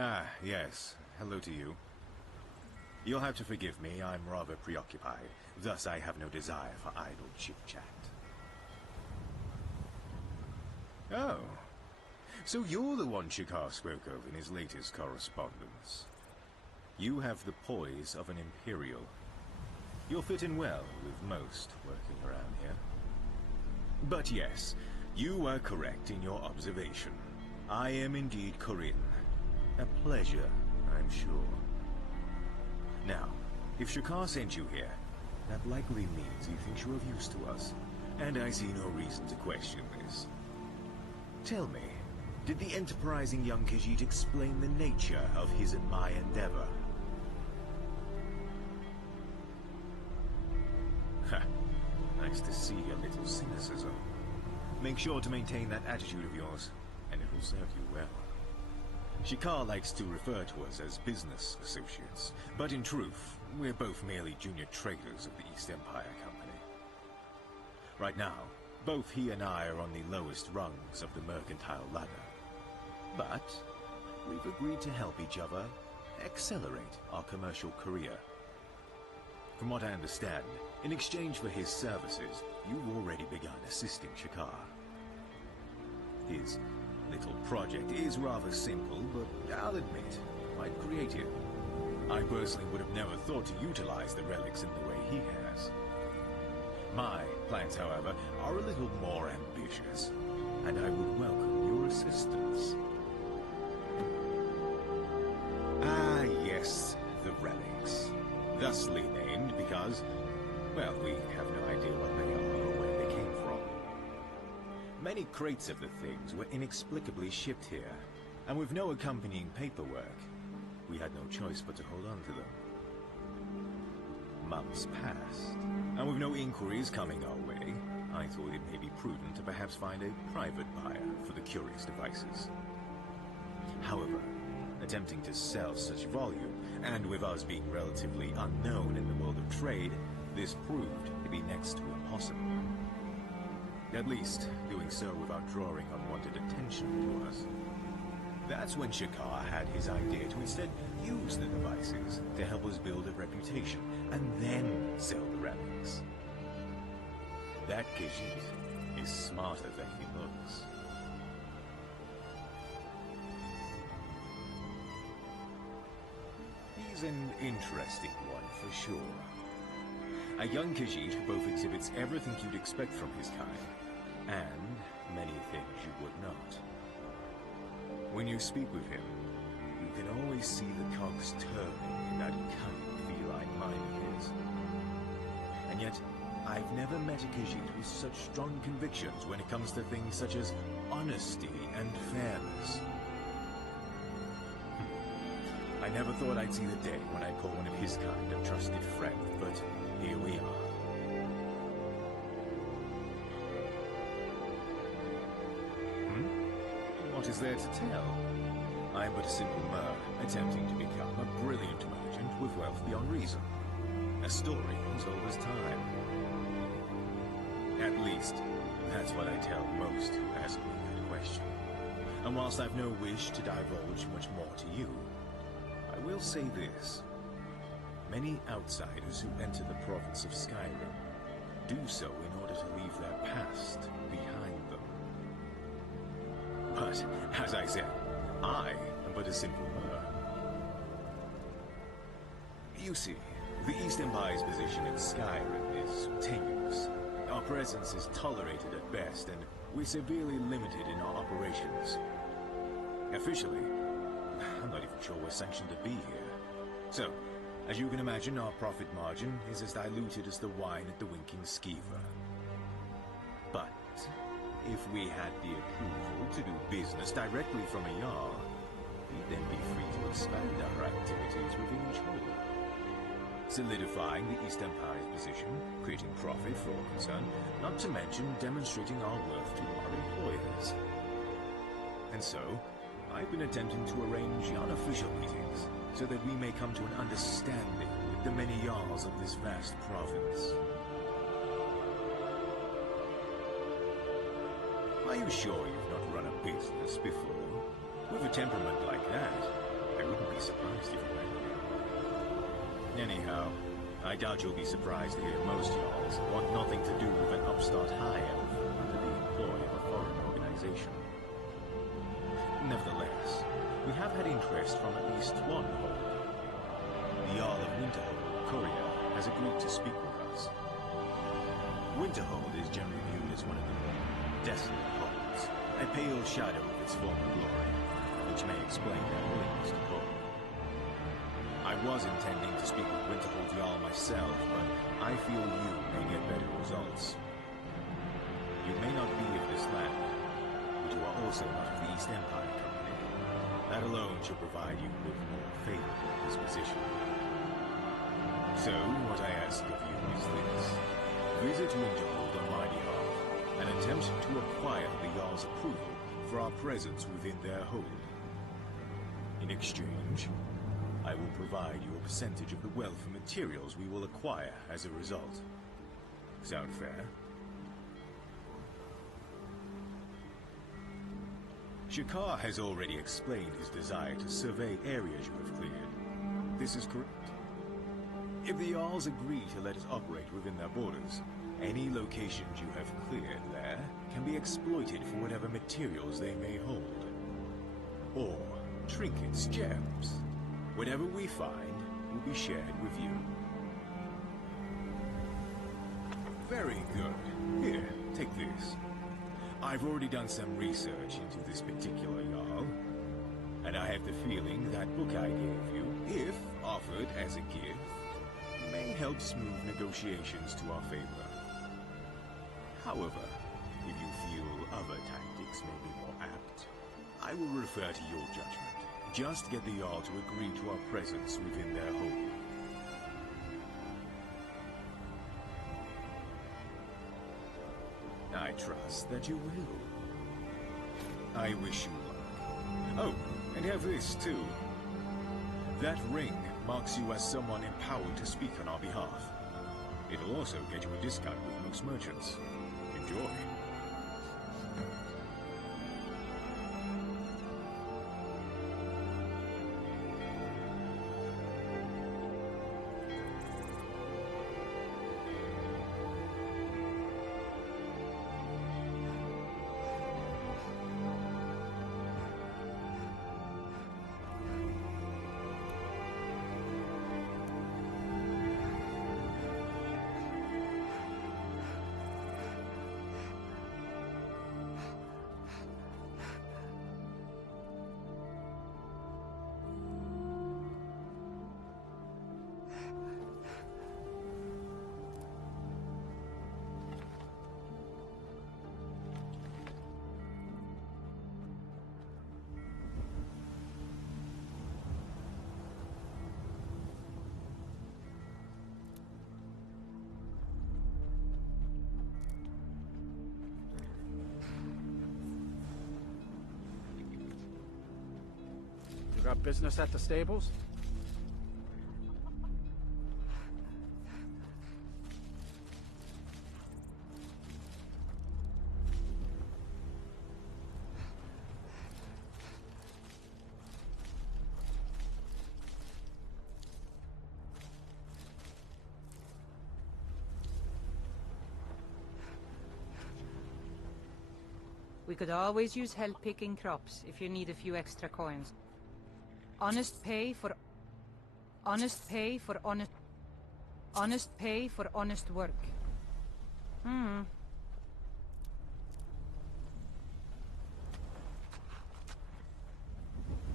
Ah, yes. Hello to you. You'll have to forgive me, I'm rather preoccupied. Thus, I have no desire for idle chit-chat. Oh. So you're the one Shikar spoke of in his latest correspondence. You have the poise of an imperial. You'll fit in well with most working around here. But yes, you are correct in your observation. I am indeed Corinne. A pleasure, I'm sure. Now, if Shikar sent you here, that likely means he thinks you're of use to us, and I see no reason to question this. Tell me, did the enterprising young Khajiit explain the nature of his and my endeavor? Ha! Nice to see a little cynicism. Make sure to maintain that attitude of yours, and it will serve you well. Shikar likes to refer to us as business associates, but in truth, we're both merely junior traders of the East Empire Company. Right now, both he and I are on the lowest rungs of the mercantile ladder. But we've agreed to help each other accelerate our commercial career. From what I understand, in exchange for his services, you've already begun assisting Shikar. His little project is rather simple, but I'll admit, quite creative. I personally would have never thought to utilize the relics in the way he has. My plans, however, are a little more ambitious, and I would welcome your assistance. Ah, yes, the relics. Thusly named because, well, we have no idea what they are or where they came from. Many crates of the things were inexplicably shipped here, and with no accompanying paperwork, we had no choice but to hold on to them. Months passed, and with no inquiries coming our way, I thought it may be prudent to perhaps find a private buyer for the curious devices. However, attempting to sell such volume, and with us being relatively unknown in the world of trade, this proved to be next to impossible. At least, doing so without drawing unwanted attention to us. That's when Shikar had his idea to instead use the devices to help us build a reputation, and then sell the relics. That Khajiit is smarter than he looks. He's an interesting one, for sure. A young Khajiit who both exhibits everything you'd expect from his kind, and many things you would not. When you speak with him, you can always see the cogs turning in that cunning feline mind of his. And yet, I've never met a Khajiit with such strong convictions when it comes to things such as honesty and fairness. I never thought I'd see the day when I'd call one of his kind a trusted friend, but here we are. What is there to tell? I am but a simple mer, attempting to become a brilliant merchant with wealth beyond reason. A story as old as time. At least, that's what I tell most who ask me that question. And whilst I've no wish to divulge much more to you, I will say this. Many outsiders who enter the province of Skyrim do so in order to leave their past behind them. But, as I said, I am but a simple mer. You see, the East Empire's position in Skyrim is tenuous. Our presence is tolerated at best, and we're severely limited in our operations. Officially, I'm not even sure we're sanctioned to be here. So, as you can imagine, our profit margin is as diluted as the wine at the Winking Skeever. But if we had the approval to do business directly from a Jarl, we'd then be free to expand our activities within each hold, solidifying the East Empire's position, creating profit for all concerned, not to mention demonstrating our worth to our employers. And so, I've been attempting to arrange unofficial meetings, so that we may come to an understanding with the many Jarls of this vast province. Are you sure you've not run a business before? With a temperament like that, wouldn't be surprised if you went. Anyhow, I doubt you'll be surprised to hear most Jarls want nothing to do with an upstart high elf under the employ of a foreign organization. Nevertheless, we have had interest from at least one hold. The Jarl of Winterhold, Courier, has agreed to speak with us. Winterhold is generally viewed as one of the more desolate holds, a pale shadow of its former glory, which may explain their willingness to hold. I was intending to speak with Winterhold Jarl myself, but I feel you may get better results. You may not be of this land, but you are also not of the East Empire Company. That alone should provide you with more favorable disposition. So, what I ask of you is this. Visit Winterhold on my behalf, and attempt to acquire the Jarl's approval for our presence within their hold. In exchange, I will provide you a percentage of the wealth and materials we will acquire as a result. Sound fair? Shakar has already explained his desire to survey areas you have cleared. This is correct. If the Jarls agree to let us operate within their borders, any locations you have cleared there can be exploited for whatever materials they may hold. Or trinkets, gems. Whatever we find will be shared with you. Very good. Here, take this. I've already done some research into this particular Jarl, and I have the feeling that book I gave you, if offered as a gift, may help smooth negotiations to our favor. However, if you feel other tactics may be more apt, I will refer to your judgment. Just get the Jarl to agree to our presence within their hold. I trust that you will. I wish you luck. Oh, and have this too. That ring marks you as someone empowered to speak on our behalf. It'll also get you a discount with most merchants. Enjoy. Got business at the stables? We could always use help picking crops if you need a few extra coins. Honest pay for honest work.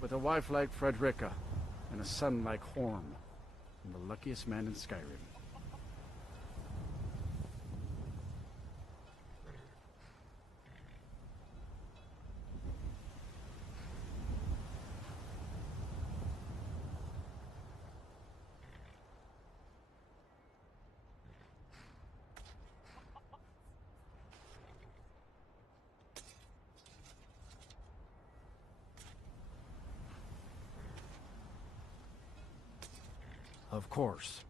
With a wife like Frederica and a son like Horn, I'm the luckiest man in Skyrim. Of course.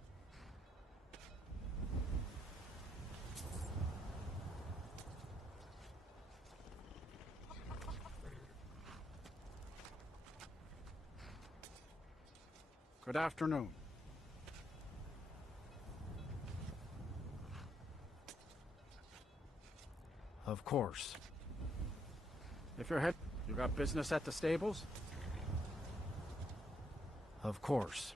Good afternoon. Of course. If you're head... You got business at the stables? Of course.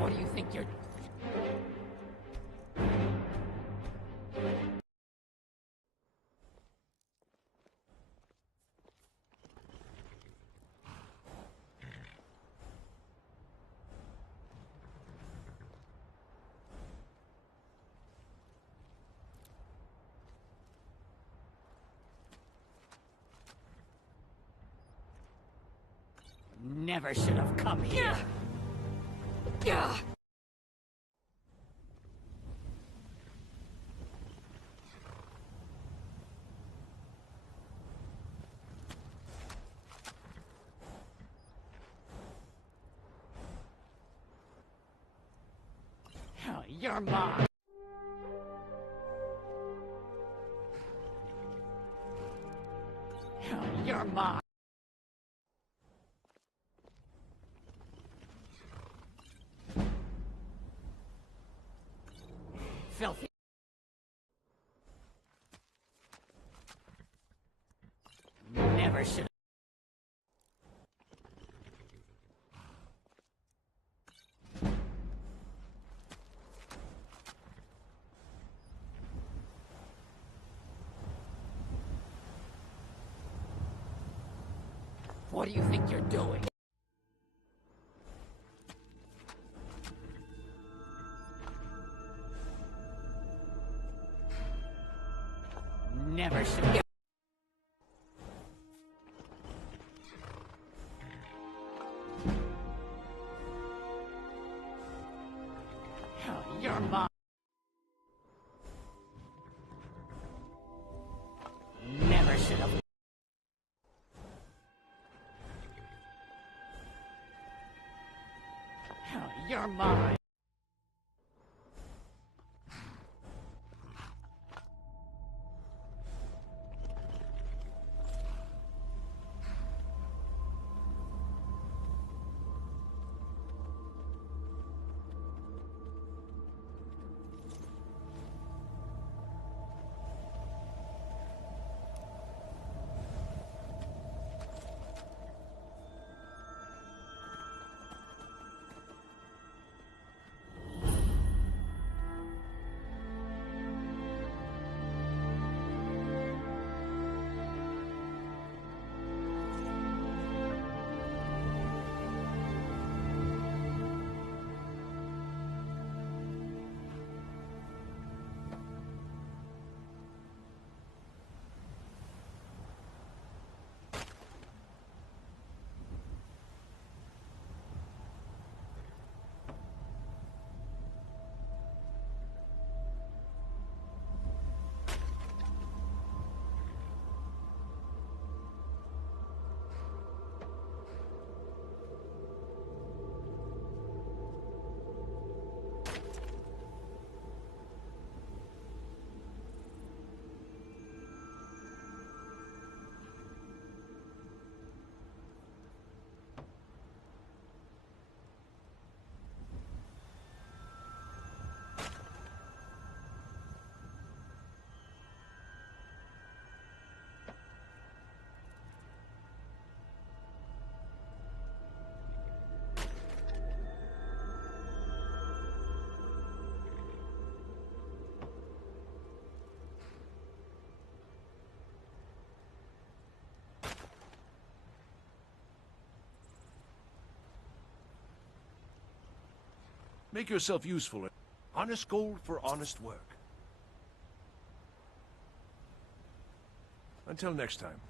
What do you think you're... Never should have come here. Yeah. You're mine. You're mine. Filthy. Never should. What do you think you're doing? Never should. You're mine. Never should have. You're mine. Make yourself useful. Honest gold for honest work. Until next time.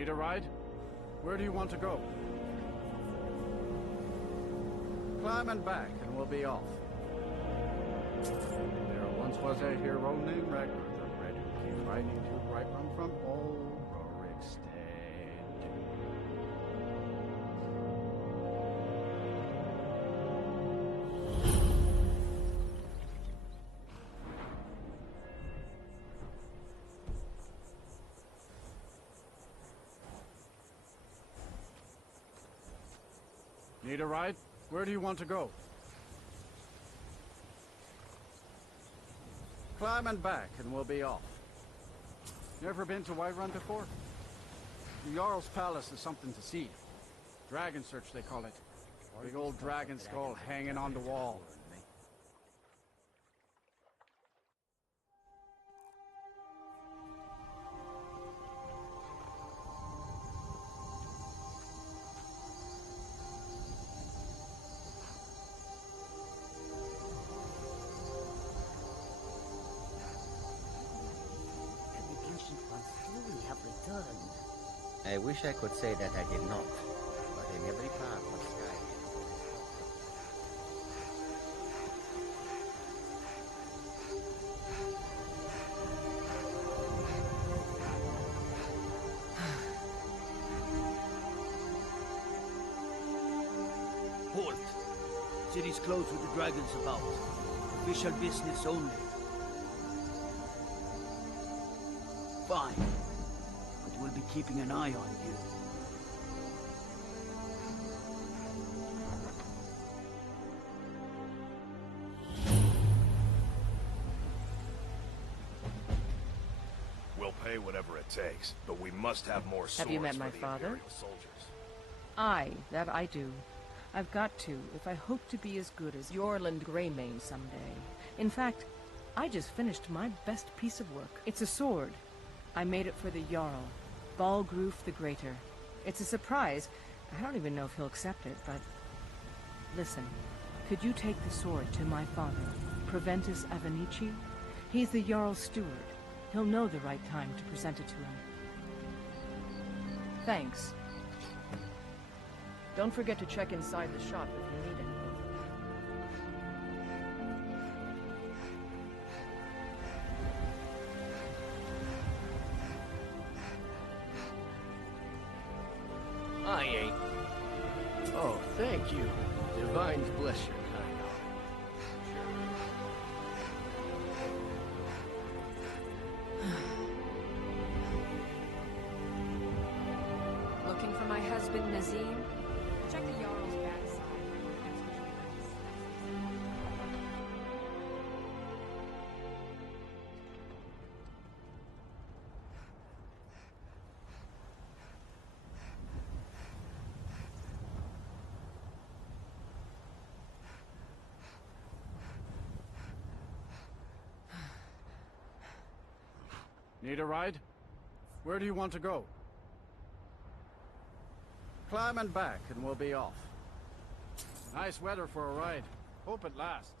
Need a ride? Where do you want to go? Climb and back, and we'll be off. There once was a hero named Ragnar the Red who came riding to right from old Rorikstead. Need a ride? Where do you want to go? Climb and back, and we'll be off. Never been to Whiterun before? The Jarl's Palace is something to see. Dragon Search, they call it. Big old dragon skull hanging on the wall. I wish I could say that I did not, but in every part of Skyrim. Halt! City's closed with the dragons about. Official business only. Fine. But we'll be keeping an eye on you. We'll pay whatever it takes, but we must have more swords Have you met for my the father? Imperial soldiers. Aye, that I do. I've got to, if I hope to be as good as Yorland Greymane someday. In fact, I just finished my best piece of work. It's a sword. I made it for the Jarl, Balgroof the Greater. It's a surprise. I don't even know if he'll accept it, but... Listen, could you take the sword to my father, Proventus Avenici? He's the Jarl's steward. He'll know the right time to present it to him. Thanks. Don't forget to check inside the shop if you need anything. I ain't. Oh, thank you. Divines bless your kind heart. Looking for my husband, Nazim? Check the Jarl's backside. Need a ride? Where do you want to go? Climb and back, and we'll be off. Nice weather for a ride. Hope it lasts.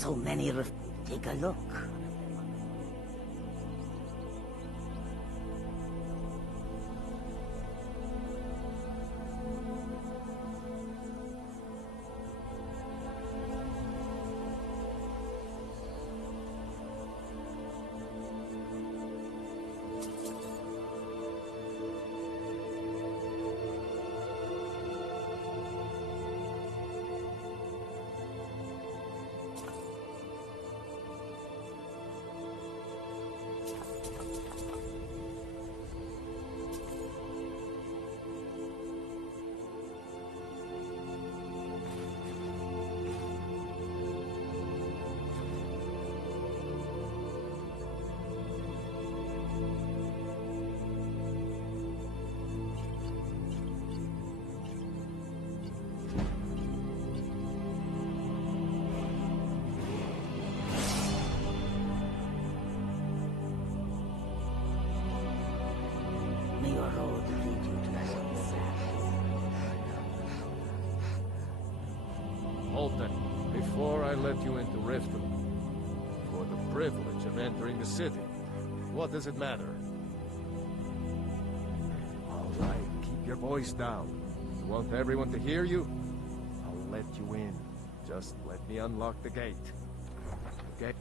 So many take a look. Hold then, before I let you into Riften, for the privilege of entering the city, what does it matter? All right, keep your voice down. You want everyone to hear you? I'll let you in. Just let me unlock the gate. Okay?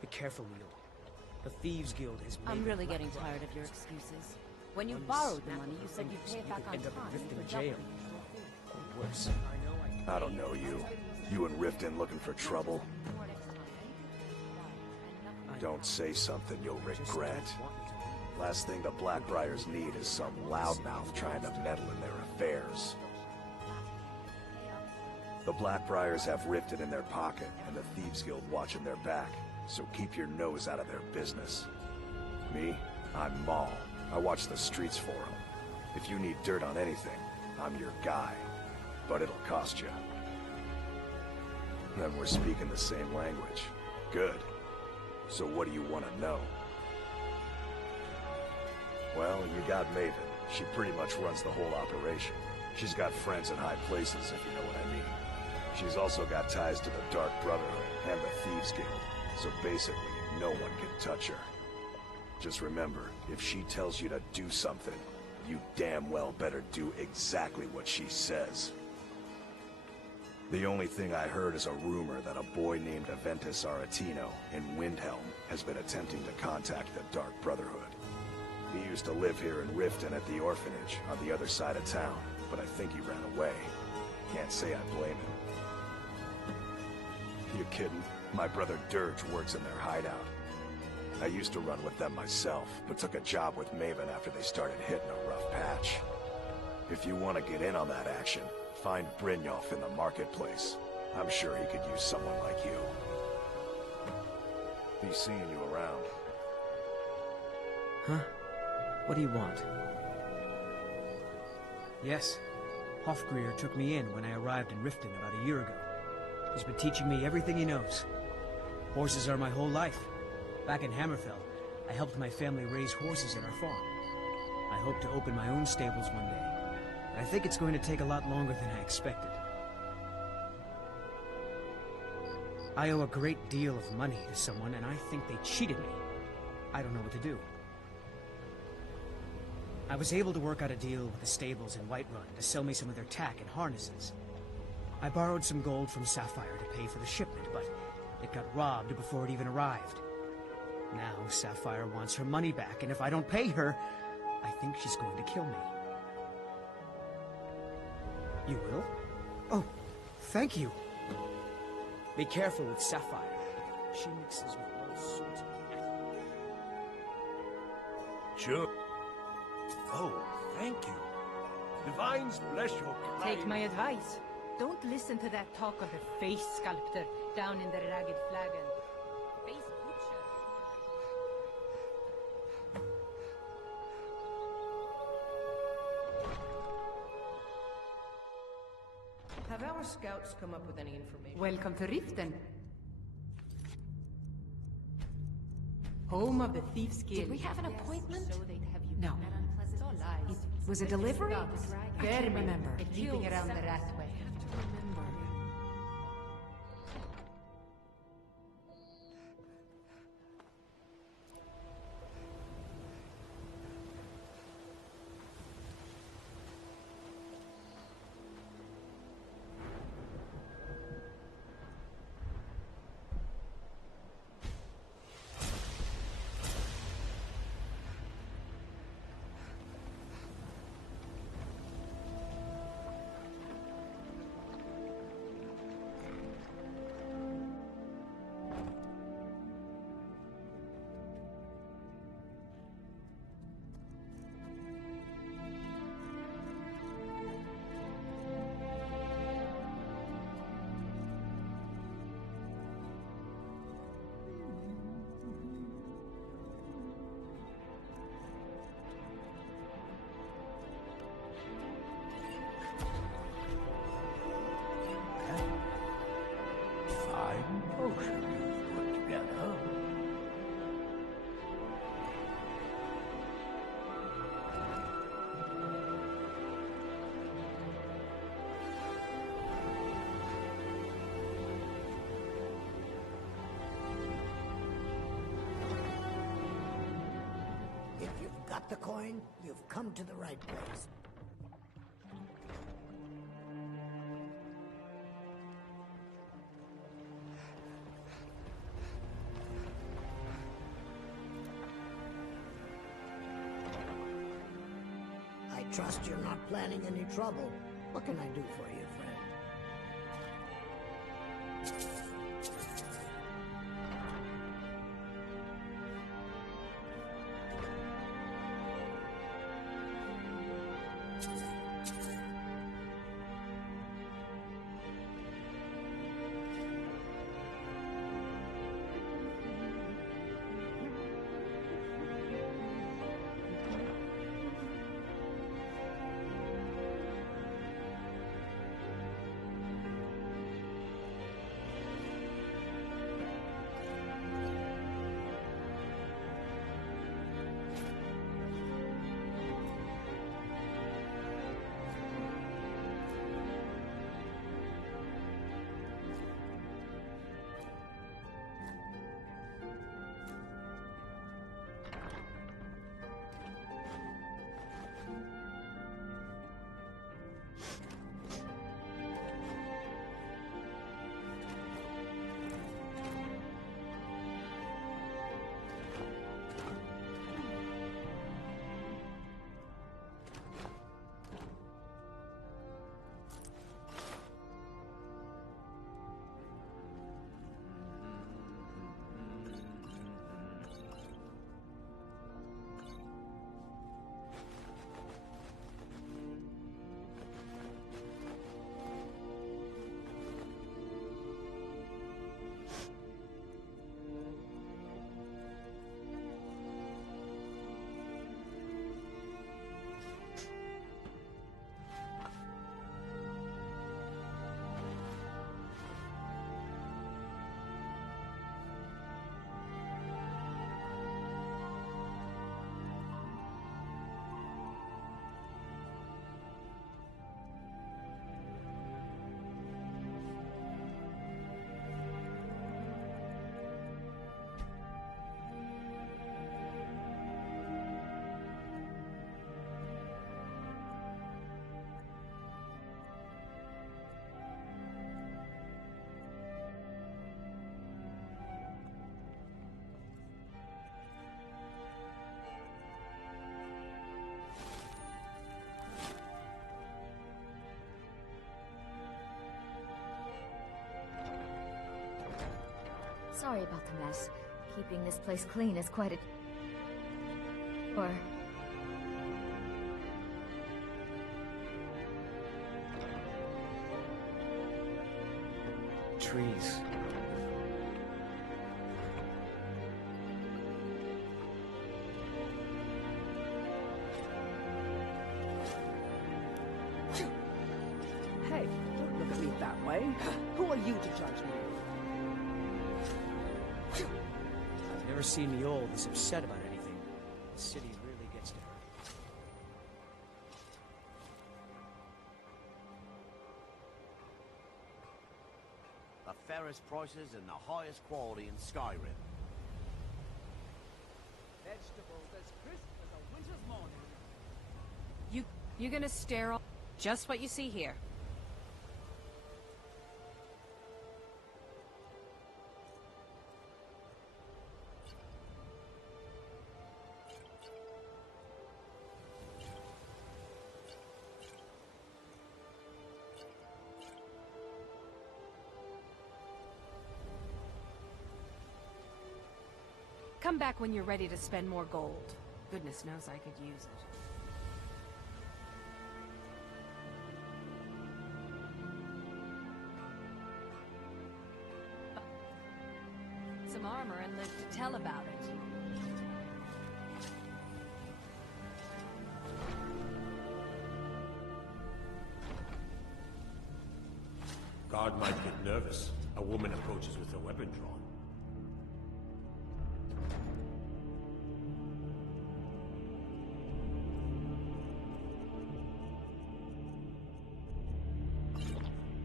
Be careful, Mule. The Thieves Guild has made I'm really getting tired of your excuses. When you borrowed the money, you said you'd pay it back on end up time. in Riften jail. Or worse. I don't know you. You and Riften looking for trouble? Don't say something you'll regret. Last thing the Blackbriars need is some loudmouth trying to meddle in their affairs. The Blackbriars have Riften in their pocket, and the Thieves Guild watching their back, so keep your nose out of their business. Me? I'm Maul. I watch the streets for them. If you need dirt on anything, I'm your guy. But it'll cost you. Then we're speaking the same language. Good. So what do you want to know? Well, you got Maven. She pretty much runs the whole operation. She's got friends in high places, if you know what I mean. She's also got ties to the Dark Brotherhood and the Thieves Guild, so basically, no one can touch her. Just remember, if she tells you to do something, you damn well better do exactly what she says. The only thing I heard is a rumor that a boy named Aventus Aretino in Windhelm has been attempting to contact the Dark Brotherhood. He used to live here in Riften at the orphanage on the other side of town, but I think he ran away. Can't say I blame him. You kidding? My brother Dirge works in their hideout. I used to run with them myself, but took a job with Maven after they started hitting a rough patch. If you want to get in on that action, find Brynjolf in the marketplace. I'm sure he could use someone like you. Be seeing you around. Huh? What do you want? Yes. Hofgrir took me in when I arrived in Riften about a year ago. He's been teaching me everything he knows. Horses are my whole life. Back in Hammerfell, I helped my family raise horses at our farm. I hope to open my own stables one day, but I think it's going to take a lot longer than I expected. I owe a great deal of money to someone, and I think they cheated me. I don't know what to do. I was able to work out a deal with the stables in Whiterun to sell me some of their tack and harnesses. I borrowed some gold from Sapphire to pay for the shipment, but it got robbed before it even arrived. Now Sapphire wants her money back, and if I don't pay her, I think she's going to kill me. You will? Oh, thank you. Be careful with Sapphire. She mixes with all sorts of... Sure. Oh, thank you. Divines bless your kind... Take my advice. Don't listen to that talk of the face sculptor down in the ragged flagon. Face butcher. Have our scouts come up with any information? Welcome to Riften. Home of the Thieves Guild. Did we have an appointment? No. It was a delivery? I can't remember. Keeping around the Rathway. Fine potion you've put together. If you've got the coin, you've come to the right place. I trust you're not planning any trouble. What can I do for you, friend? Sorry about the mess. Keeping this place clean is quite a... Or... Trees. Hey, don't look at me way. Who are you to judge me? I've never seen the old this upset about anything. The city really gets to her. The fairest prices and the highest quality in Skyrim. Vegetables as crisp as a winter's morning. You gonna stare all... Just what you see here. Come back when you're ready to spend more gold. Goodness knows I could use it. Some armor and live to tell about it. Guard might get nervous. A woman approaches with her weapon drawn.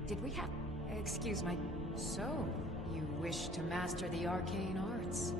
Did we have... Excuse my... So, you wish to master the arcane arts?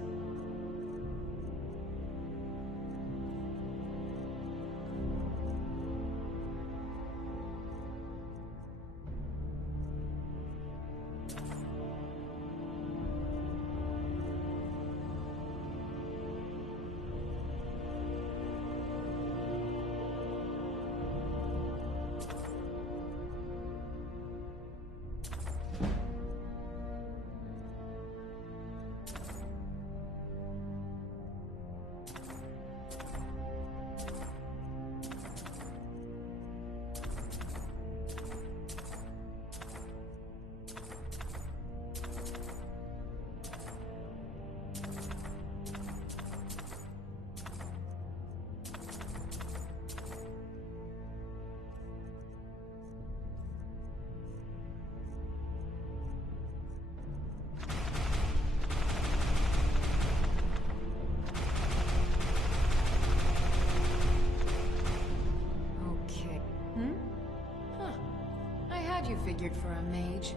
You figured for a mage.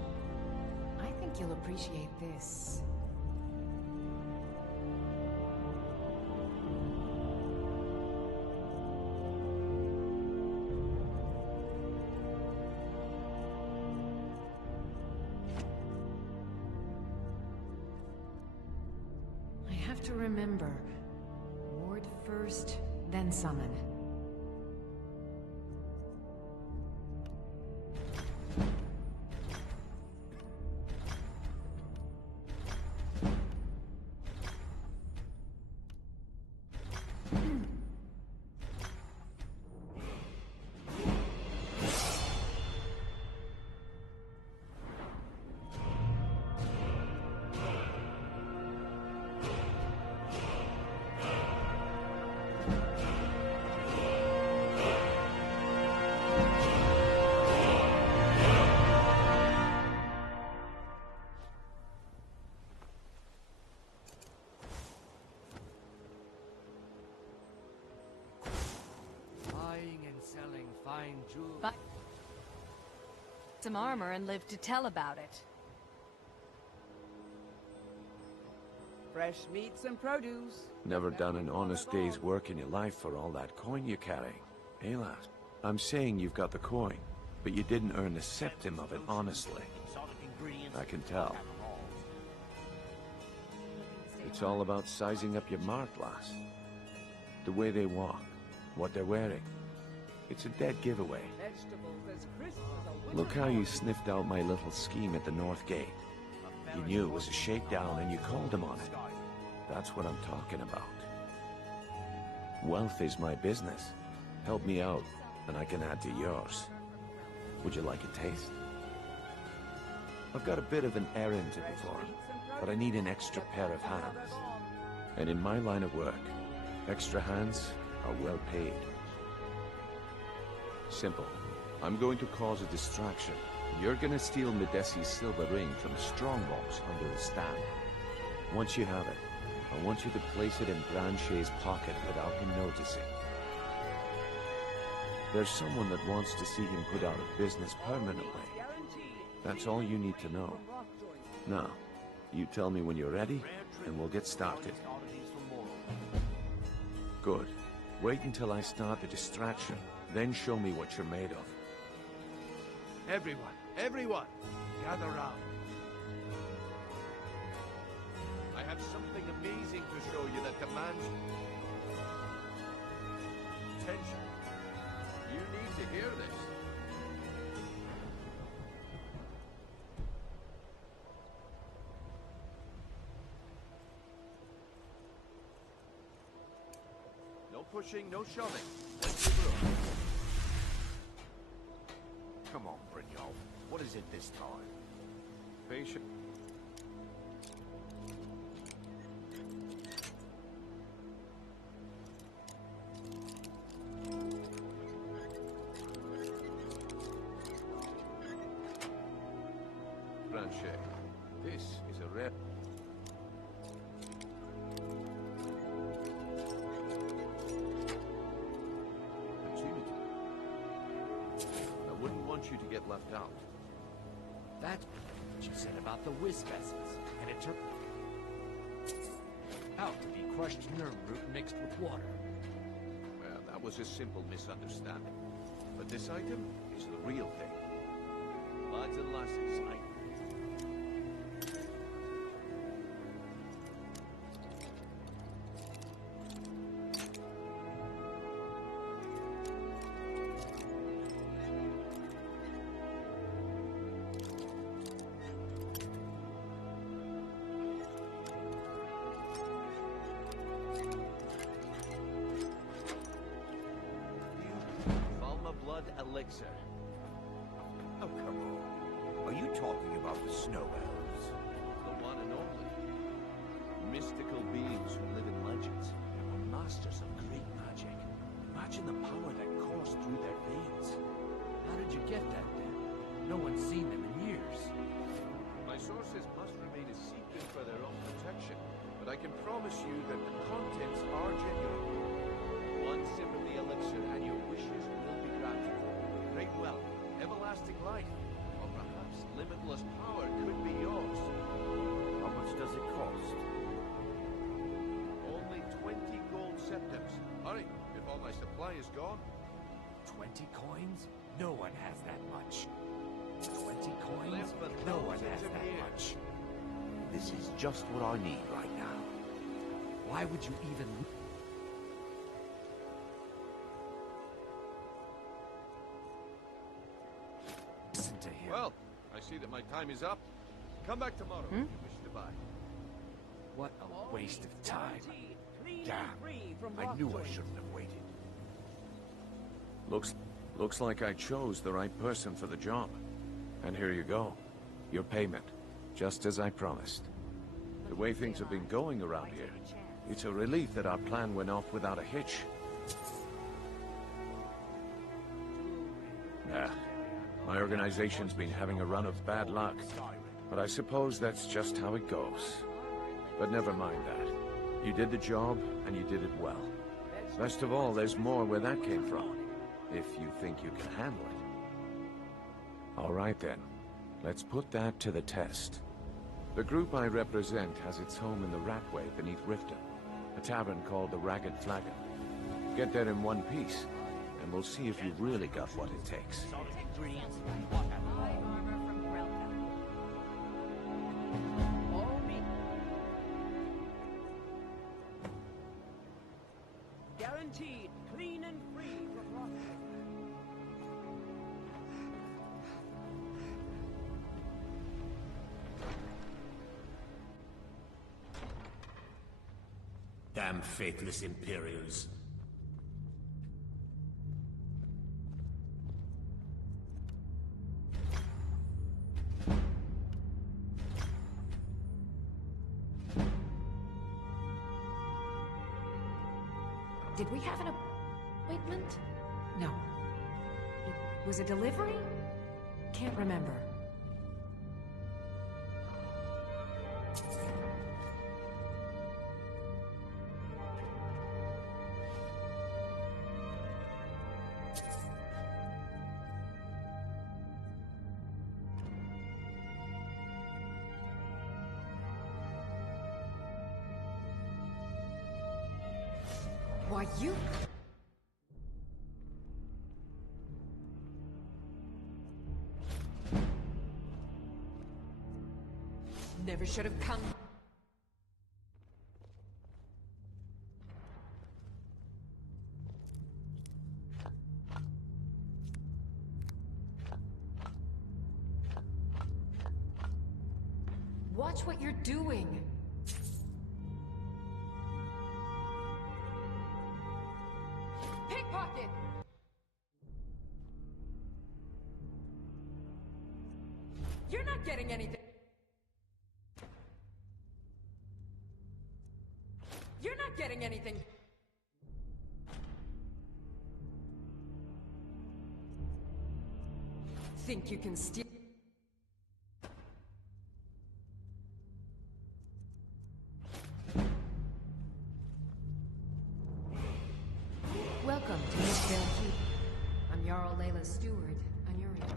I think you'll appreciate this. I have to remember. Ward first, then summon. Fine jewels. Buy some armor and live to tell about it. Fresh meats and produce. Never done an honest day's work in your life for all that coin you're carrying, eh, lad? I'm saying you've got the coin, but you didn't earn a septim of it honestly. I can tell. It's all about sizing up your mark, lass. The way they walk, what they're wearing. It's a dead giveaway. Look how you sniffed out my little scheme at the North Gate. You knew it was a shakedown and you called them on it. That's what I'm talking about. Wealth is my business. Help me out, and I can add to yours. Would you like a taste? I've got a bit of an errand to perform, but I need an extra pair of hands. And in my line of work, extra hands are well paid. Simple. I'm going to cause a distraction, You're gonna steal Medesi's silver ring from the strongbox under the stand. Once you have it, I want you to place it in Branchet's pocket without him noticing. There's someone that wants to see him put out of business permanently. That's all you need to know. Now, you tell me when you're ready, and we'll get started. Good. Wait until I start the distraction, then show me what you're made of. Everyone, gather round. I have something amazing to show you that demands attention. You need to hear this. No pushing, no shoving. Let's move. Come on, Brynjolf. What is it this time? Patient. Branchet, this is a rare... opportunity. I wouldn't want you to get left out. That's what you said about the wisp essence, and it turned out to be crushed nerve root mixed with water. Well, that was a simple misunderstanding. But this item is the real thing. Lads and lasses, elixir. Oh, come on. Are you talking about the snow elves? The one and only. Mystical beings who live in legends and were masters of great magic. Imagine the power that coursed through their veins. How did you get that then? No one's seen them in years. My sources must remain a secret for their own protection, but I can promise you that the contents are genuine. One sip of the elixir and your wishes will be granted. Great wealth, everlasting life, or perhaps limitless power could be yours. How much does it cost? Only 20 gold septims. Hurry, before my supply is gone. 20 coins? No one has that much. 20 coins? No one has that much. This is just what I need right now. Why would you even... listen to him? Well, I see that my time is up. Come back tomorrow if you wish to buy. What a waste of time. Damn, I knew I shouldn't have waited. Looks like I chose the right person for the job. And here you go. Your payment. Just as I promised. The way things have been going around here, it's a relief that our plan went off without a hitch. Nah. My organization's been having a run of bad luck. But I suppose that's just how it goes. But never mind that. You did the job, and you did it well. Best of all, there's more where that came from. If you think you can handle it. All right then. Let's put that to the test. The group I represent has its home in the Ratway beneath Riften, a tavern called the Ragged Flagon. Get there in one piece, and we'll see if you've really got what it takes. Guaranteed clean and free from rot. Damn faithless Imperials. Did we have an appointment? No. It was a delivery? can't remember. Why, you... Never should have come. Watch what you're doing. Pickpocket! You're not getting anything. You're not getting anything. Think you can steal? Welcome to Mistdale Keep. I'm Jarl Layla's steward, Anuri.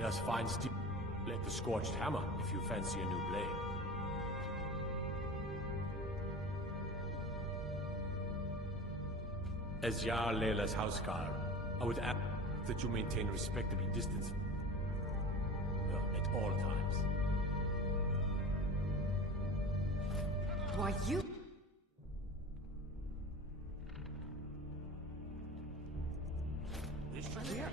There's fine steel. Let the scorched hammer if you fancy a new blade. As Jarl Layla's housecarl, I would ask that you maintain respectable distance at all times. Why, you... This should be it.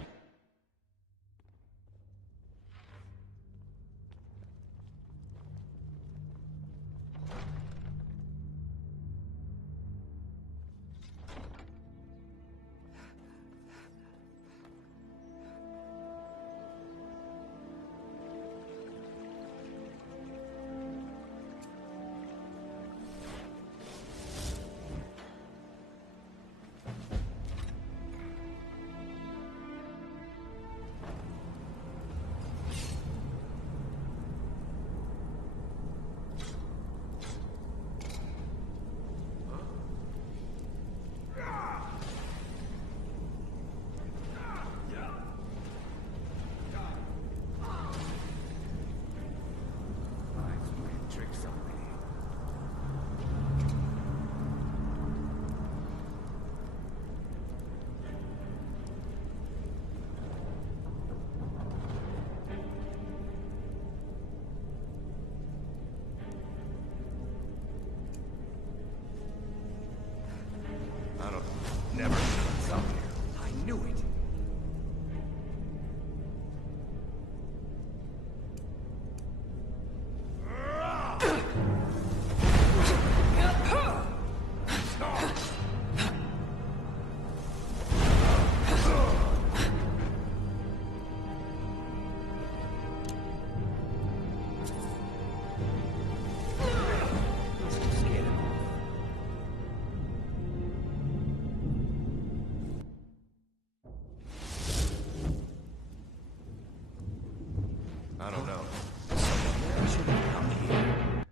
Never come here. I knew it. I don't know. Someone should have come here.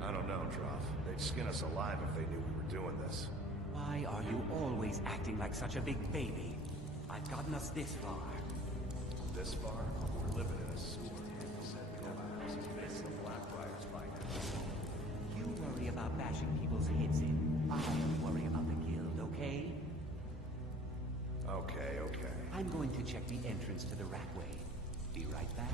I don't know, Droff. They'd skin us alive if they knew we were doing this. Why are you always acting like such a big baby? I've gotten us this far. This far? We're living in a sewer. They said we have a house as big as the Blackbriars by now. You worry about bashing people's heads in. I worry about the guild, okay? Okay, okay. I'm going to check the entrance to the Ratway. Be right back.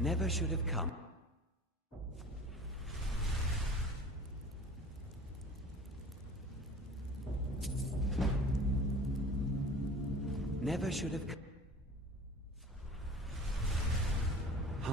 Never should have come. Never should have come. Huh?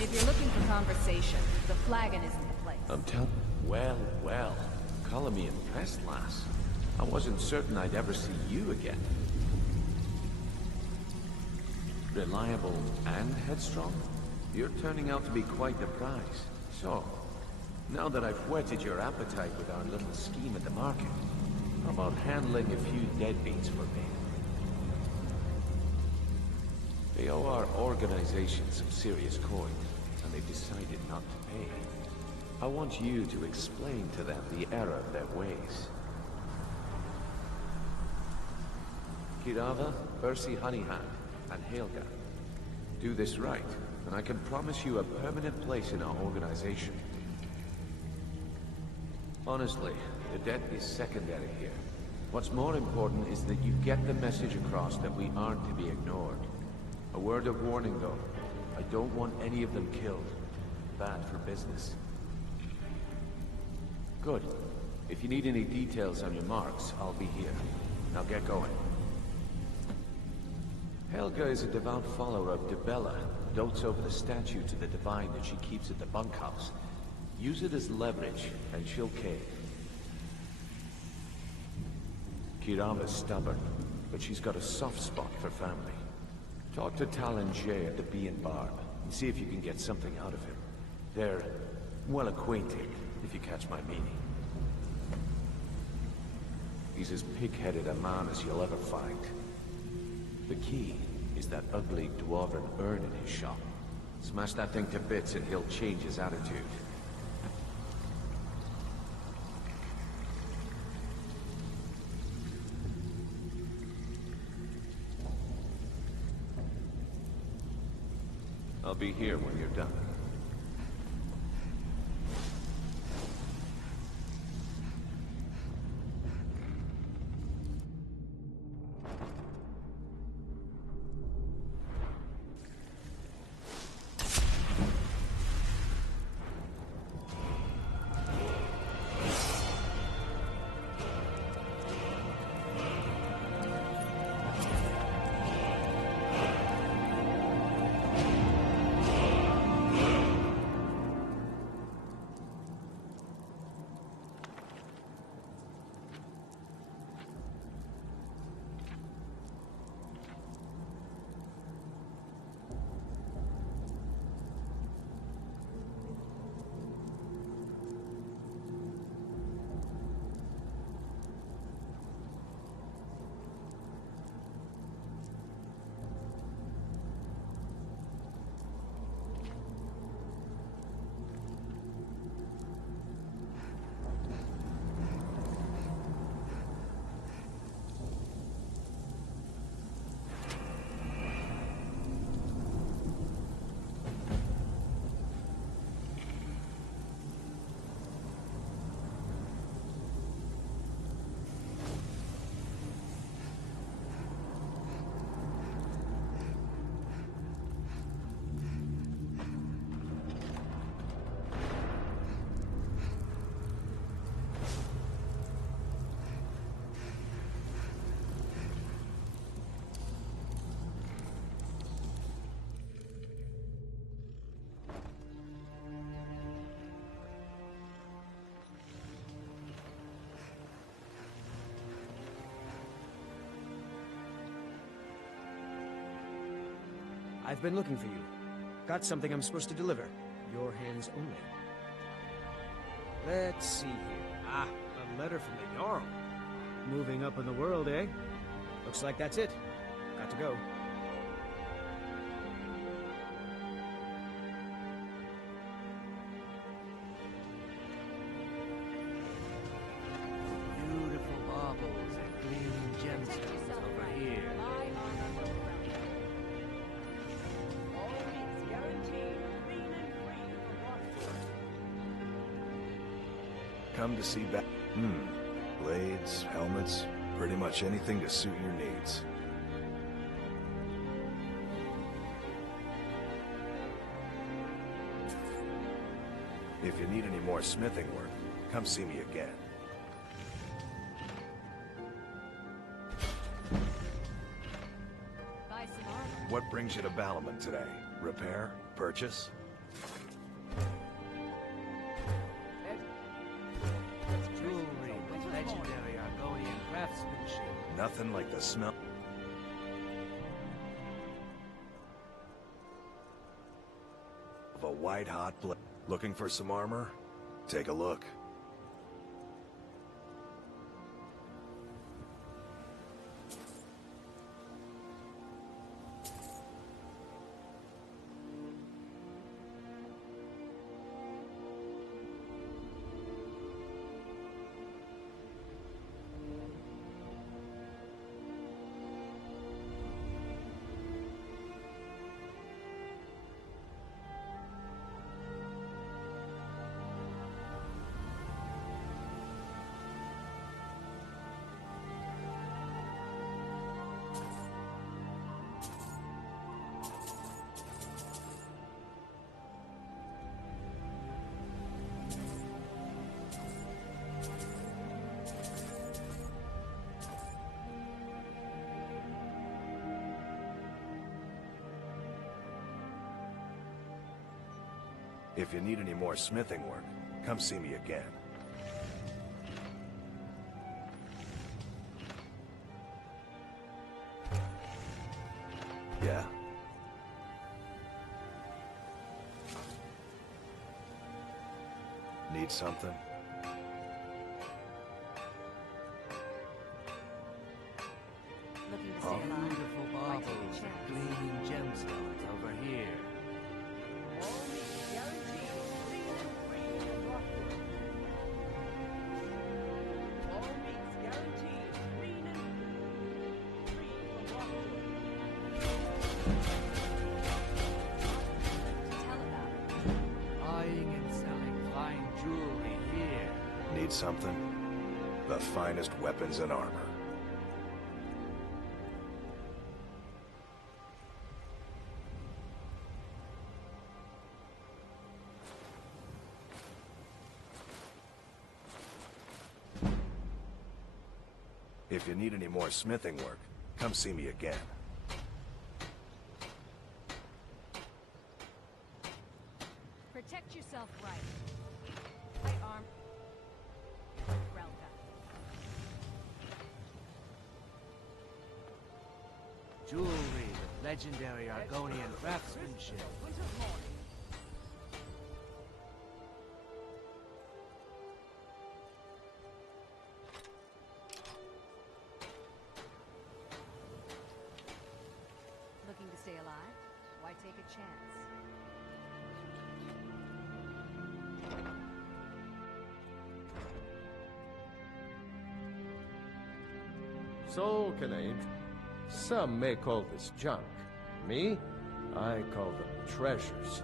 If you're looking for conversation, the flagon isn't the place. I'm telling... Well, well. Calling me impressed, lass. I wasn't certain I'd ever see you again. Reliable and headstrong? You're turning out to be quite the prize. So, now that I've whetted your appetite with our little scheme at the market, how about handling a few deadbeats for me? They owe our organization some serious coin, and they've decided not to pay. I want you to explain to them the error of their ways. Kirava, Percy Honeyhand, and Helga. Do this right, and I can promise you a permanent place in our organization. Honestly, the debt is secondary here. What's more important is that you get the message across that we aren't to be ignored. A word of warning, though. I don't want any of them killed. Bad for business. Good. If you need any details on your marks, I'll be here. Now get going. Helga is a devout follower of Dibella, dotes over the statue to the divine that she keeps at the bunkhouse. Use it as leverage, and she'll cave. Kirava's stubborn, but she's got a soft spot for family. Talk to Talon Jay at the Bee and Barb, and see if you can get something out of him. They're well acquainted, if you catch my meaning. He's as pig-headed a man as you'll ever find. The key is that ugly dwarven urn in his shop. Smash that thing to bits and he'll change his attitude. I'll be here when you're done. I've been looking for you. Got something I'm supposed to deliver. Your hands only. Let's see here. Ah, a letter from the Jarl. Moving up in the world, eh? Looks like that's it. Got to go. Beautiful baubles and gleaming gemstones over here. Come to see back. Blades, helmets, pretty much anything to suit your needs. If you need any more smithing work, come see me again. What brings you to Balaman today? Repair? Purchase? Jewelry with legendary Argonian craftsmanship. Nothing like the smell of a white-hot blade. Looking for some armor? Take a look. If you need any more smithing work, come see me again. Yeah? Need something? Looking to stay alive? Beautiful baubles and gleaming gemstones over here. Buying and selling fine jewelry here. Need something? The finest weapons and armor. If you need any more smithing work, come see me again. Protect yourself right. Right arm. Relka. Jewelry with legendary Argonian craftsmanship. Looking to stay alive? Why take a chance? So can I Some may call this junk. Me? I call them treasures.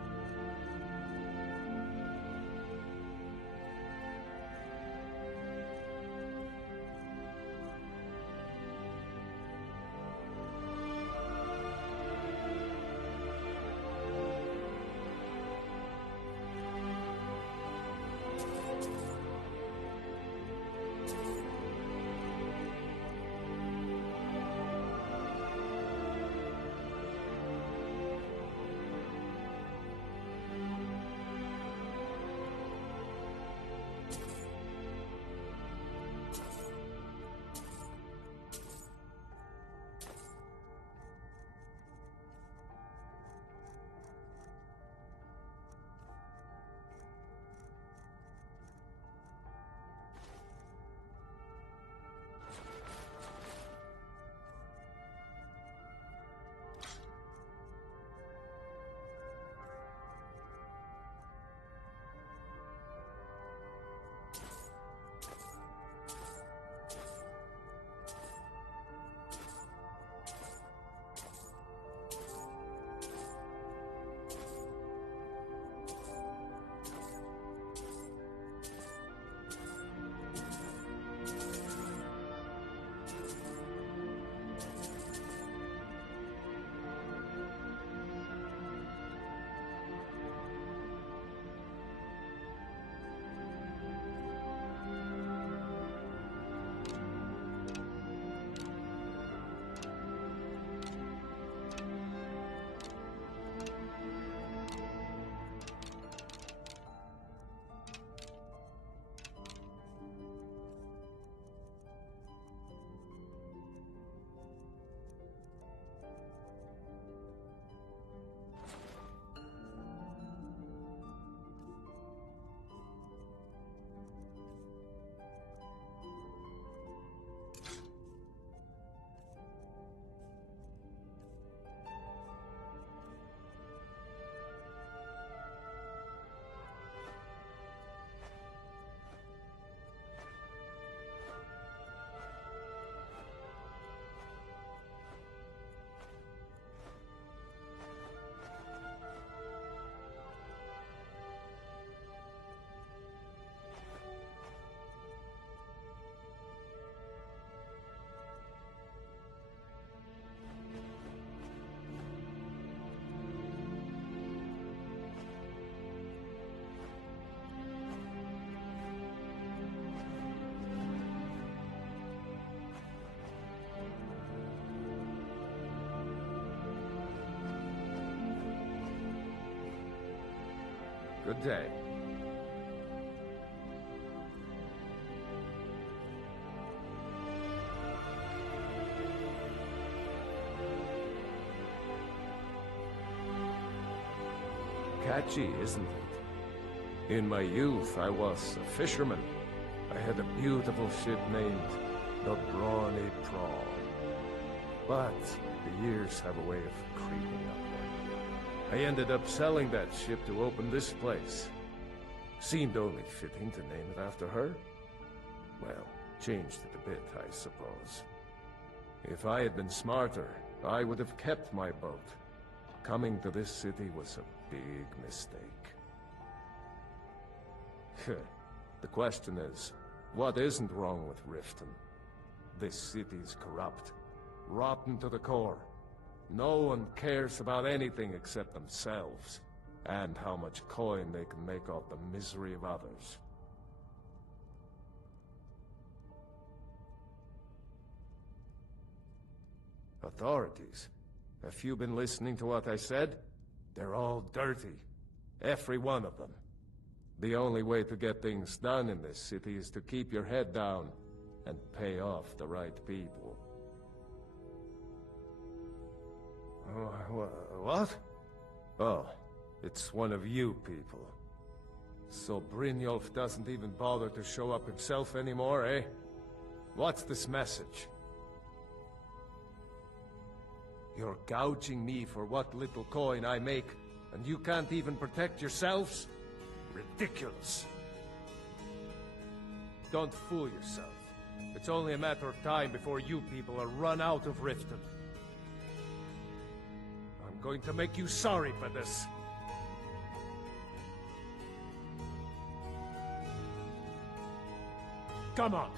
Good day. Catchy, isn't it? In my youth, I was a fisherman. I had a beautiful ship named the Brawny Prawn. But the years have a way of creeping up. I ended up selling that ship to open this place. Seemed only fitting to name it after her. Well, changed it a bit, I suppose. If I had been smarter, I would have kept my boat. Coming to this city was a big mistake. The question is, what isn't wrong with Riften? This city's corrupt, rotten to the core. No one cares about anything except themselves, and how much coin they can make off the misery of others. Authorities, have you been listening to what I said? They're all dirty. Every one of them. The only way to get things done in this city is to keep your head down and pay off the right people. What? Oh, it's one of you people. So Brynjolf doesn't even bother to show up himself anymore, eh? What's this message? You're gouging me for what little coin I make, and you can't even protect yourselves? Ridiculous. Don't fool yourself. It's only a matter of time before you people are run out of Riften. I'm going to make you sorry for this. Come on.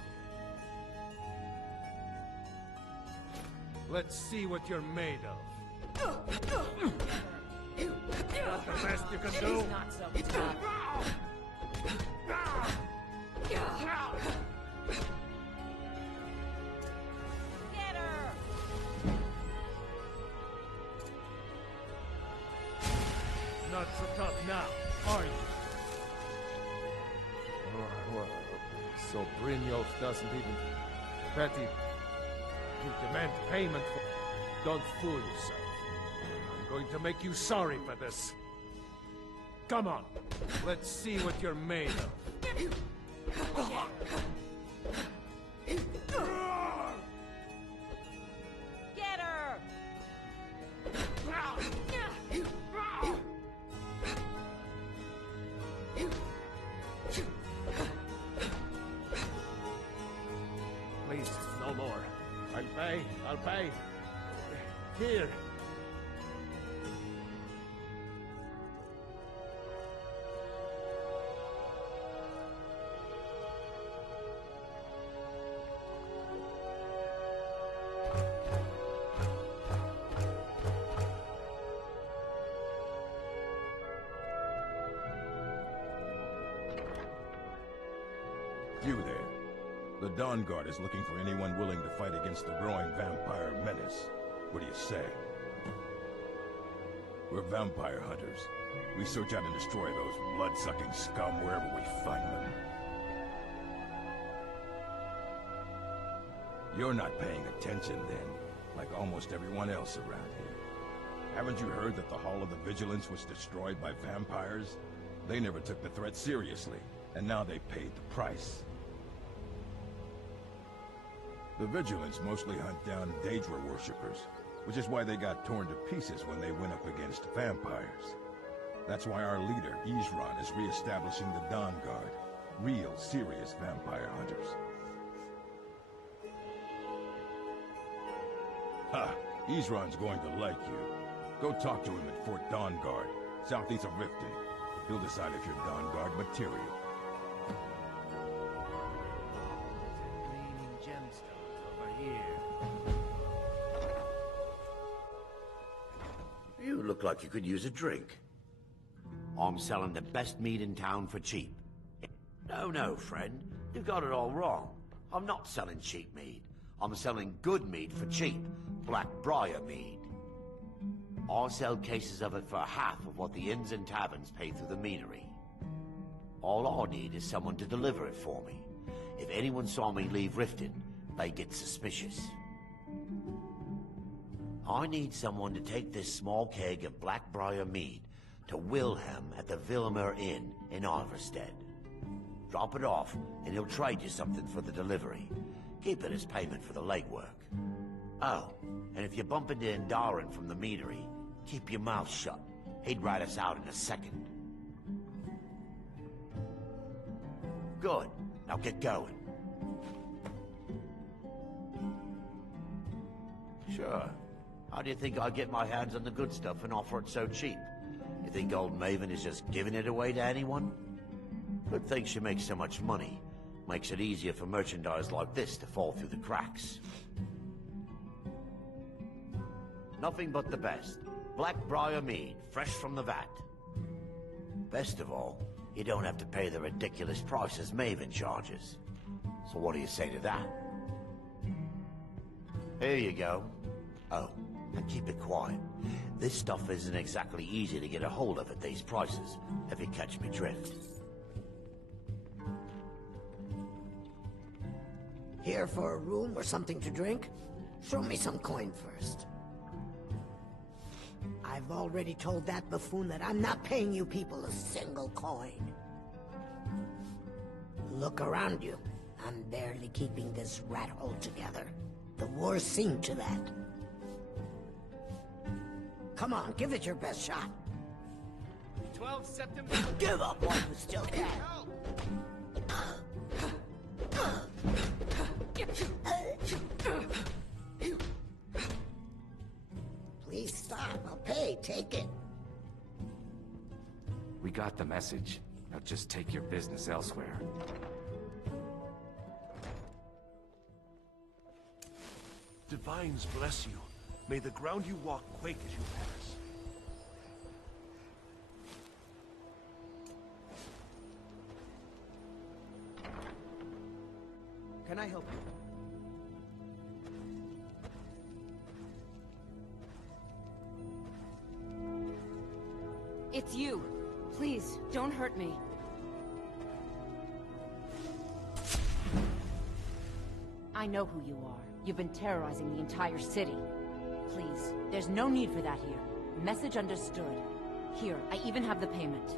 Let's see what you're made of. That's the best you can do? She's not so tough. Get her! Not so tough now, are you? Well, so Brynjolf doesn't even... Betty, you demand payment for... Don't fool yourself. I'm going to make you sorry for this. Come on, let's see what you're made of. Get her! Please, no more. I'll pay. Here. You there. The Dawn Guard is looking for anyone willing to fight against the growing vampire menace. What do you say? We're vampire hunters. We search out and destroy those blood-sucking scum wherever we find them. You're not paying attention then, like almost everyone else around here. Haven't you heard that the Hall of the Vigilance was destroyed by vampires? They never took the threat seriously, and now they paid the price. The Vigilance mostly hunt down Daedra worshippers, which is why they got torn to pieces when they went up against vampires. That's why our leader, Isran, is re-establishing the Dawn Guard. Real, serious vampire hunters. Ha! Isran's going to like you. Go talk to him at Fort Dawn Guard, southeast of Riften. He'll decide if you're Dawn Guard material. Gleaming gemstones over here. You look like you could use a drink. I'm selling the best mead in town for cheap. No, friend. You've got it all wrong. I'm not selling cheap mead. I'm selling good mead for cheap. Black Briar mead. I'll sell cases of it for half of what the inns and taverns pay through the meadery. All I need is someone to deliver it for me. If anyone saw me leave Riften, they get suspicious. I need someone to take this small keg of Blackbriar mead to Wilhelm at the Vilmer Inn in Iverstead. Drop it off, and he'll trade you something for the delivery. Keep it as payment for the legwork. Oh, and if you bump into Indaren from the meadery, keep your mouth shut. He'd rat us out in a second. Good. Now get going. Sure. How do you think I get my hands on the good stuff and offer it so cheap? You think old Maven is just giving it away to anyone? Good thing she makes so much money. Makes it easier for merchandise like this to fall through the cracks. Nothing but the best. Blackbriar mead, fresh from the vat. Best of all, you don't have to pay the ridiculous prices Maven charges. So what do you say to that? Here you go. Oh, and keep it quiet. This stuff isn't exactly easy to get a hold of at these prices, if you catch me drift. Here for a room or something to drink? Show me some coin first. I've already told that buffoon that I'm not paying you people a single coin. Look around you. I'm barely keeping this rat hole together. The war's seen to that. Come on, give it your best shot. 12 September. Give up while you still can. Please stop. I'll pay. Take it. We got the message. Now just take your business elsewhere. Divines bless you. May the ground you walk quake as you pass. Can I help you? It's you. Please, don't hurt me. I know who you are. You've been terrorizing the entire city. Please, there's no need for that here. Message understood. Here, I even have the payment.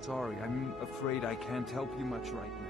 Sorry, I'm afraid I can't help you much right now.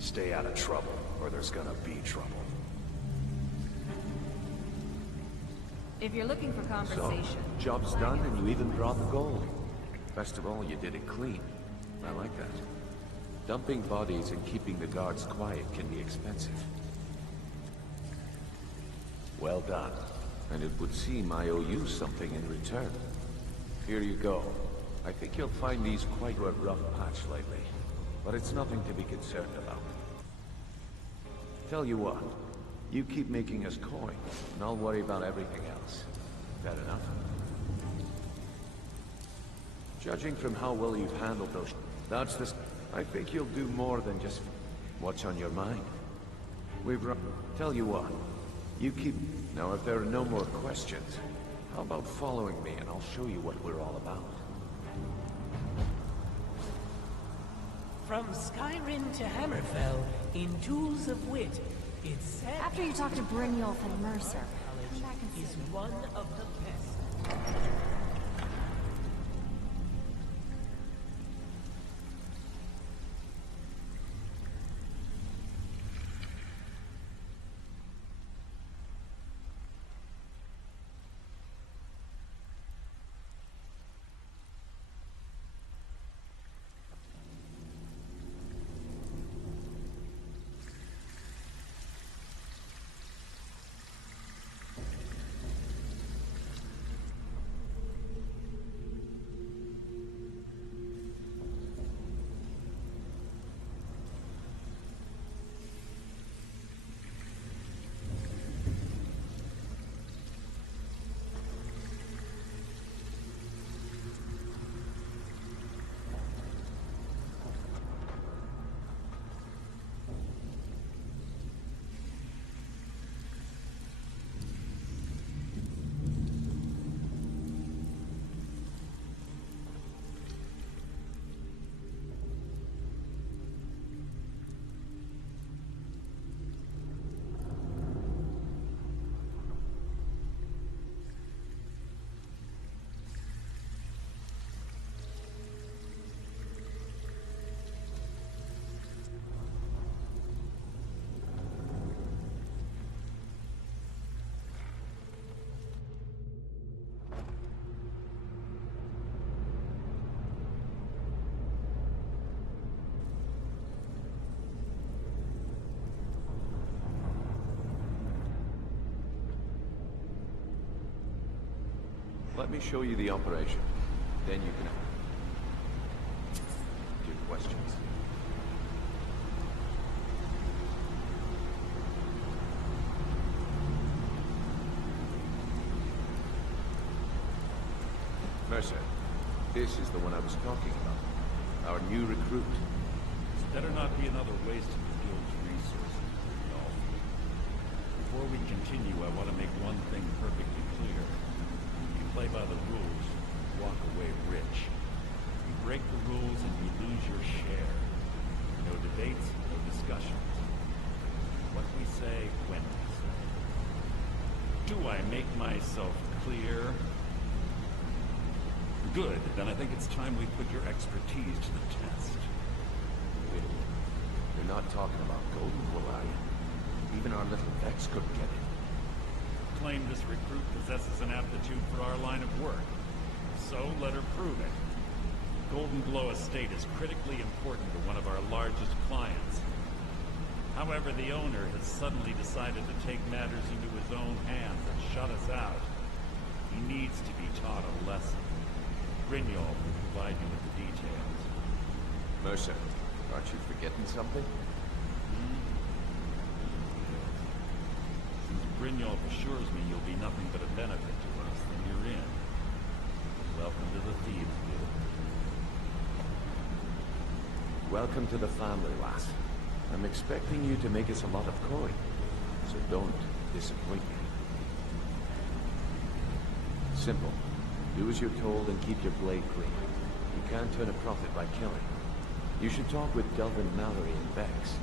Stay out of trouble, or there's gonna be trouble. If you're looking for conversation... So, job's done and you even brought the gold. Best of all, you did it clean. I like that. Dumping bodies and keeping the guards quiet can be expensive. Well done. And it would seem I owe you something in return. Here you go. I think you'll find these quite a rough patch lately. But it's nothing to be concerned about. Tell you what, you keep making us coin, and I'll worry about everything else. Fair enough? Judging from how well you've handled those... That's the... I think you'll do more than just... What's on your mind? We've run... Tell you what, you keep... Now if there are no more questions, how about following me and I'll show you what we're all about. From Skyrim to Hammerfell, in Tools of Wit, it's said... After you talk to Brynjolf and Mercer, come back and is one of the best. Let me show you the operation. Then you can give questions. Mercer, this is the one I was talking about. Our new recruit. This better not be another waste of the guild's resources, y'all. Before we continue, I want to make one thing perfectly clear. You play by the rules, walk away rich. You break the rules and you lose your share. No debates, no discussions. What we say, when we say. Do I make myself clear? Good, then I think it's time we put your expertise to the test. Wait a minute. You're not talking about Golden Wool, are you? Even our little Vex couldn't get it. Claim this recruit possesses an aptitude for our line of work. So let her prove it. Golden Glow Estate is critically important to one of our largest clients. However, the owner has suddenly decided to take matters into his own hands and shut us out. He needs to be taught a lesson. Brynjolf will provide you with the details. Mercer, aren't you forgetting something? Since Brynjolf assures me you'll be nothing but a benefit to us, then you're in. Welcome to the Thieves Guild. Welcome to the family, lass. I'm expecting you to make us a lot of coin, so don't disappoint me. Simple. Do as you're told and keep your blade clean. You can't turn a profit by killing. You should talk with Delvin Mallory and Vex.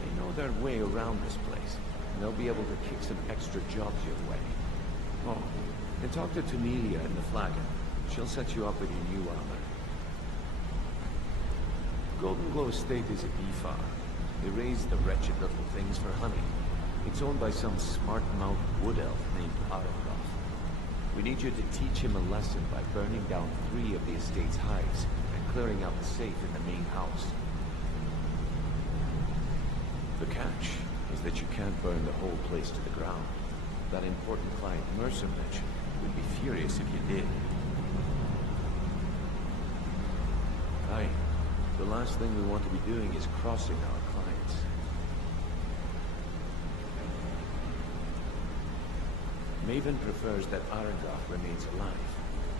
They know their way around this place, and they'll be able to kick some extra jobs your way. Oh, and talk to Tamelia in the Flagon. She'll set you up with your new armor. Golden Glow Estate is a beefar. They raise the wretched little things for honey. It's owned by some smart-mouthed wood elf named Arengoth. We need you to teach him a lesson by burning down 3 of the estate's hives and clearing out the safe in the main house. The catch is that you can't burn the whole place to the ground. That important client Mercer mentioned would be furious if you did. Aye. The last thing we want to be doing is crossing our clients. Maven prefers that Arengoth remains alive,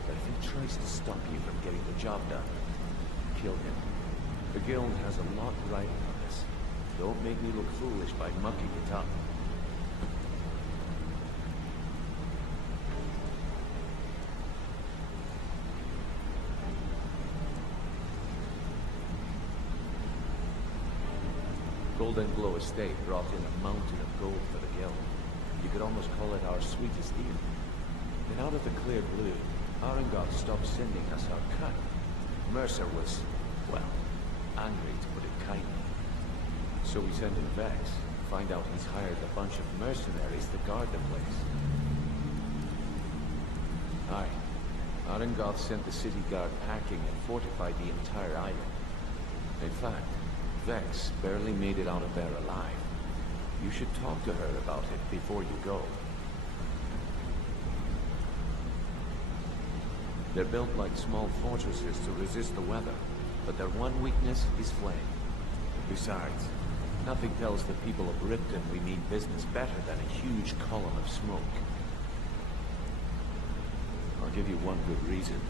but if he tries to stop you from getting the job done, kill him. The guild has a lot riding on this. Don't make me look foolish by mucking it up. Golden Glow Estate brought in a mountain of gold for the guild. You could almost call it our sweetest deal. Then out of the clear blue, Arengoth stopped sending us our cut. Mercer was, well, angry to put it kindly. So we send in Vex, find out he's hired a bunch of mercenaries to guard the place. Aye. Arengoth sent the city guard packing and fortified the entire island. In fact, Vex barely made it out of there alive. You should talk to her about it before you go. They're built like small fortresses to resist the weather, but their one weakness is flame. Besides, nothing tells the people of Ripton we mean business better than a huge column of smoke. I'll give you one good reason.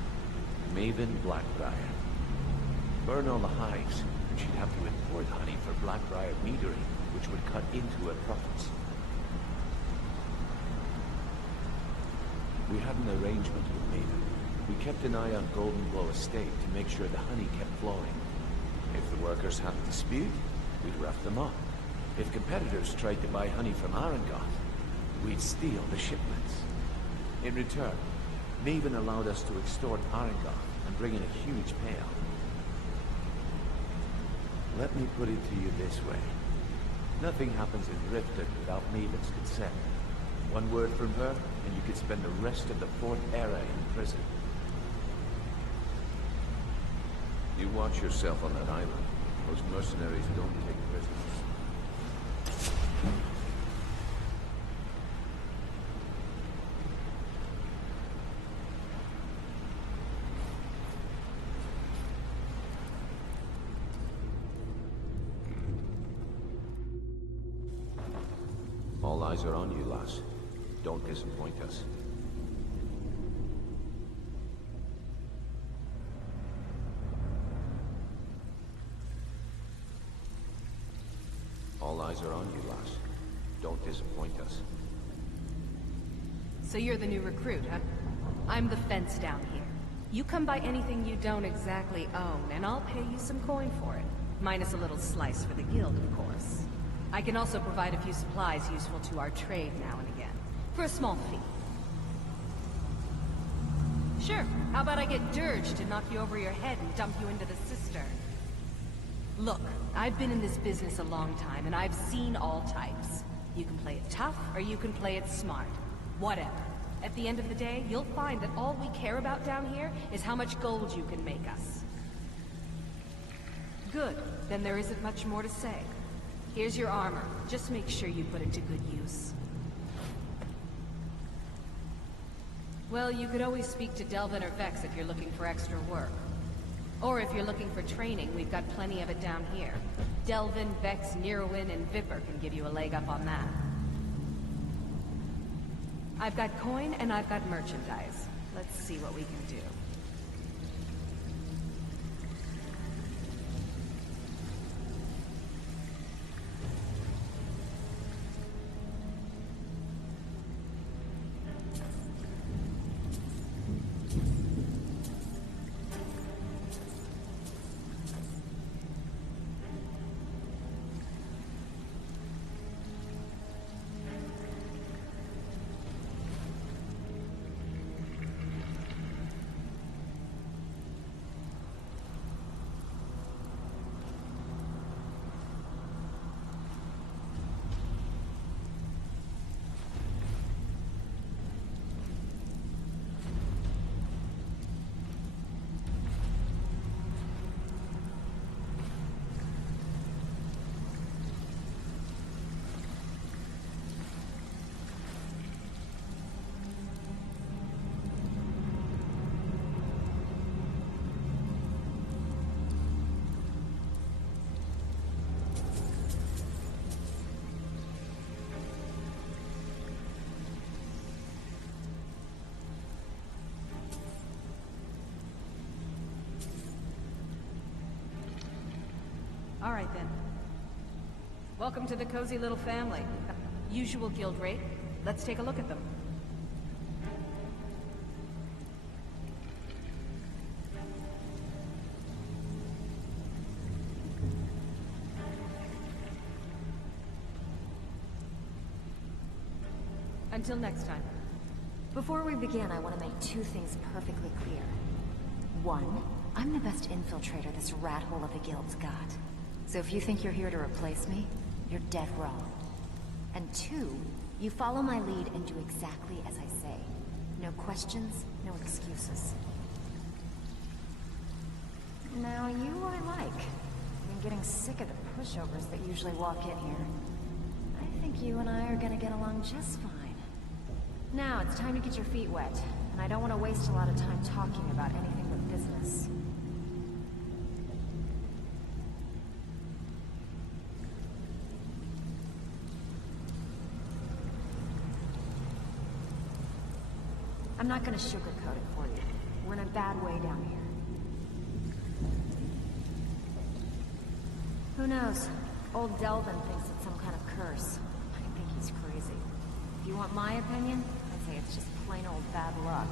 Maven Blackbriar. Burn all the hives, and she'd have to import honey for Blackbriar metering, which would cut into her profits. We had an arrangement with Maven. We kept an eye on Golden Glow Estate to make sure the honey kept flowing. If the workers had a dispute, we'd rough them up. If competitors tried to buy honey from Arengoth, we'd steal the shipments. In return, Maven allowed us to extort Arengoth and bring in a huge payout. Let me put it to you this way. Nothing happens in Riften without Maven's consent. One word from her, and you could spend the rest of the 4th era in prison. You watch yourself on that island. Those mercenaries don't take prisoners. eyes are on you, lass. Don't disappoint us. All eyes are on you, lass. Don't disappoint us. So you're the new recruit, huh? I'm the fence down here. You come by anything you don't exactly own, and I'll pay you some coin for it. Minus a little slice for the guild, of course. I can also provide a few supplies useful to our trade now and again. For a small fee. Sure, how about I get Dirge to knock you over your head and dump you into the cistern? Look, I've been in this business a long time, and I've seen all types. You can play it tough, or you can play it smart. Whatever. At the end of the day, you'll find that all we care about down here is how much gold you can make us. Good. Then there isn't much more to say. Here's your armor. Just make sure you put it to good use. Well, you could always speak to Delvin or Vex if you're looking for extra work. Or if you're looking for training, we've got plenty of it down here. Delvin, Vex, Nirwin, and Vipper can give you a leg up on that. I've got coin and I've got merchandise. Let's see what we can do. All right, then. Welcome to the cozy little family. Usual guild rate. Let's take a look at them. Until next time. Before we begin, I want to make two things perfectly clear. One, I'm the best infiltrator this rat hole of a guild's got. So if you think you're here to replace me, you're dead wrong. And two, you follow my lead and do exactly as I say. No questions, no excuses. Now you I like. I'm getting sick of the pushovers that usually walk in here. I think you and I are gonna get along just fine. Now it's time to get your feet wet, and I don't want to waste a lot of time talking about anything but business. I'm not gonna sugarcoat it for you. We're in a bad way down here. Who knows? Old Delvin thinks it's some kind of curse. I think he's crazy. If you want my opinion, I'd say it's just plain old bad luck.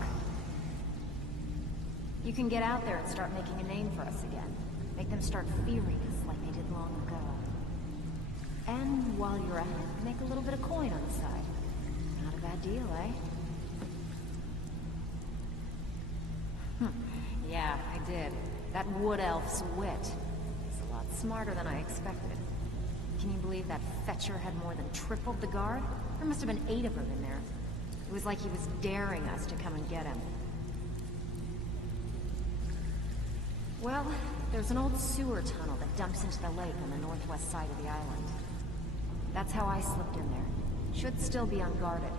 You can get out there and start making a name for us again. Make them start fearing us like they did long ago. And while you're at it, make a little bit of coin on the side. Not a bad deal, eh? Yeah, I did. That wood elf's wit is a lot smarter than I expected. Can you believe that fetcher had more than tripled the guard? There must have been 8 of them in there. It was like he was daring us to come and get him. Well, there's an old sewer tunnel that dumps into the lake on the northwest side of the island. That's how I slipped in there. Should still be unguarded.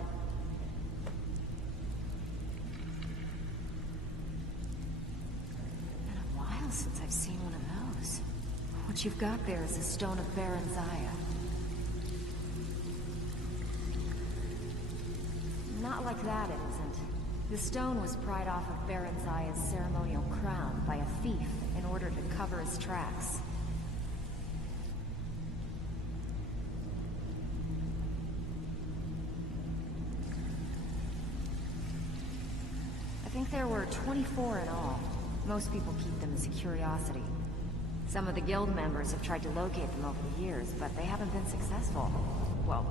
Since I've seen one of those. What you've got there is a stone of Baron Zaya. Not like that, it isn't. The stone was pried off of Baron Zaya's ceremonial crown by a thief in order to cover his tracks. I think there were 24 in all. Most people keep them as a curiosity. Some of the guild members have tried to locate them over the years, but they haven't been successful. Well,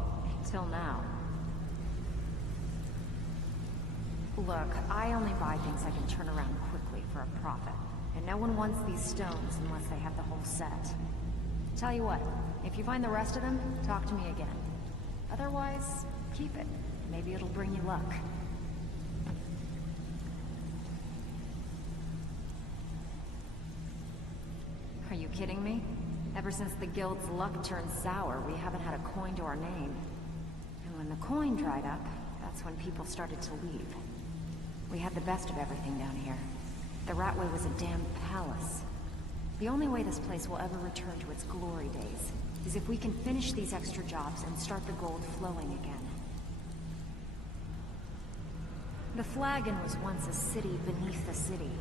till now. Look, I only buy things I can turn around quickly for a profit. And no one wants these stones unless they have the whole set. Tell you what, if you find the rest of them, talk to me again. Otherwise, keep it. Maybe it'll bring you luck. Are you kidding me? Ever since the guild's luck turned sour, we haven't had a coin to our name. And when the coin dried up, that's when people started to leave. We had the best of everything down here. The Ratway was a damn palace. The only way this place will ever return to its glory days is if we can finish these extra jobs and start the gold flowing again. The Flagon was once a city beneath the city.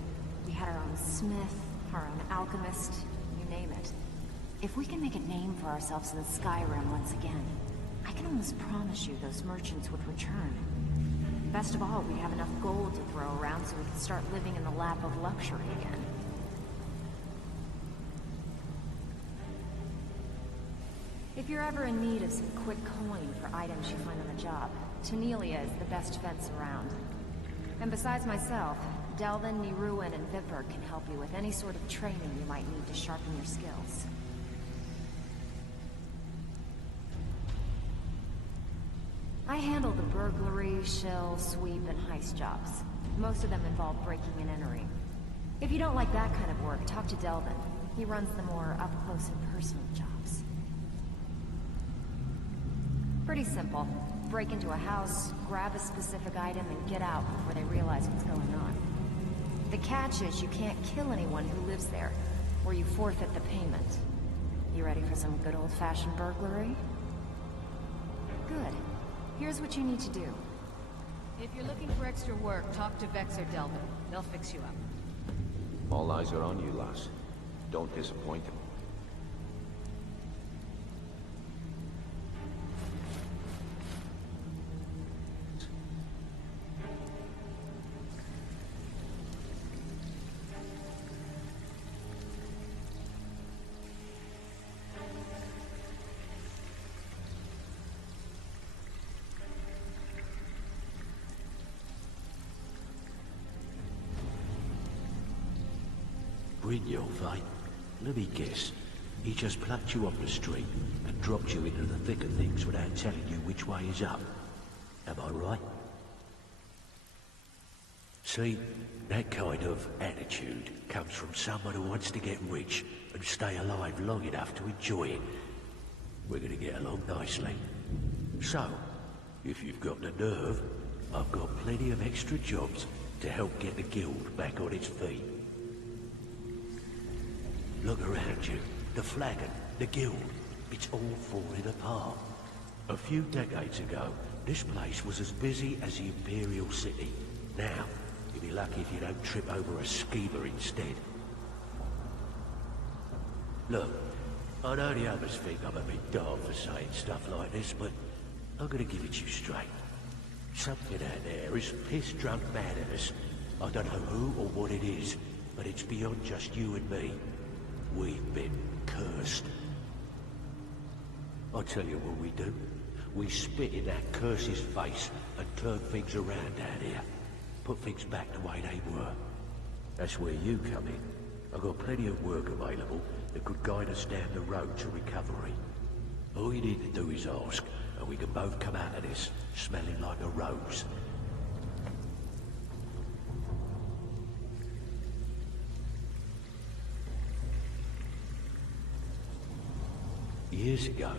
We had our own smith, our own alchemist, you name it. If we can make a name for ourselves in Skyrim once again, I can almost promise you those merchants would return. Best of all, we have enough gold to throw around so we can start living in the lap of luxury again. If you're ever in need of some quick coin for items you find on the job, Tanelia is the best fence around. And besides myself, Delvin, Niruin, and Vipper can help you with any sort of training you might need to sharpen your skills. I handle the burglary, shill, sweep, and heist jobs. Most of them involve breaking and entering. If you don't like that kind of work, talk to Delvin. He runs the more up-close and personal jobs. Pretty simple. Break into a house, grab a specific item, and get out before they realize what's going on. The catch is you can't kill anyone who lives there, or you forfeit the payment. You ready for some good old-fashioned burglary? Good. Here's what you need to do. If you're looking for extra work, talk to Vex or Delvin. They'll fix you up. All eyes are on you, lass. Don't disappoint them. Brynjolf, eh? Let me guess. He just plucked you off the street and dropped you into the thick of things without telling you which way is up. Am I right? See, that kind of attitude comes from someone who wants to get rich and stay alive long enough to enjoy it. We're gonna get along nicely. So, if you've got the nerve, I've got plenty of extra jobs to help get the guild back on its feet. Look around you. The Flagon, the guild, it's all falling apart. A few decades ago, this place was as busy as the Imperial City. Now, you'll be lucky if you don't trip over a schemer instead. Look, I know the others think I'm a bit daft for saying stuff like this, but I'm gonna give it to you straight. Something out there is piss-drunk mad at us. I don't know who or what it is, but it's beyond just you and me. We've been cursed. I'll tell you what we do. We spit in that curse's face and turn things around down here. Put things back the way they were. That's where you come in. I've got plenty of work available that could guide us down the road to recovery. All you need to do is ask, and we can both come out of this smelling like a rose. Years ago,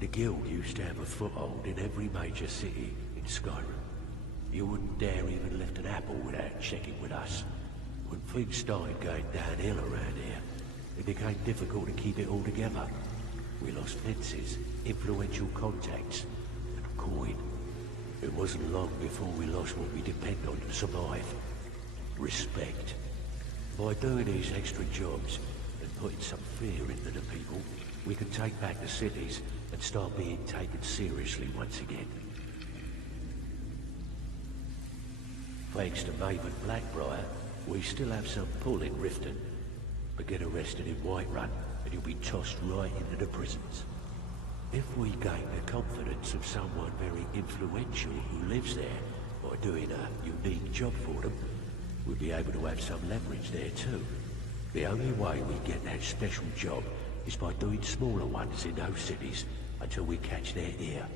the guild used to have a foothold in every major city in Skyrim. You wouldn't dare even lift an apple without checking with us. When things started going downhill around here, it became difficult to keep it all together. We lost fences, influential contacts, and coin. It wasn't long before we lost what we depend on to survive. Respect. By doing these extra jobs and putting some fear into the people, we can take back the cities and start being taken seriously once again. Thanks to Maven Blackbriar, we still have some pull in Riften. But get arrested in Whiterun, and you'll be tossed right into the prisons. If we gain the confidence of someone very influential who lives there, by doing a unique job for them, we'll be able to have some leverage there too. The only way we get that special job is by doing smaller ones in those cities until we catch their ear.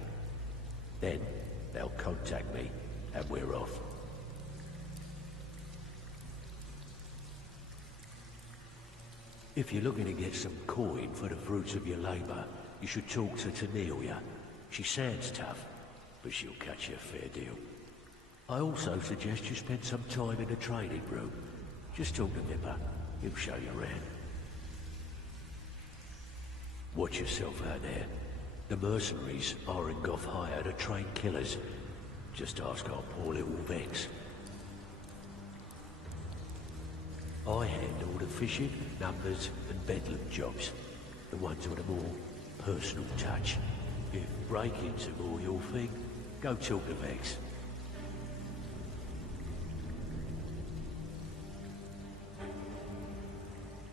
Then, they'll contact me, and we're off. If you're looking to get some coin for the fruits of your labor, you should talk to Tanelia. She sounds tough, but she'll cut you a fair deal. I also suggest you spend some time in the training room. Just talk to Nipper. He'll show you around. Watch yourself out there. The mercenaries Arengoth hired to train killers. Just ask our poor little Vex. I handle the fishing, numbers, and bedlam jobs. The ones with a more personal touch. If break-ins are more your thing, go talk to Vex.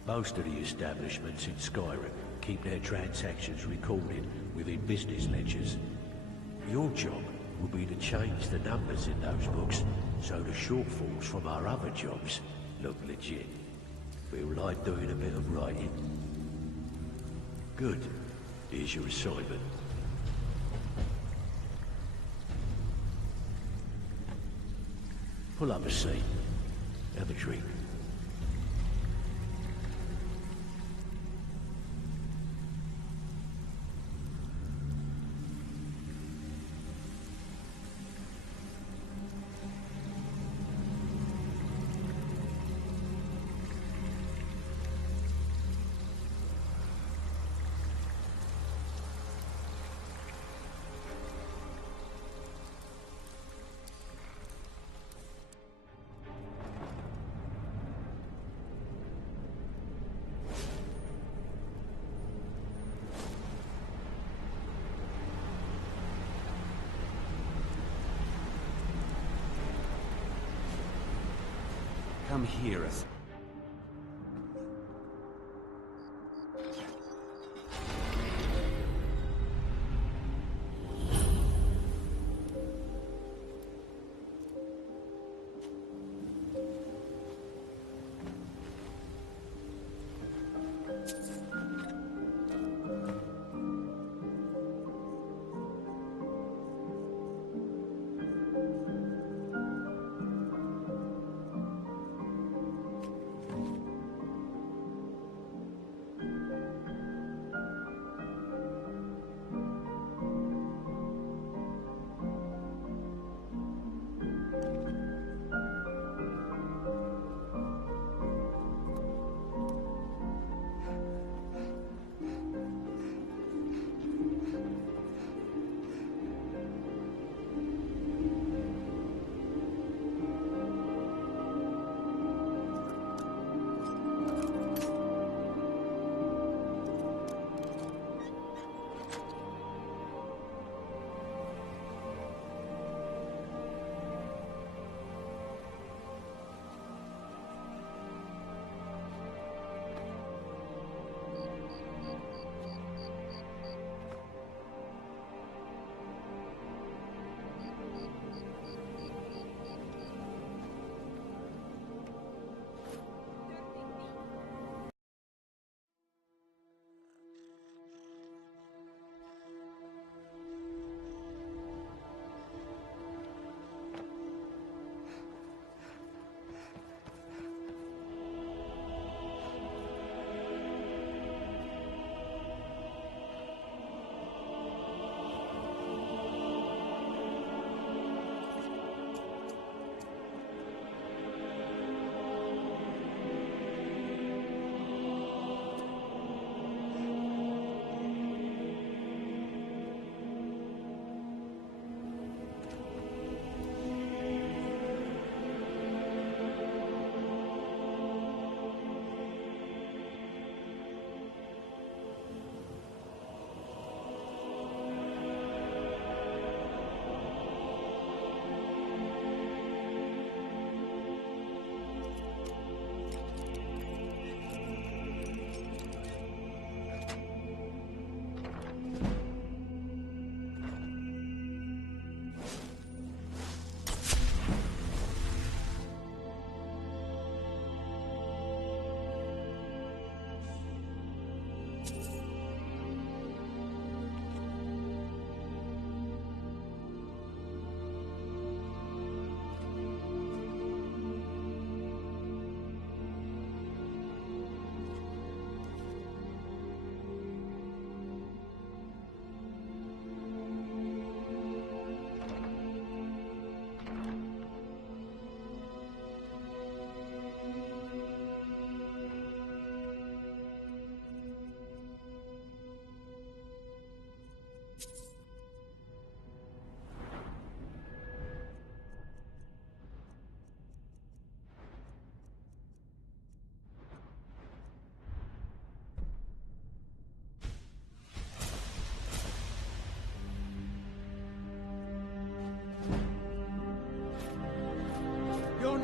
Most of the establishments in Skyrim keep their transactions recorded within business ledgers. Your job will be to change the numbers in those books so the shortfalls from our other jobs look legit. We'll like doing a bit of writing. Good. Here's your assignment. Pull up a seat. Have a drink. Come hear us.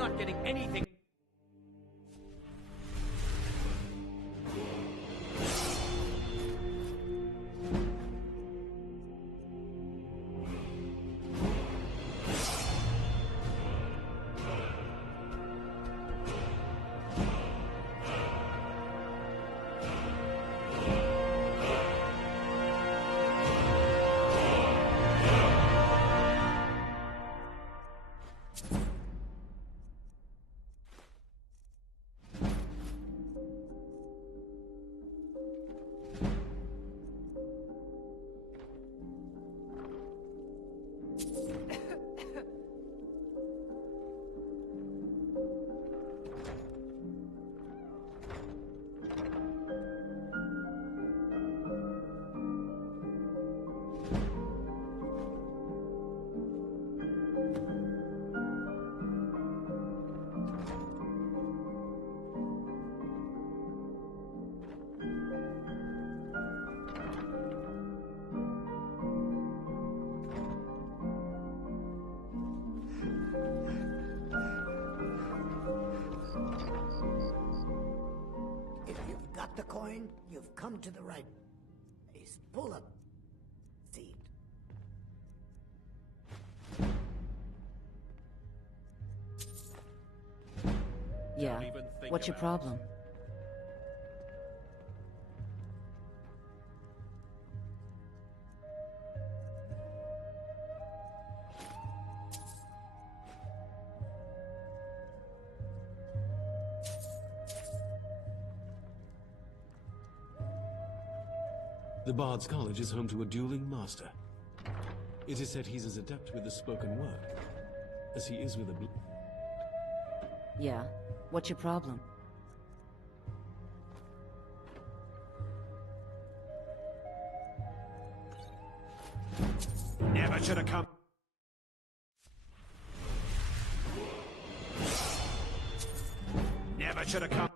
not getting anything. If you've got the coin, you've come to the right place. Pull up. Seat. Yeah. What's your problem? The Bard's College is home to a dueling master. It is said he's as adept with the spoken word as he is with the Yeah. What's your problem? Never should have come. Never should have come.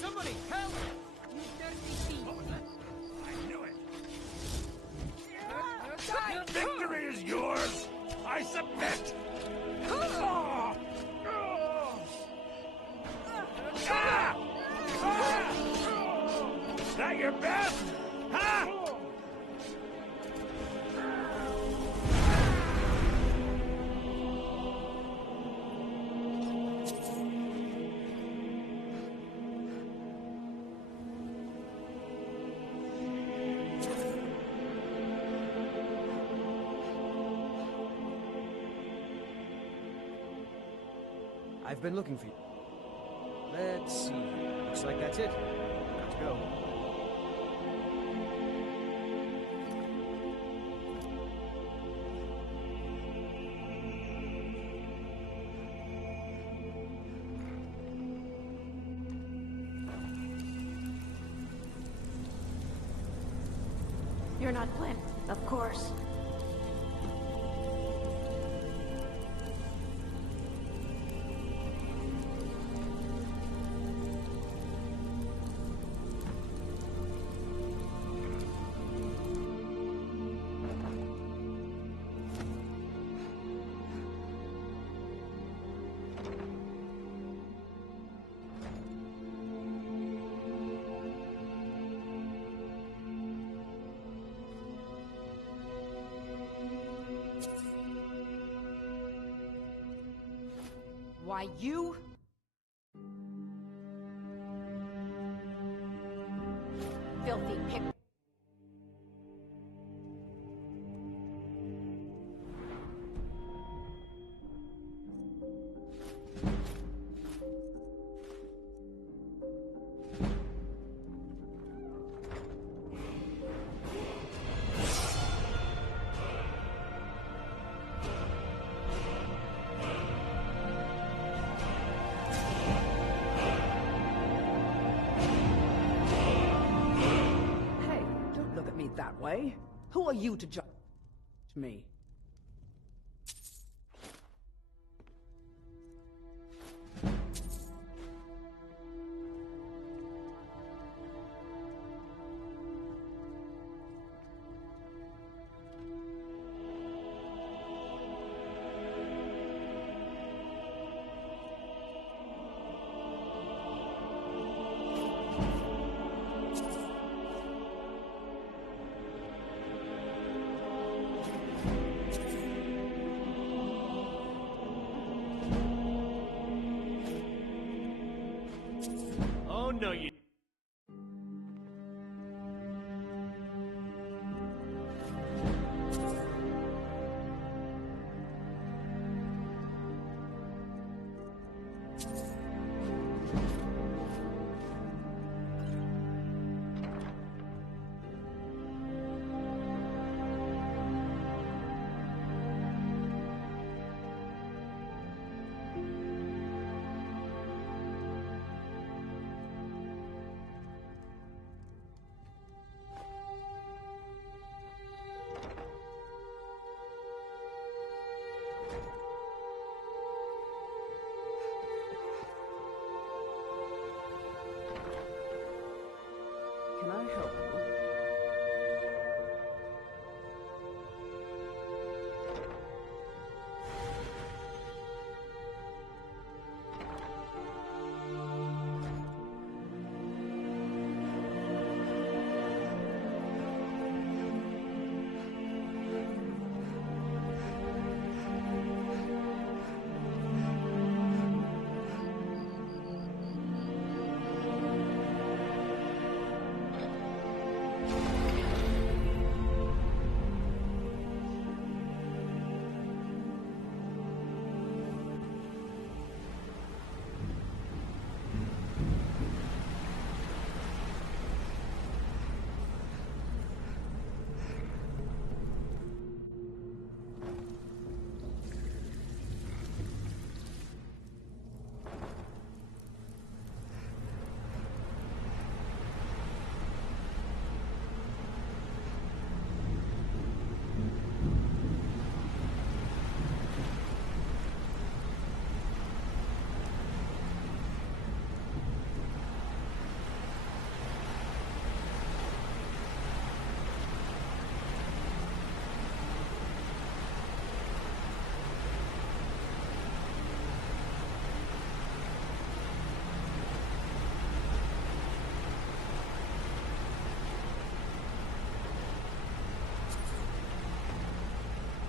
Somebody help! You dirty thief! I knew it! Victory is yours! I submit! Ah! Is that your best? Huh? I've been looking for you. Let's see. Looks like that's it. Got to go. you're not Glenn. Of course. Why, you? Filthy pick. That way? Who are you to judge me? Oh, no, you... Can I help you?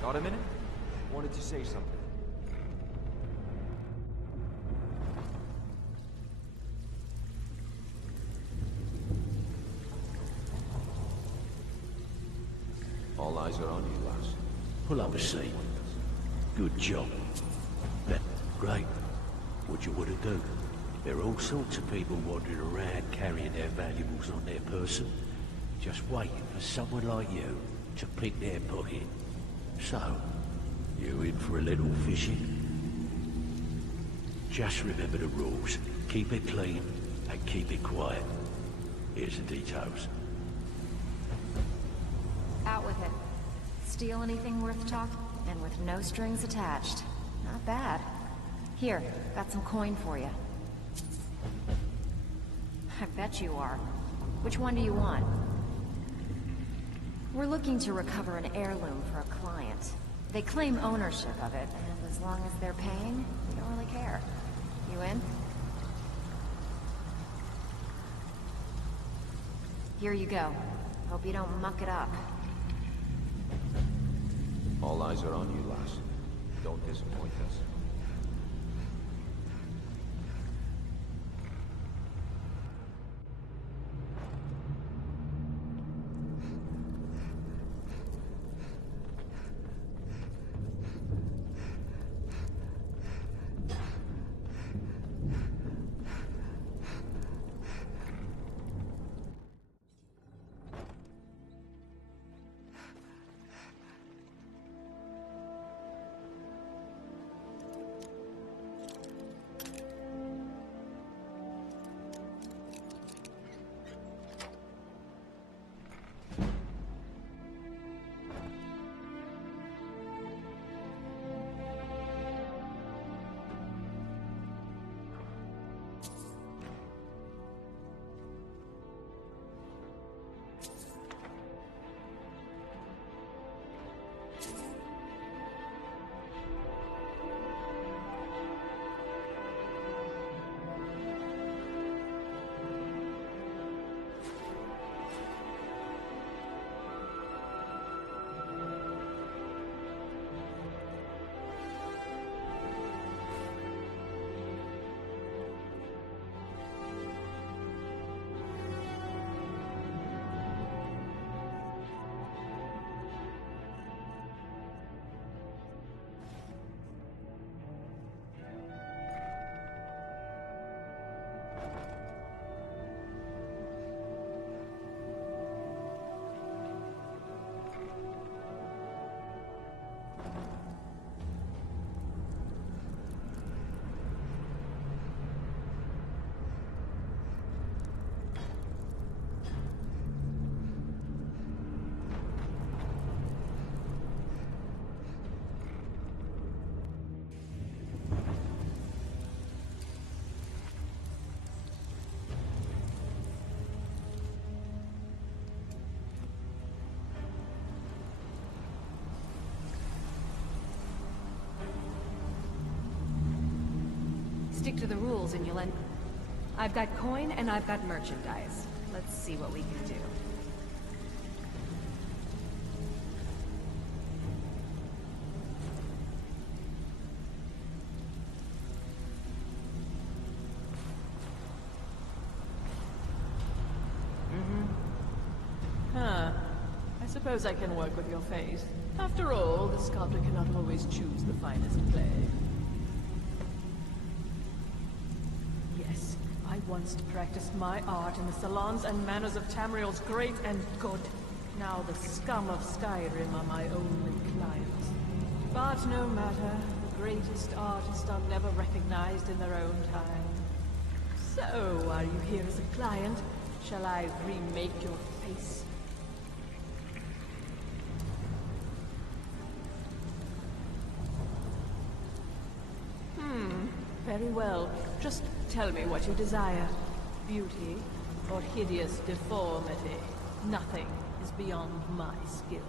Got a minute? Wanted to say something. All eyes are on you, lass. Pull up a seat. Good job. That great. What you want to do? There are all sorts of people wandering around carrying their valuables on their person, just waiting for someone like you to pick their pocket. So, you in for a little fishing? Just remember the rules. Keep it clean and keep it quiet. Here's the details. Out with it. Steal anything worth talking? And with no strings attached. Not bad. Here, got some coin for you. I bet you are. Which one do you want? We're looking to recover an heirloom for a client. They claim ownership of it, and as long as they're paying, we don't really care. You in? Here you go. Hope you don't muck it up. All eyes are on you, lass. Don't disappoint us. Stick to the rules and you'll end... I've got coin and I've got merchandise. Let's see what we can do. Huh. I suppose I can work with your face. After all, the sculptor cannot always choose the finest clay. Yes, I once practiced my art in the salons and manners of Tamriel's great and good. Now the scum of Skyrim are my only clients. But no matter, the greatest artists are never recognized in their own time. So, are you here as a client? Shall I remake your face? Very well. Just tell me what you desire. Beauty or hideous deformity. Nothing is beyond my skill.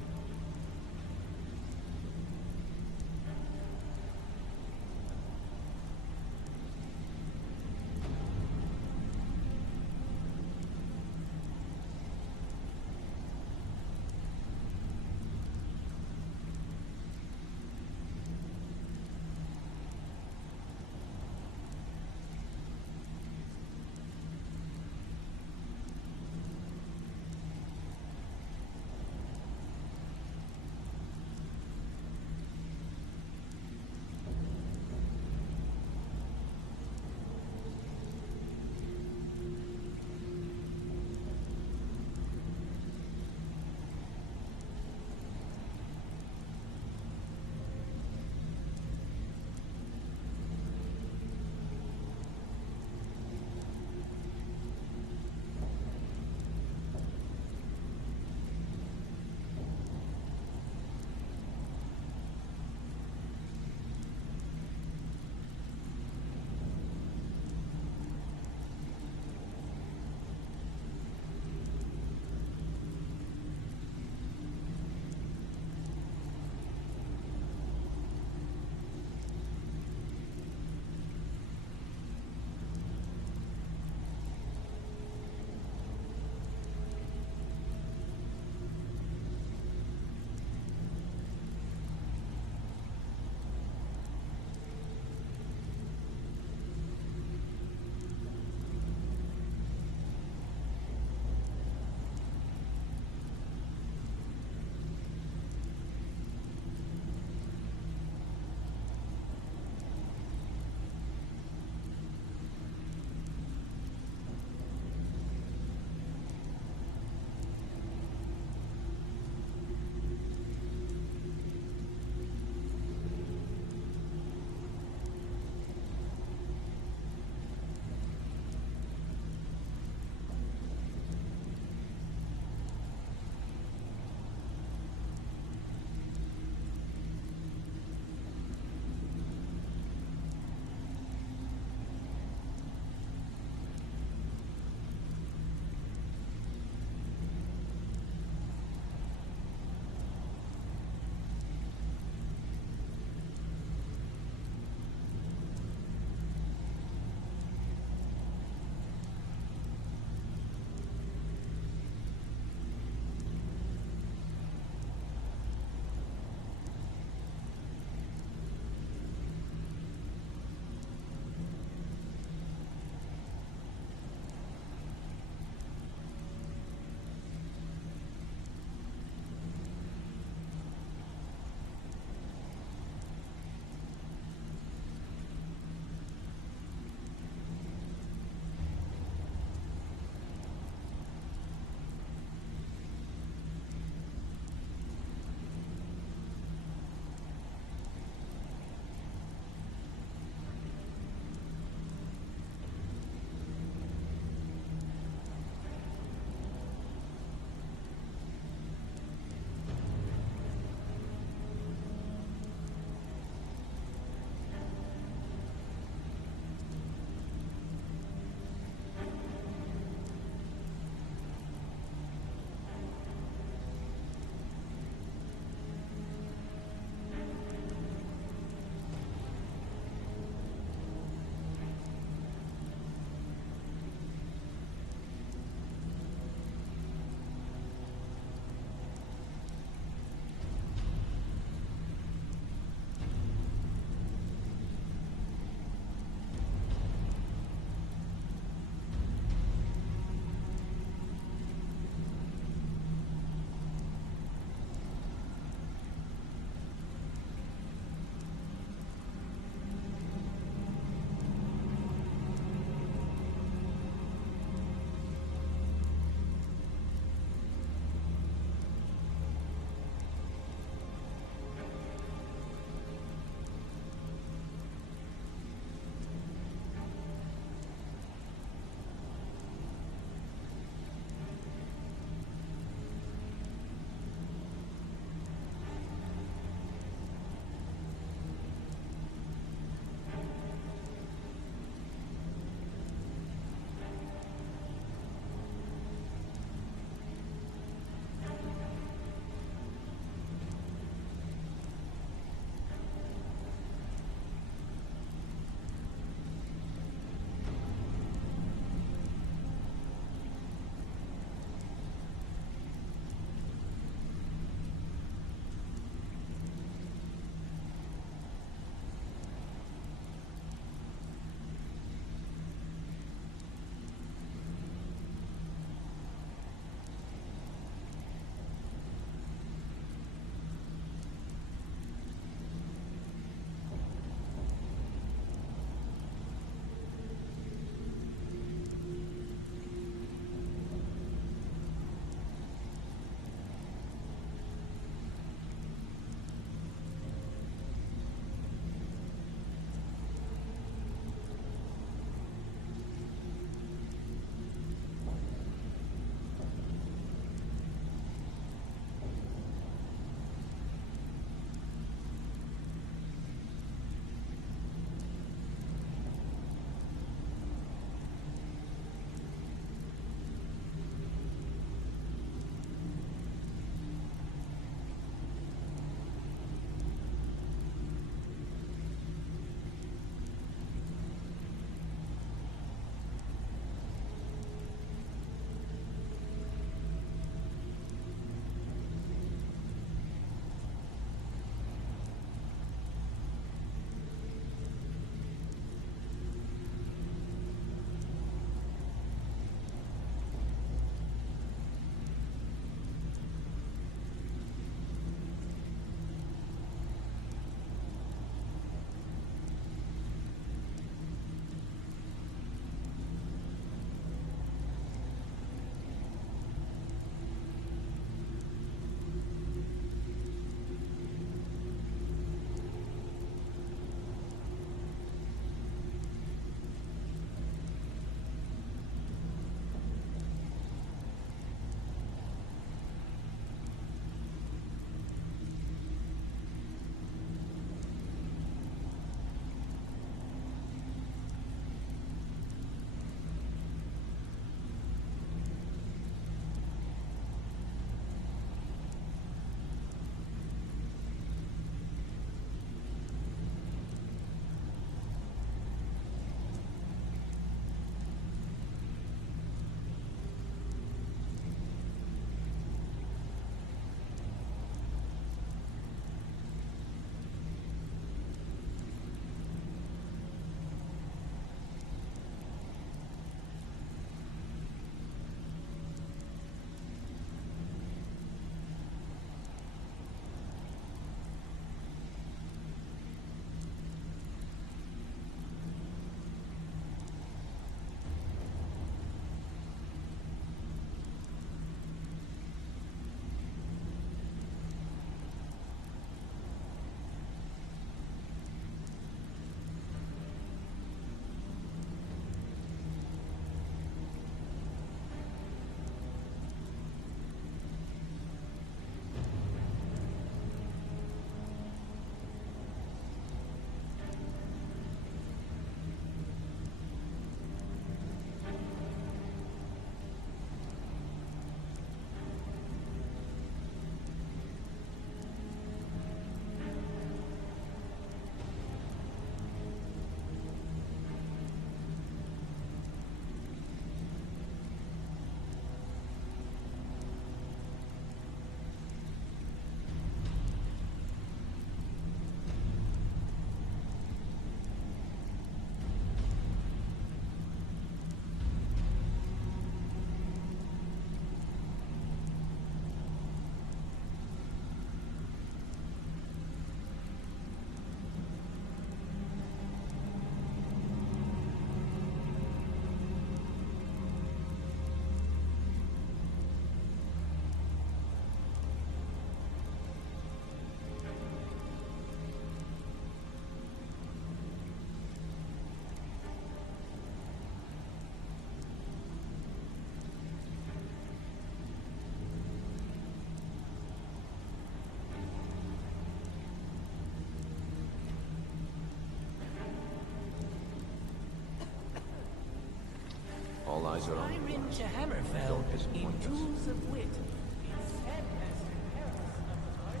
Clothes are on the Skyrim flash. to Hammerfell Don't in disappoint us. Tools of Wit. It's Headmaster Harris of the Guard.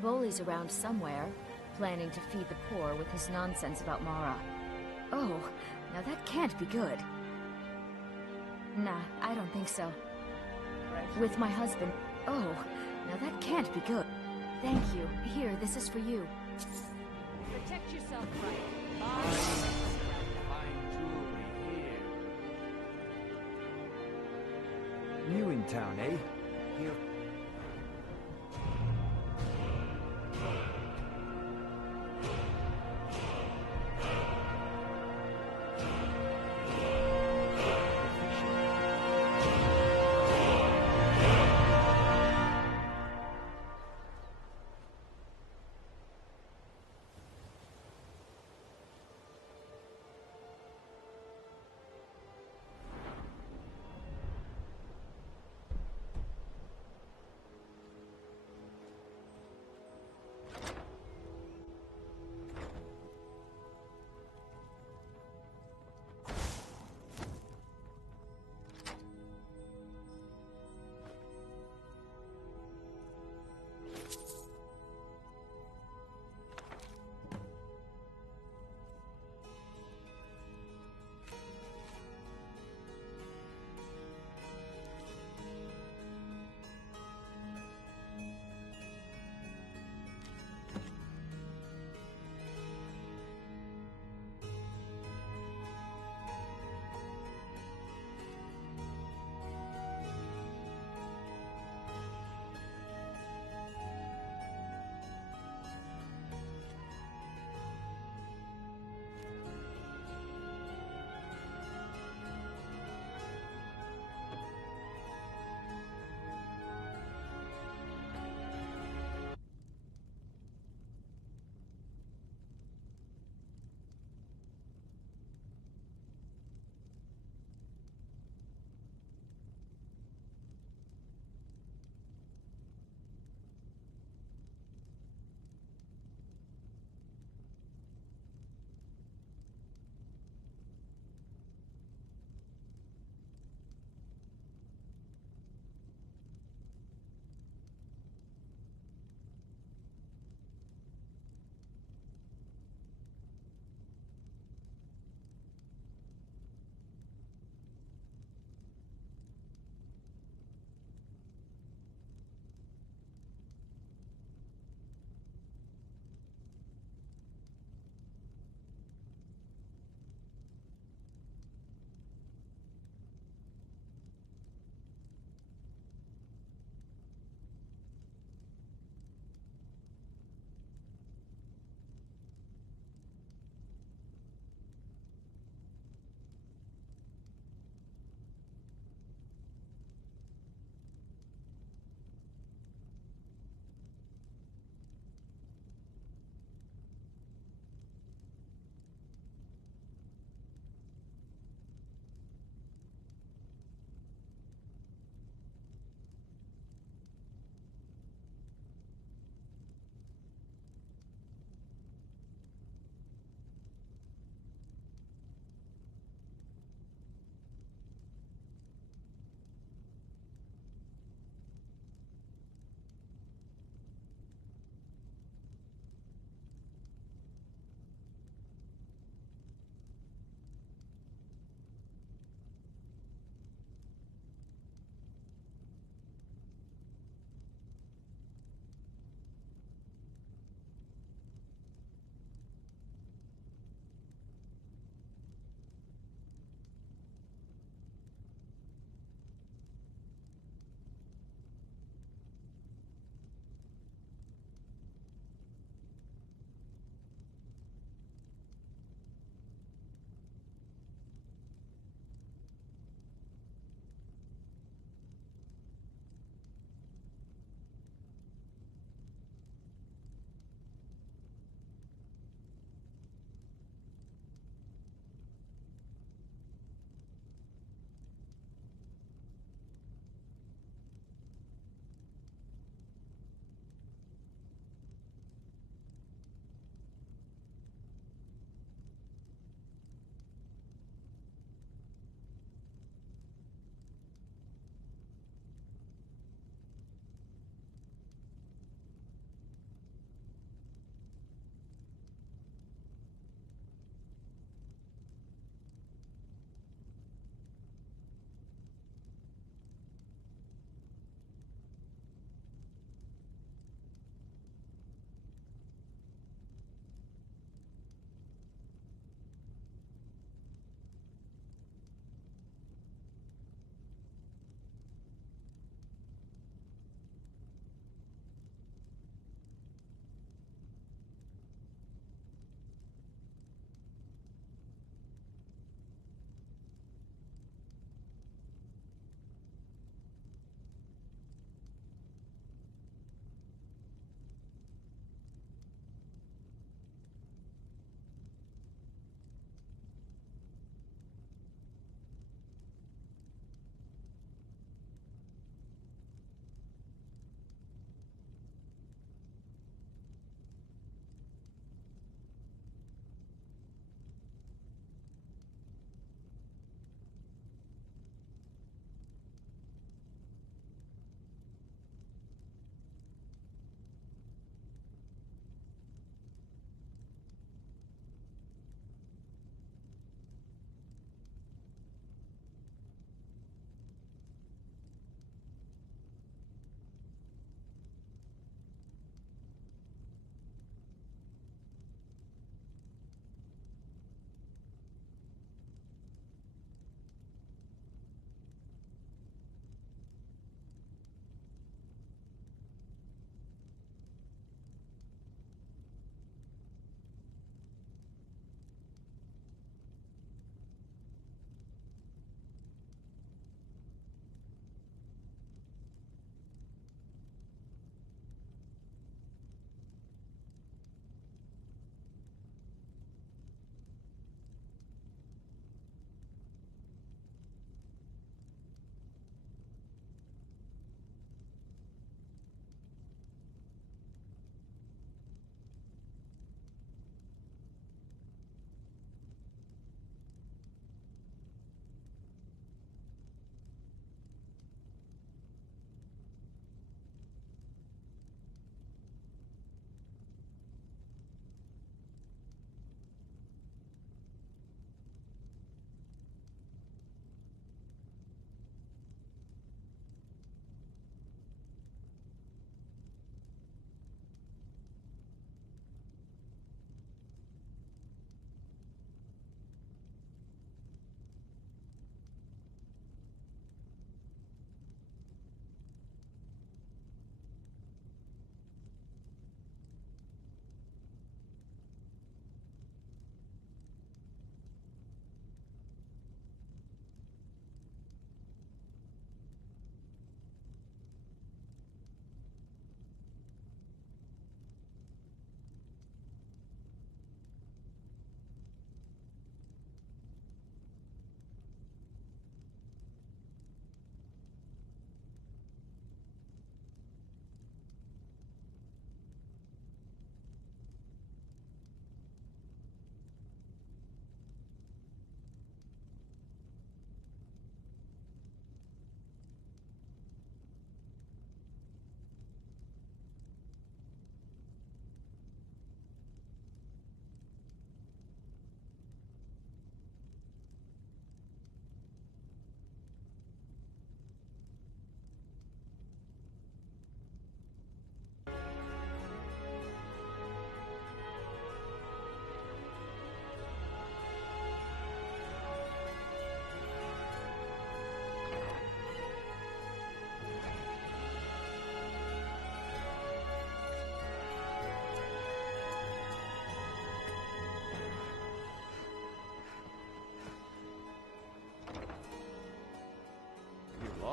Boley's around somewhere, planning to feed the poor with his nonsense about Mara. Oh, now that can't be good. Nah, I don't think so. With my husband. Oh, now that can't be good. Thank you. Here, this is for you. Protect yourself, right? Fine jewelry here. New in town, eh? Here.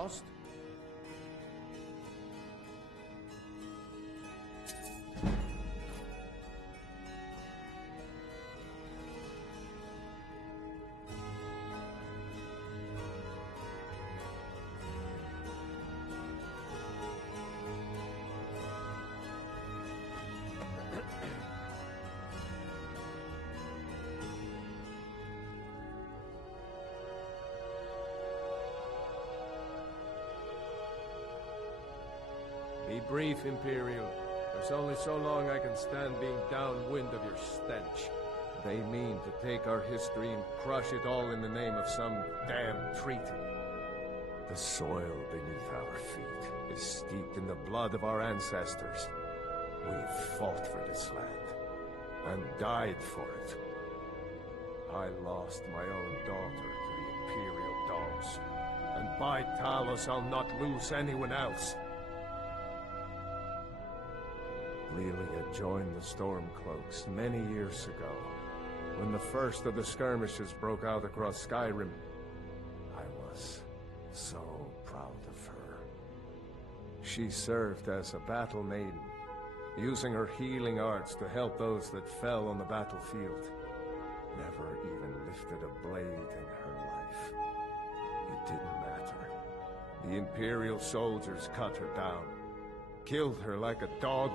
lost? Be brief, Imperial. There's only so long I can stand being downwind of your stench. They mean to take our history and crush it all in the name of some damn treaty. The soil beneath our feet is steeped in the blood of our ancestors. We've fought for this land, and died for it. I lost my own daughter to the Imperial dogs, and by Talos I'll not lose anyone else. Lelia joined the Stormcloaks many years ago, when the first of the skirmishes broke out across Skyrim. I was so proud of her. She served as a battle maiden, using her healing arts to help those that fell on the battlefield. Never even lifted a blade in her life. It didn't matter. The Imperial soldiers cut her down, killed her like a dog,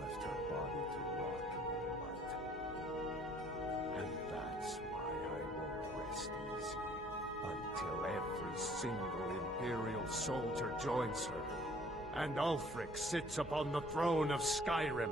left her body to rot in the mud. And that's why I won't rest easy until every single Imperial soldier joins her, and Ulfric sits upon the throne of Skyrim.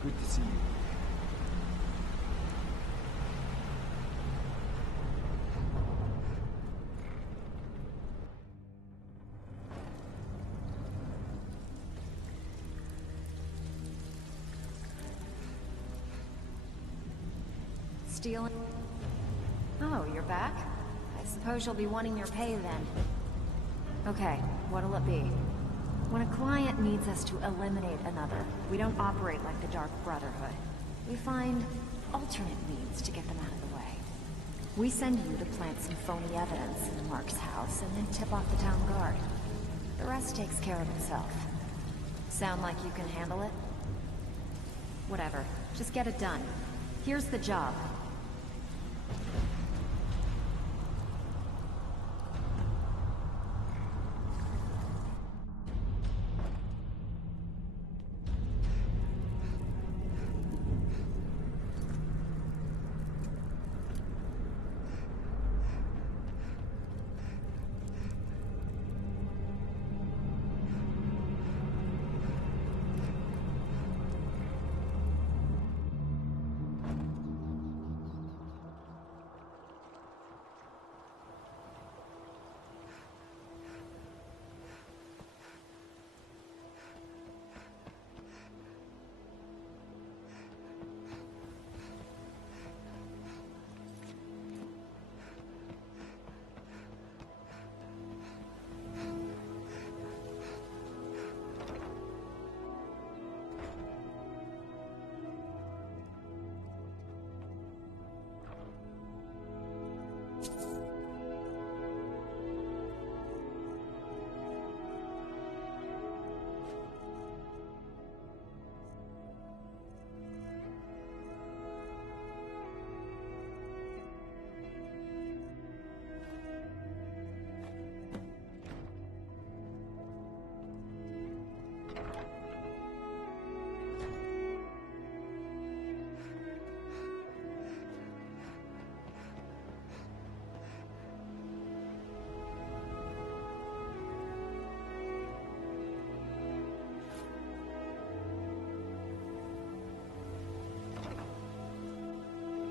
Good to see you. Stealing? Oh, you're back? I suppose you'll be wanting your pay then. Okay, what'll it be? When a client needs us to eliminate another, we don't operate like the Dark Brotherhood. We find alternate means to get them out of the way. We send you to plant some phony evidence in Mark's house and then tip off the town guard. The rest takes care of itself. Sound like you can handle it? Whatever, just get it done. Here's the job.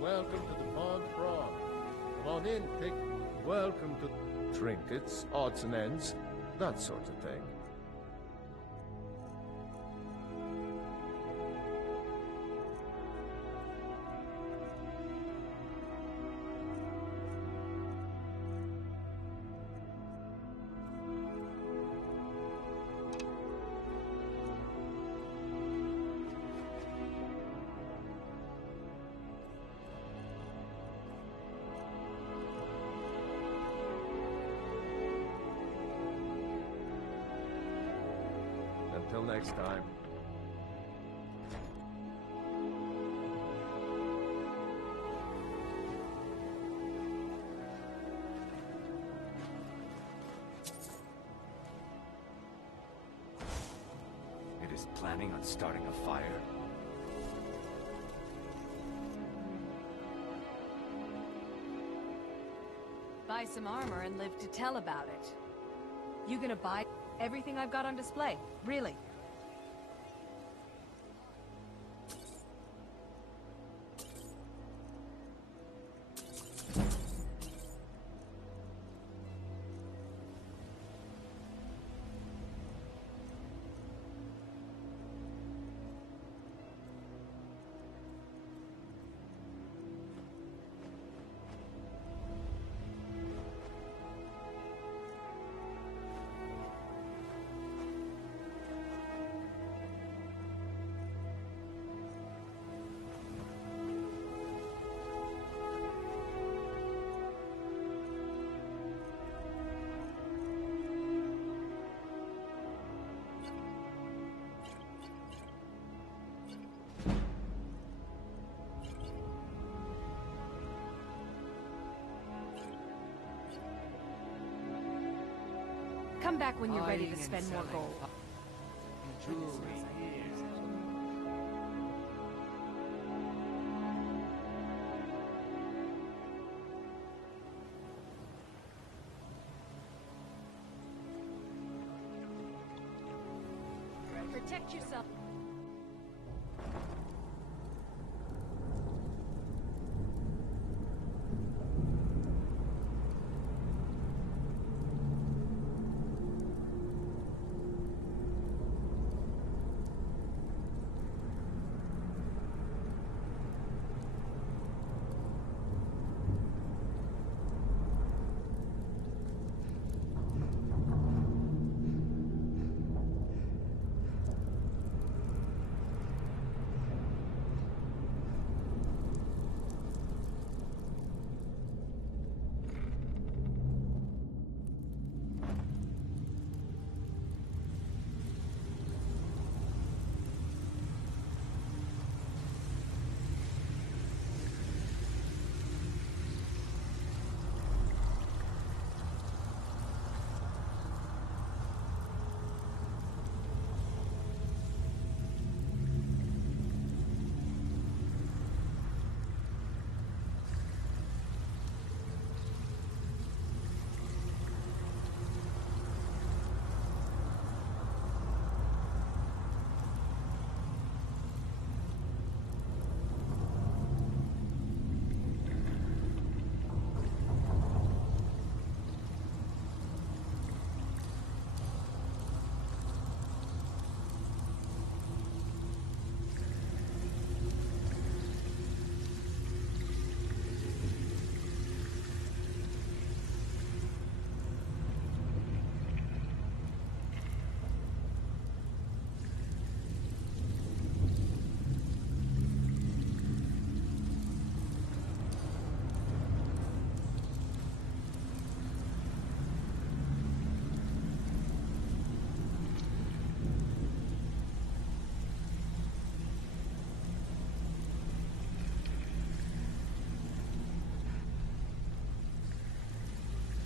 welcome to the Bog Brawl. Come on in, pick. Welcome to trinkets, odds and ends, that sort of thing. Until next time. It is planning on starting a fire. Buy some armor and live to tell about it. You gonna buy everything I've got on display? Really? Come back when you're ready to spend more gold. Protect yourself.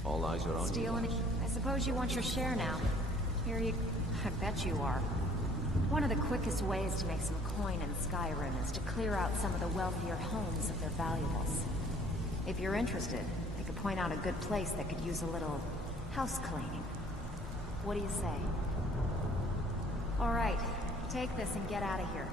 All eyes are on you. Stealing it? I suppose you want your share now. Here you... I bet you are. One of the quickest ways to make some coin in Skyrim is to clear out some of the wealthier homes of their valuables. If you're interested, I could point out a good place that could use a little house cleaning. What do you say? All right, take this and get out of here.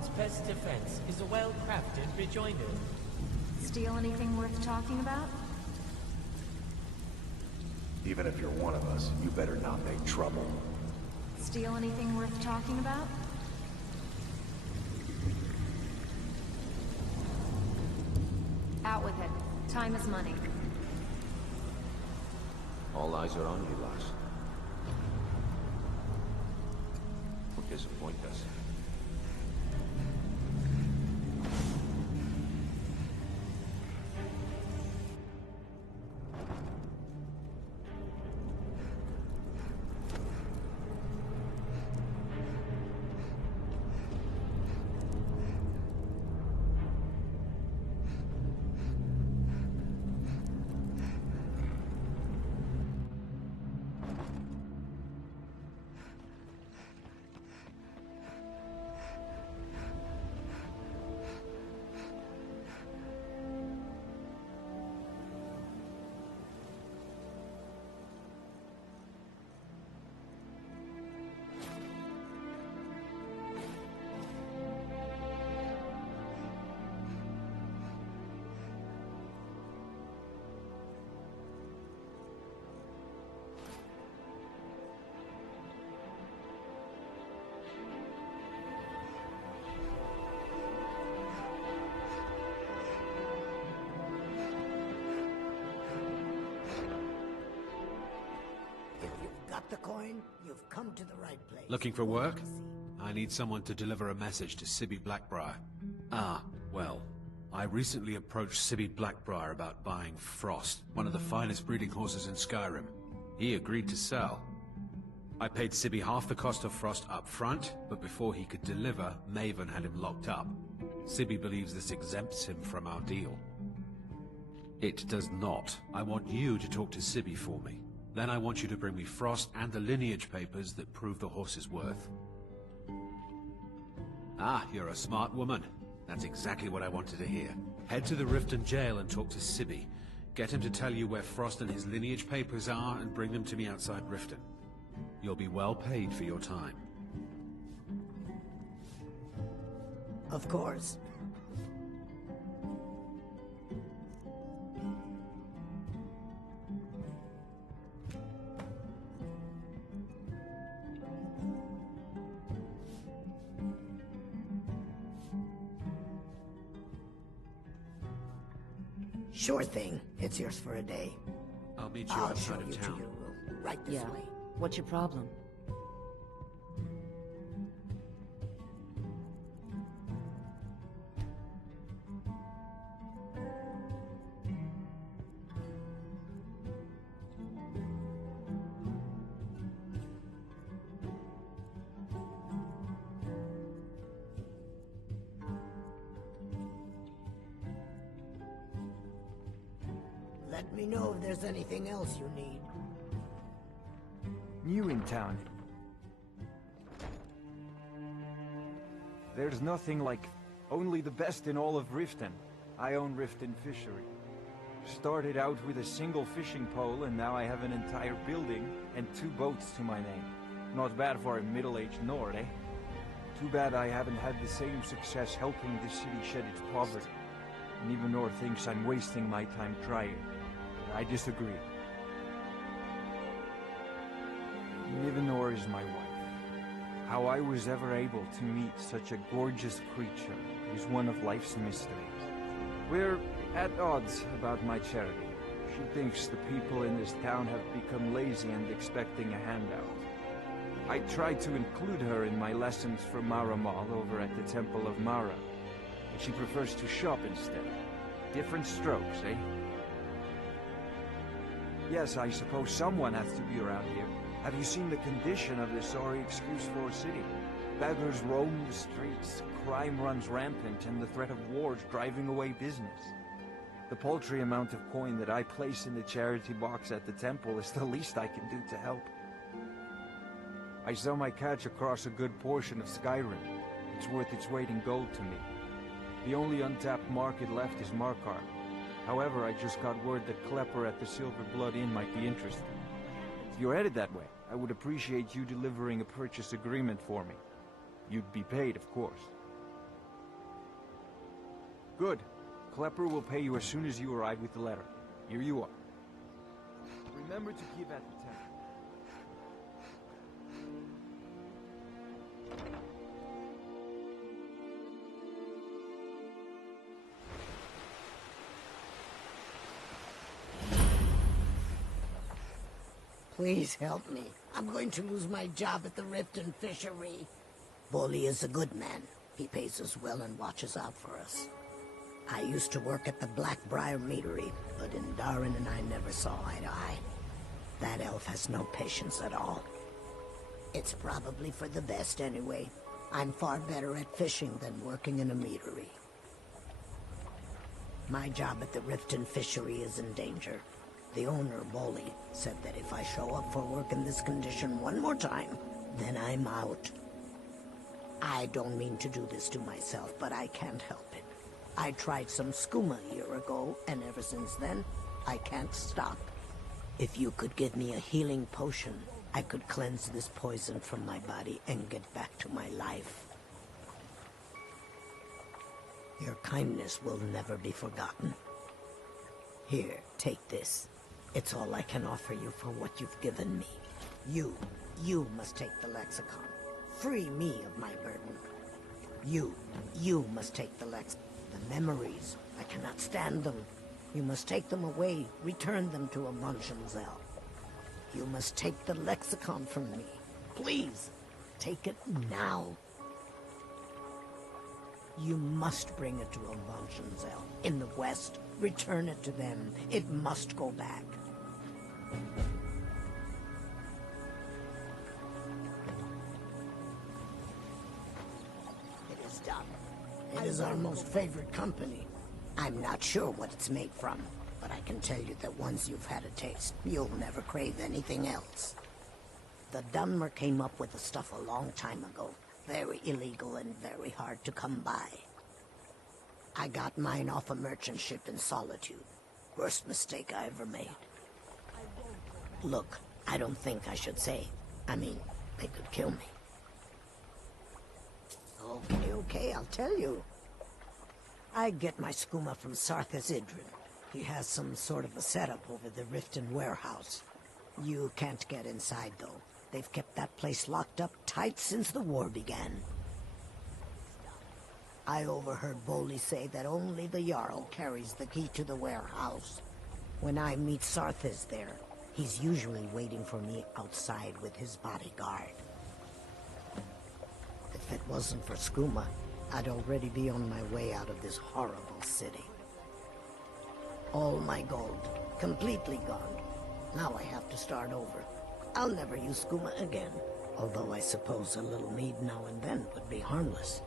Bard's best defense is a well-crafted rejoinder. Steal anything worth talking about? Even if you're one of us, you better not make trouble. Steal anything worth talking about? Out with it. Time is money. All eyes are on you, Lars. Don't disappoint us. The coin, you've come to the right place. Looking for work? I need someone to deliver a message to Sibby Blackbriar. Ah, well, I recently approached Sibby Blackbriar about buying Frost, one of the finest breeding horses in Skyrim. He agreed to sell. I paid Sibby half the cost of Frost up front, but before he could deliver, Maven had him locked up. Sibby believes this exempts him from our deal. It does not. I want you to talk to Sibby for me. Then I want you to bring me Frost and the lineage papers that prove the horse's worth. Ah, you're a smart woman. That's exactly what I wanted to hear. Head to the Riften jail and talk to Sibby. Get him to tell you where Frost and his lineage papers are and bring them to me outside Riften. You'll be well paid for your time. Of course. Sure thing. It's yours for a day. I'll meet you I'll outside show of you to town. your room. Right this way. What's your problem? Let me know if there's anything else you need. New in town. There's nothing like only the best in all of Riften. I own Riften Fishery. Started out with a single fishing pole and now I have an entire building and 2 boats to my name. Not bad for a middle-aged Nord, eh? Too bad I haven't had the same success helping the city shed its poverty. And even Nord thinks I'm wasting my time trying. I disagree. Nivenor is my wife. How I was ever able to meet such a gorgeous creature is one of life's mysteries. We're at odds about my charity. She thinks the people in this town have become lazy and expecting a handout. I tried to include her in my lessons for Maramal over at the Temple of Mara, but she prefers to shop instead. Different strokes, eh? Yes, I suppose someone has to be around here. Have you seen the condition of this sorry excuse-for city? Beggars roam the streets, crime runs rampant, and the threat of war is driving away business. The paltry amount of coin that I place in the charity box at the temple is the least I can do to help. I sell my catch across a good portion of Skyrim. It's worth its weight in gold to me. The only untapped market left is Markarth. However, I just got word that Klepper at the Silver Blood Inn might be interested. If you're headed that way, I would appreciate you delivering a purchase agreement for me. You'd be paid, of course. Good. Klepper will pay you as soon as you arrive with the letter. Here you are. Remember to keep at the temple. Please help me. I'm going to lose my job at the Riften fishery. Bolly is a good man. He pays us well and watches out for us. I used to work at the Blackbriar meadery, but in Darren and I never saw eye to eye. That elf has no patience at all. It's probably for the best anyway. I'm far better at fishing than working in a meadery. My job at the Riften fishery is in danger. The owner, Bolly, said that if I show up for work in this condition one more time, then I'm out. I don't mean to do this to myself, but I can't help it. I tried some skooma a year ago, and ever since then, I can't stop. If you could give me a healing potion, I could cleanse this poison from my body and get back to my life. Your kindness will never be forgotten. Here, take this. It's all I can offer you for what you've given me. You must take the lexicon. Free me of my burden. You must take the The memories, I cannot stand them. You must take them away, return them to a Munchausen. You must take the lexicon from me. Please, take it now. You must bring it to a Munchausen in the West. Return it to them. It must go back. It is done. It is our most favorite company. I'm not sure what it's made from, but I can tell you that once you've had a taste, you'll never crave anything else. The Dunmer came up with the stuff a long time ago. Very illegal and very hard to come by. I got mine off a merchant ship in Solitude. Worst mistake I ever made. Look, I don't think I should say. I mean, they could kill me. Okay, I'll tell you. I get my skooma from Sarthas Idrin. He has some sort of a setup over the Riften warehouse. You can't get inside, though. They've kept that place locked up tight since the war began. I overheard Bolly say that only the Jarl carries the key to the warehouse. When I meet Sarthas there, he's usually waiting for me outside with his bodyguard. If it wasn't for skooma, I'd already be on my way out of this horrible city. All my gold, completely gone. Now I have to start over. I'll never use skooma again, although I suppose a little mead now and then would be harmless.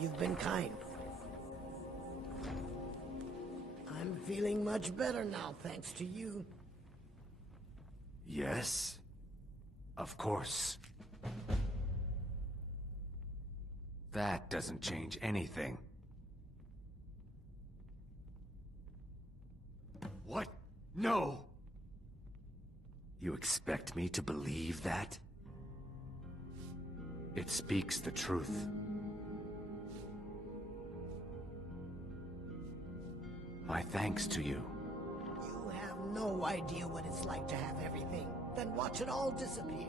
You've been kind. I'm feeling much better now, thanks to you. Yes? Of course. That doesn't change anything. What? No! You expect me to believe that? It speaks the truth. My thanks to you. You have no idea what it's like to have everything, then watch it all disappear.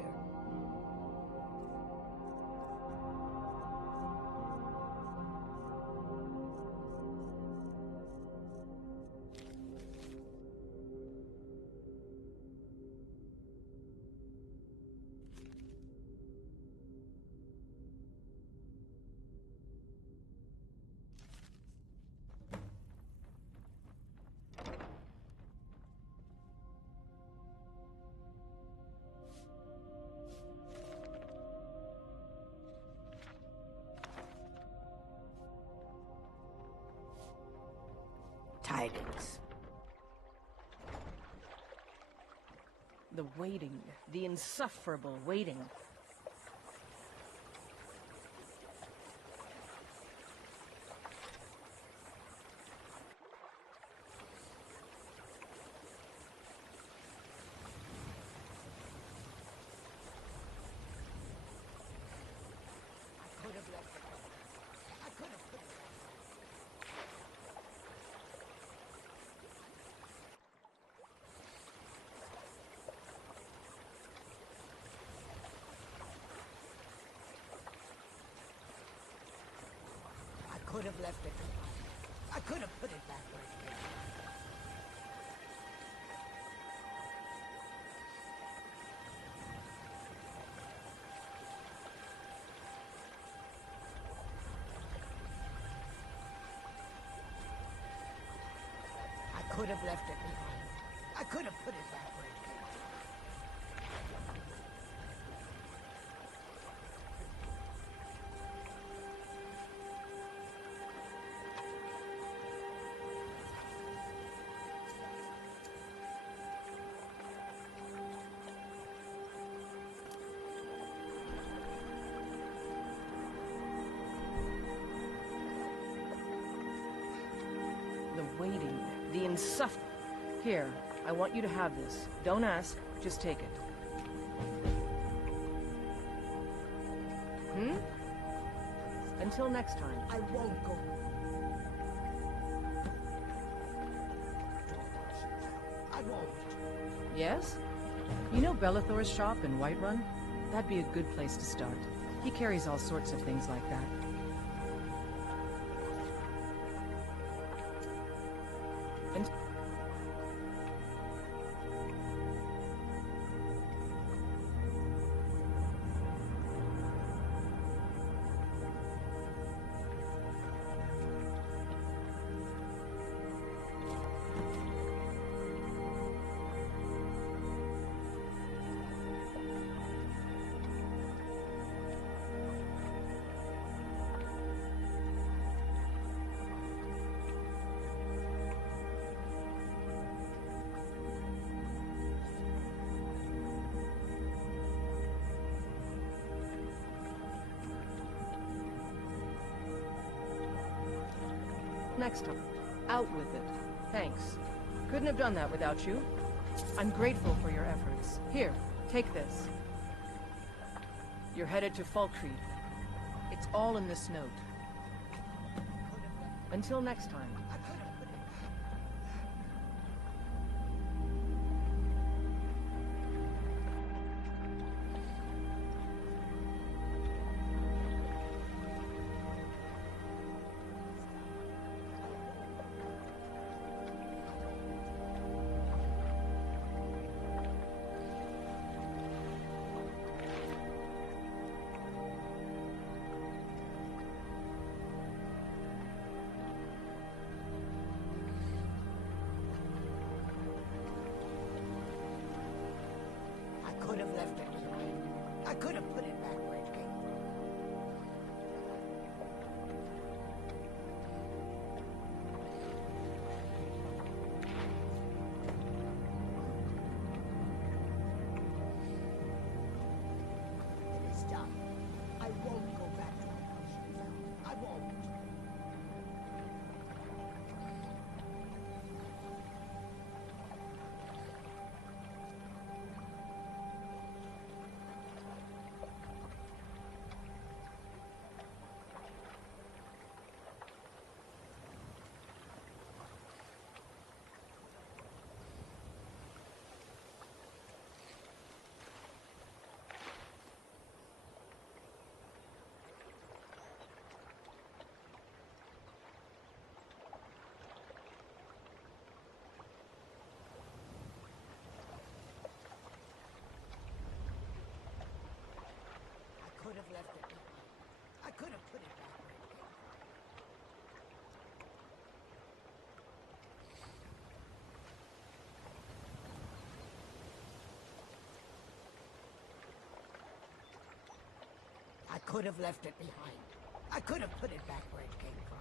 Tidings. The waiting. The insufferable waiting. could have left it behind. I could have put it back where it came from. I could have left it behind. I could have put it back where it came from. The waiting, the insufferable. Here, I want you to have this. Don't ask, just take it. Hmm? Until next time. I won't go. I won't. Yes? You know Bellathor's shop in Whiterun? That'd be a good place to start. He carries all sorts of things like that. And next time. Out with it. Thanks. Couldn't have done that without you. I'm grateful for your efforts. Here, take this. You're headed to Falkreed. It's all in this note. Until next time. I could have left it behind. I could have put it back where it came from. It is done. I won't go back to the house you found. I won't. I could have left it behind. I could have put it back where it came from. I could have left it behind. I could have put it back where it came from.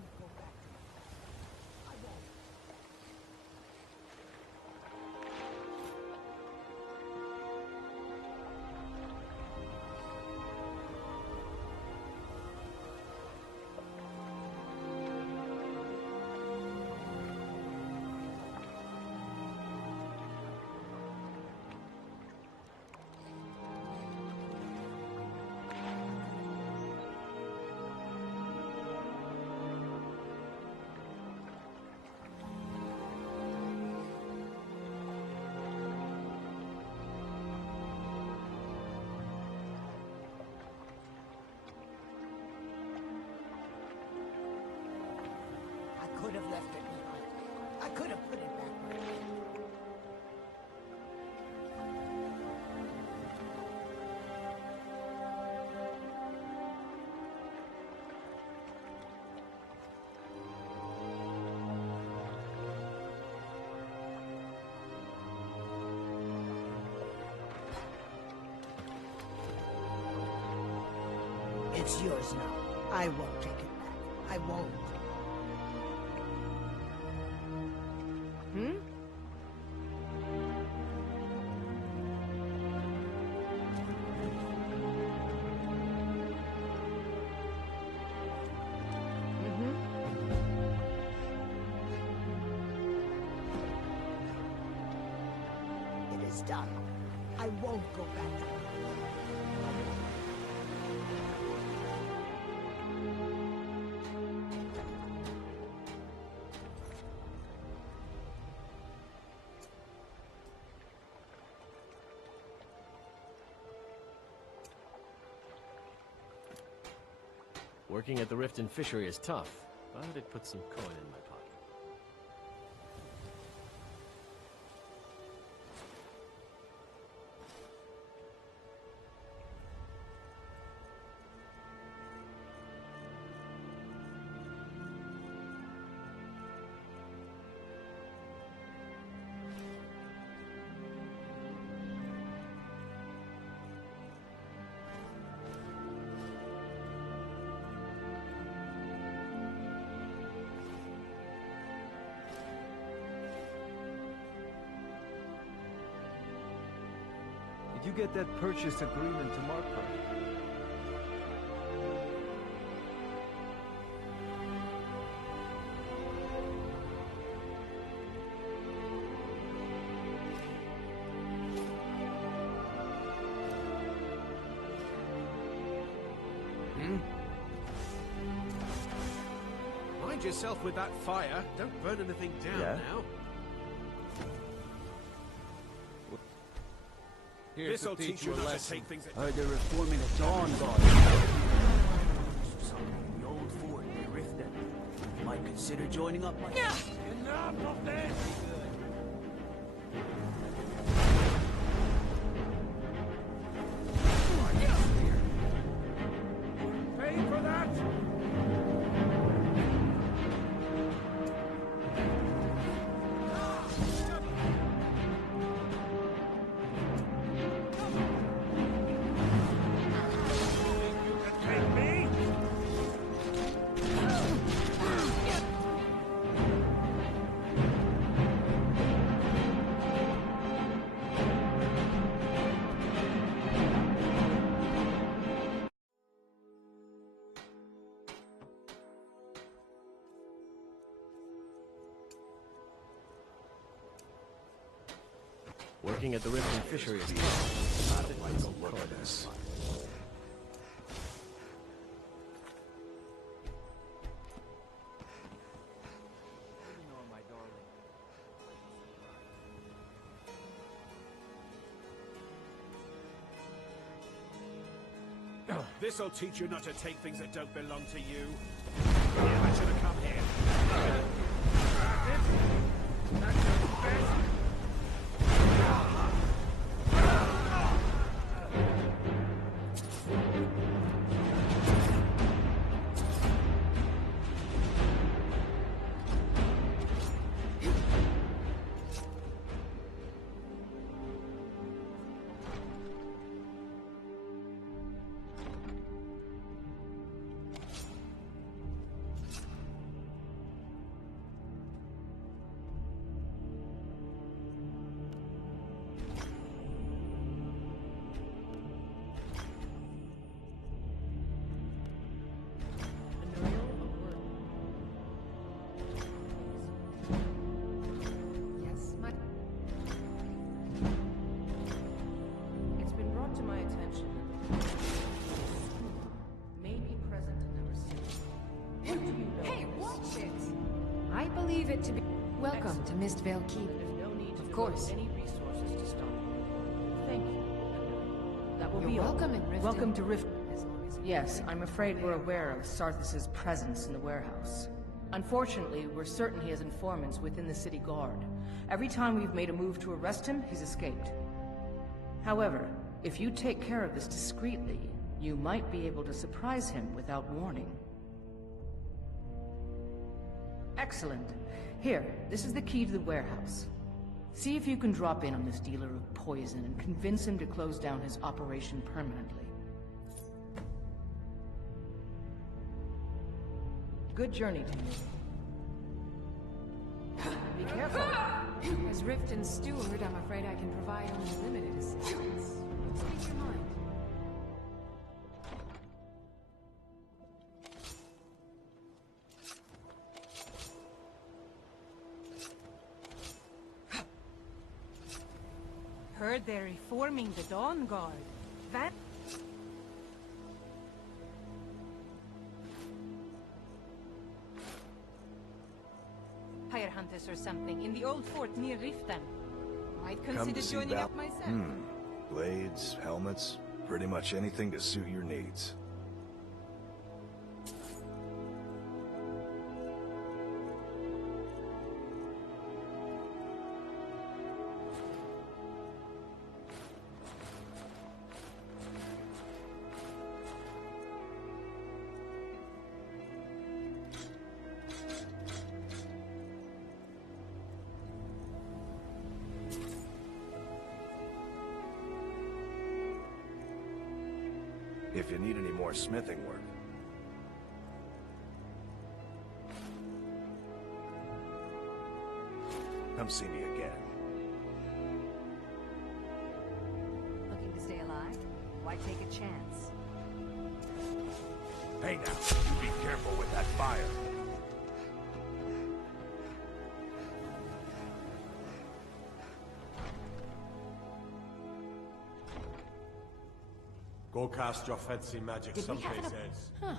won't go back to it. I won't. I could have left it behind. I could have put it back where it went. It's yours now. I won't take it back. I won't. Hmm? It is done. I won't go back to it. Working at the Riften fishery is tough, but it puts some coin in my pocket. Did you get that purchase agreement to Mark right? Mind yourself with that fire. Don't burn anything down now. This'll teach you not to take things at... Heard they're reforming the Dawn Guard. Something in the old fort near Riften. Might consider joining up my... Enough of this! Pay for that! Working at the Riften fishery is tough. I don't like to look at this. This'll teach you not to take things that don't belong to you. Yeah, I should have come here. That's the best. Welcome to Mistvale Keep. There's no need to Of course. devote any resources to stop it. Thank you. That will You're be all. welcome in Riften. Welcome to Rift. As long as Yes, I'm afraid we're aware of Sarthis' presence in the warehouse. Unfortunately, we're certain he has informants within the city guard. Every time we've made a move to arrest him, he's escaped. However, if you take care of this discreetly, you might be able to surprise him without warning. Excellent. Here, this is the key to the warehouse. See if you can drop in on this dealer of poison and convince him to close down his operation permanently. Good journey to you. Be careful. As Riften's steward, I'm afraid I can provide only limited assistance. Speak your mind. Heard they're reforming the Dawn Guard. That... Fire hunters or something in the old fort near Riften. Might Come consider to see joining Val. up myself. Blades, helmets, pretty much anything to suit your needs. If you need any more smithing work. Come see me again. Looking to stay alive? Why take a chance? Hey now, you be careful with that fire. Go cast your fancy magic Did we have someplace an else. Huh.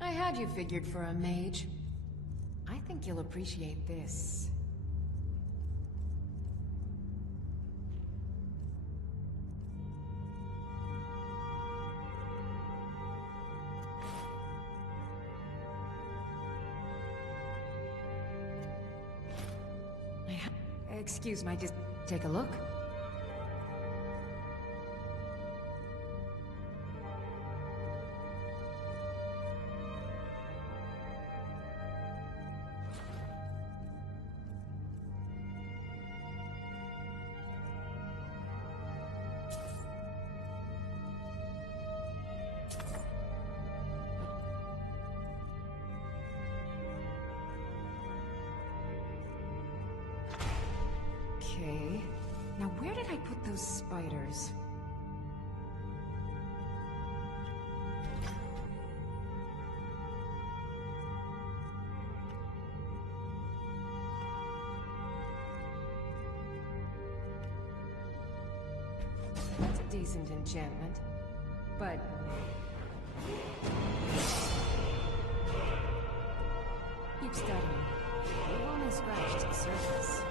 I had you figured for a mage. I think you'll appreciate this. Excuse my just take a look. Okay. Now where did I put those spiders? That's a decent enchantment. But... keep studying. We've only scratched the surface.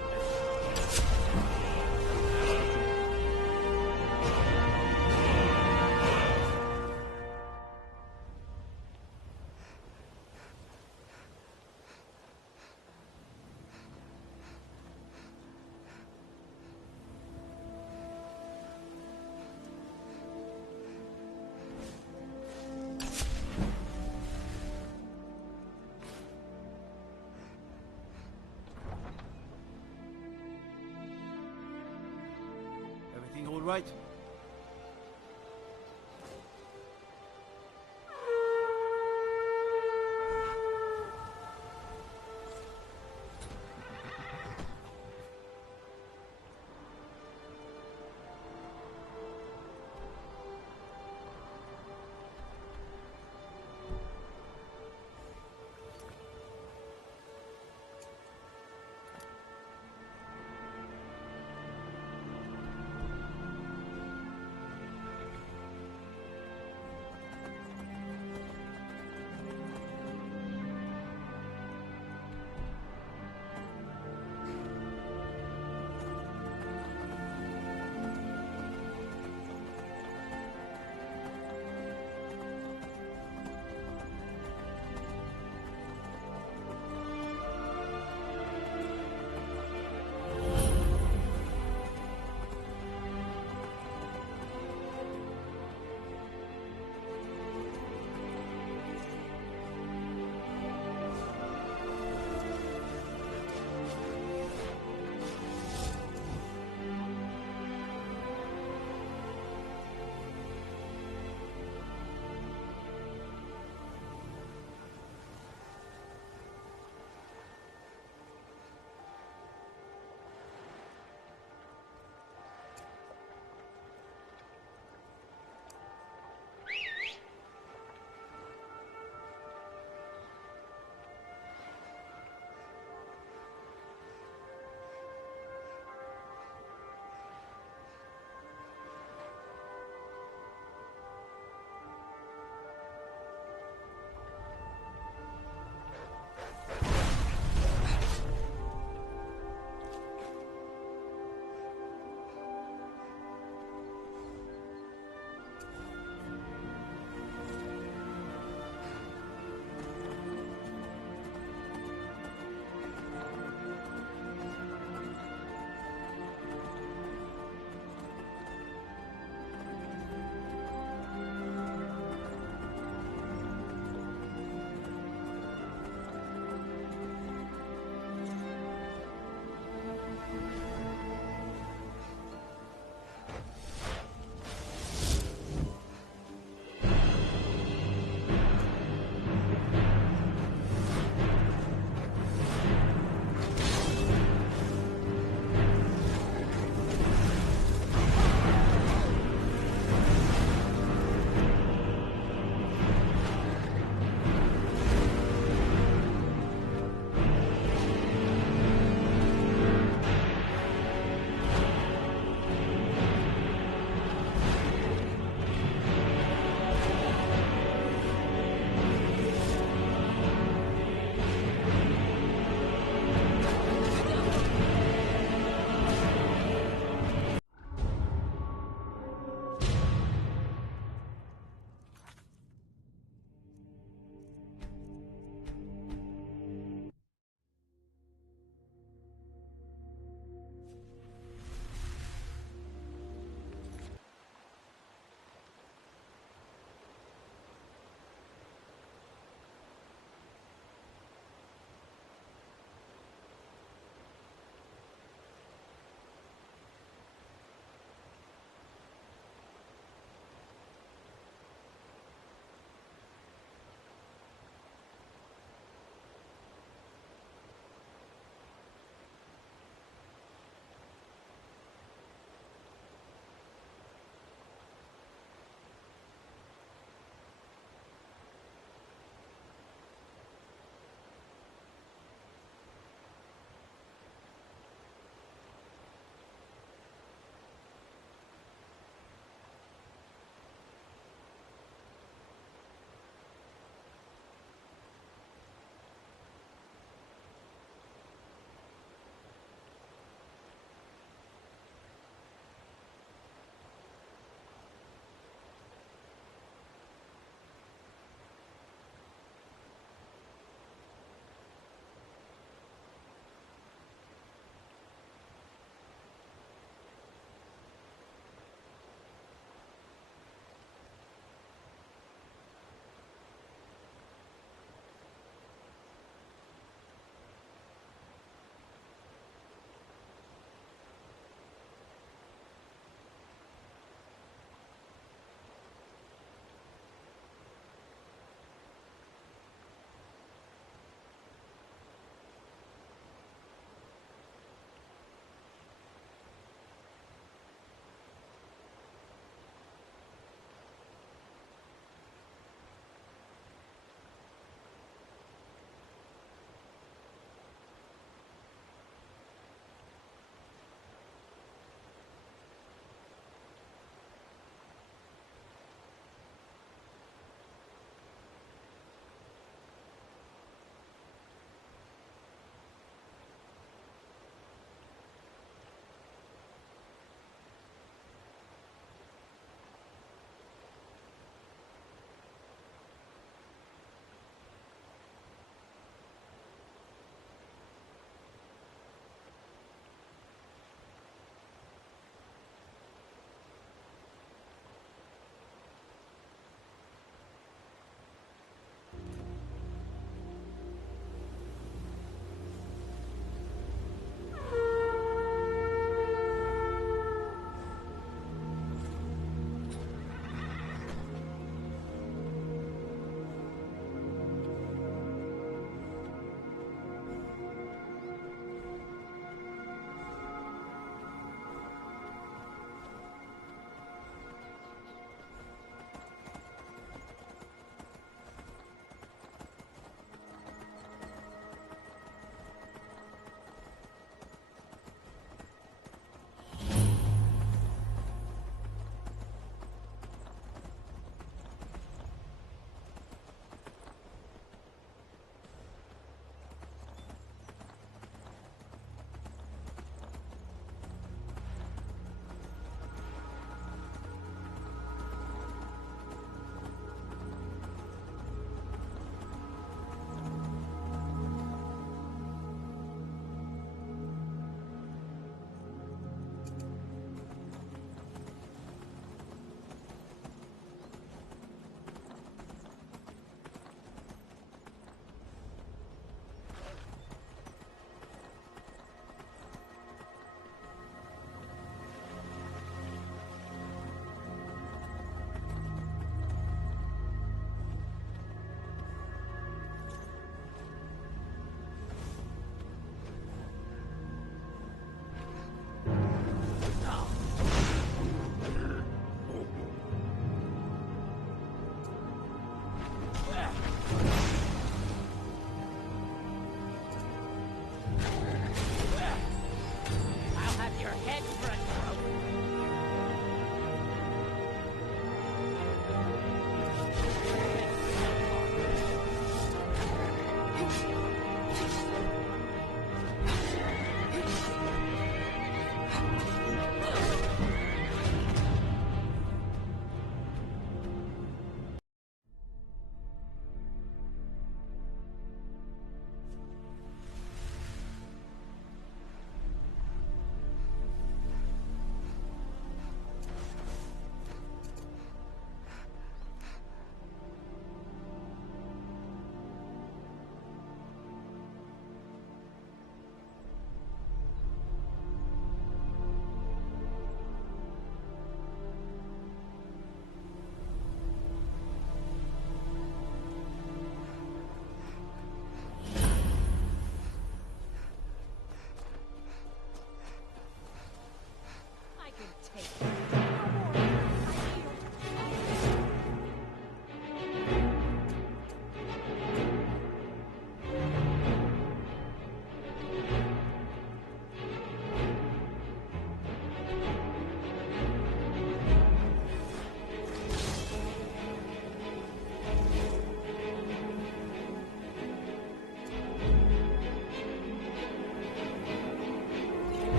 Everything all right?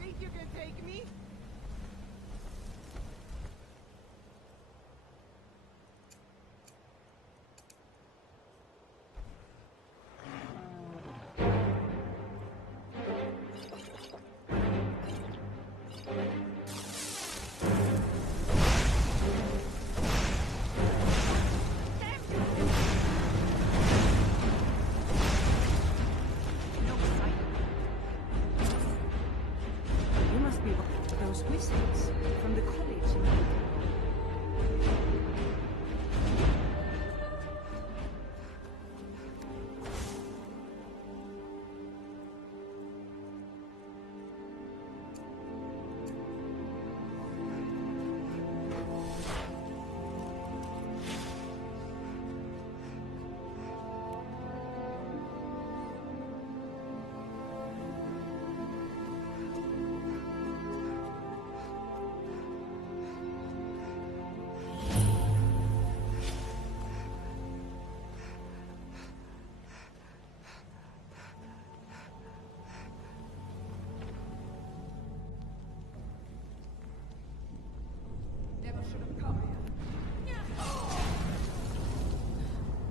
Think you can take me? Those wizards from the college.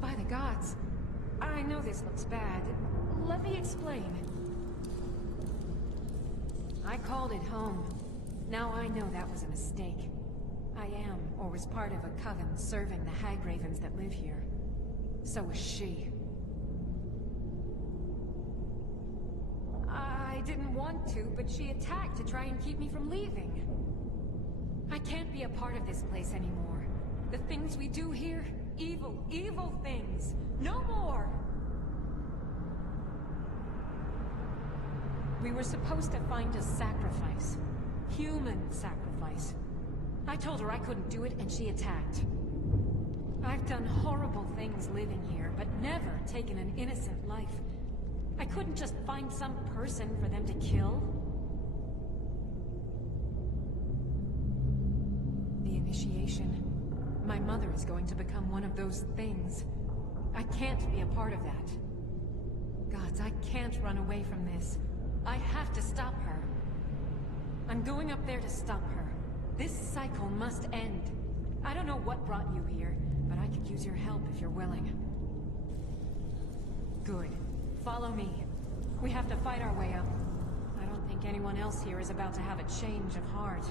By the gods. I know this looks bad. Let me explain. I called it home. Now I know that was a mistake. I am, or was part of a coven serving the hag ravens that live here. So was she. I didn't want to, but she attacked to try and keep me from leaving. I can't be a part of this place anymore. The things we do here, evil, evil things. No more! We were supposed to find a sacrifice. Human sacrifice. I told her I couldn't do it, and she attacked. I've done horrible things living here, but never taken an innocent life. I couldn't just find some person for them to kill. The initiation. My mother is going to become one of those things. I can't be a part of that. Gods, I can't run away from this. I have to stop her. I'm going up there to stop her. This cycle must end. I don't know what brought you here, but I could use your help if you're willing. Good. Follow me. We have to fight our way up. I don't think anyone else here is about to have a change of heart.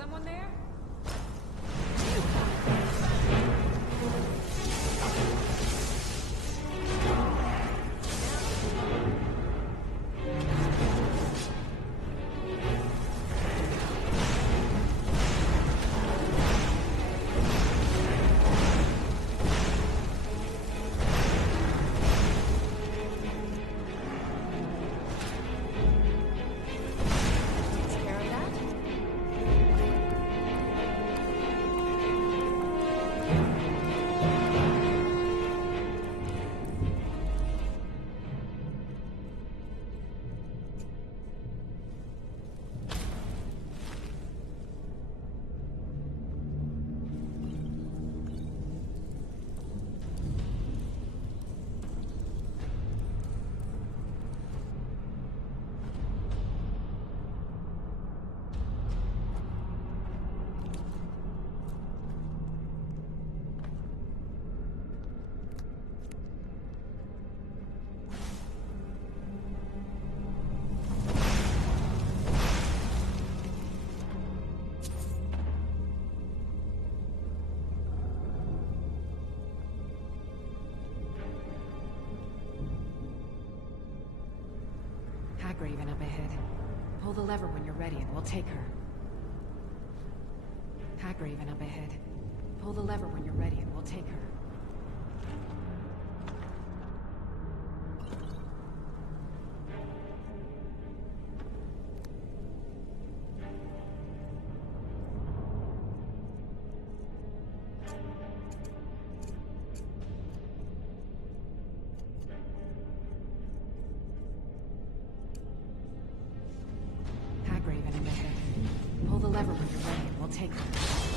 someone there? Raven up ahead. Pull the lever when you're ready and we'll take her. Raven up ahead. Pull the lever when you're ready and we'll take her. Raven up ahead. Pull the lever when you're ready and we'll take her.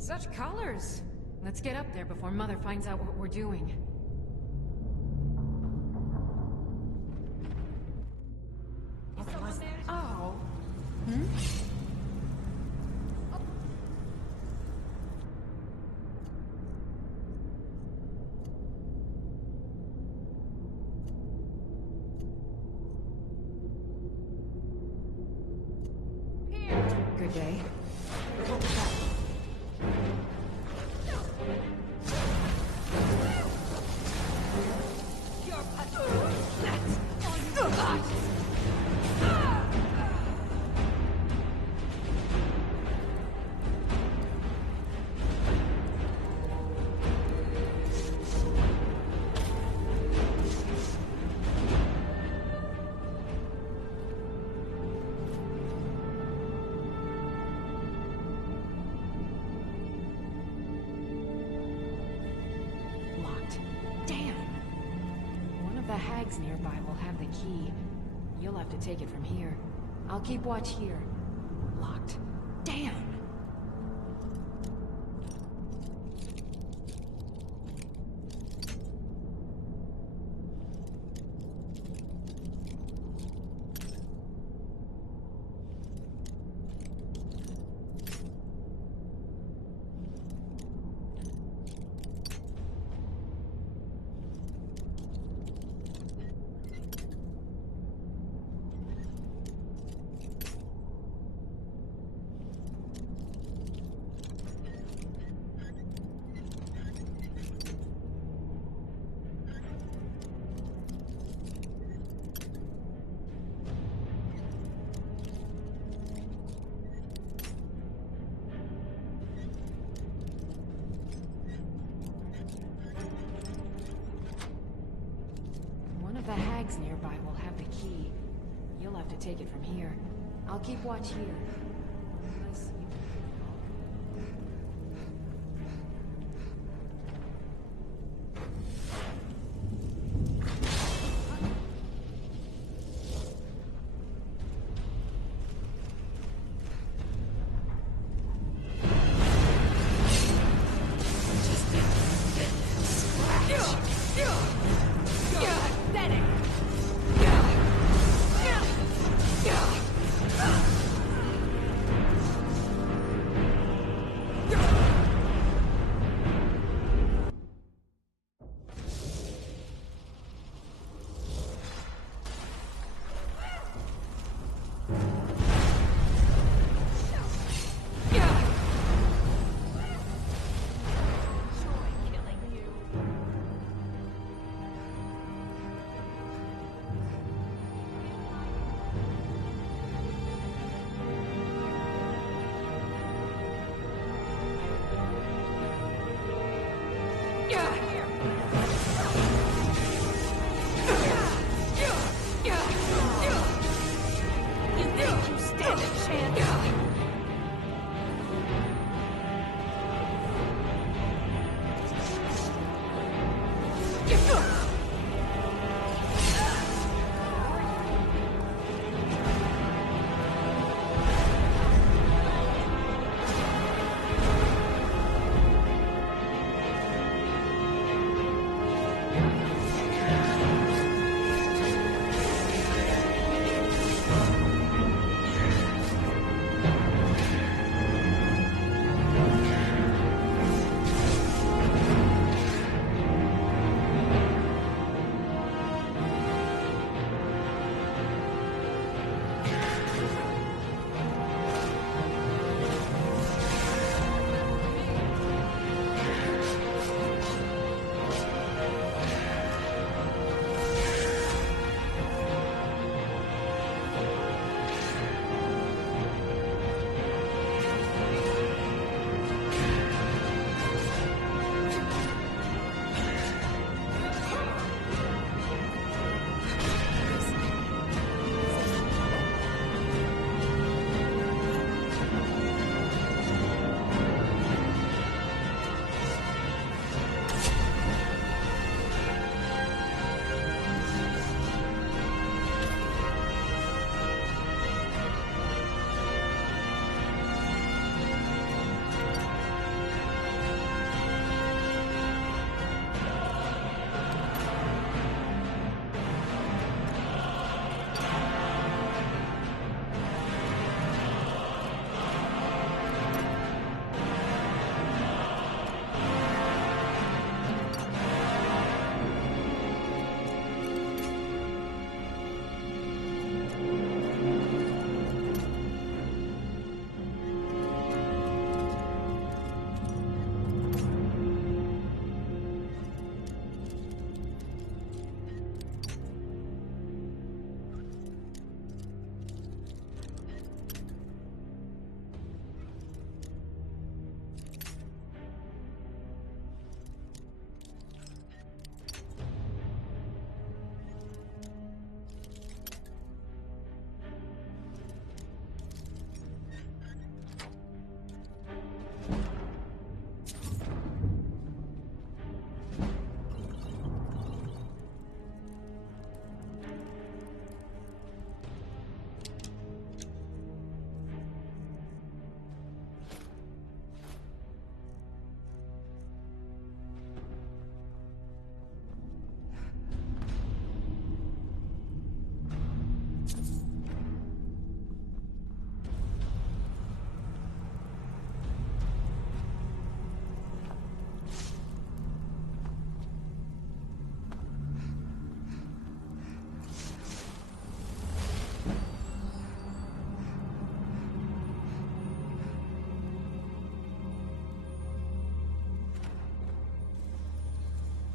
Such colors! Let's get up there before Mother finds out what we're doing. Oh. Hmm? Good day. Hags nearby will have the key. You'll have to take it from here. I'll keep watch here. Locked. Damn! pigs nearby will have the key. You'll have to take it from here. I'll keep watch here.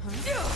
Unless you...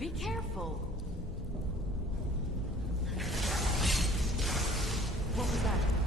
Be careful. What was that?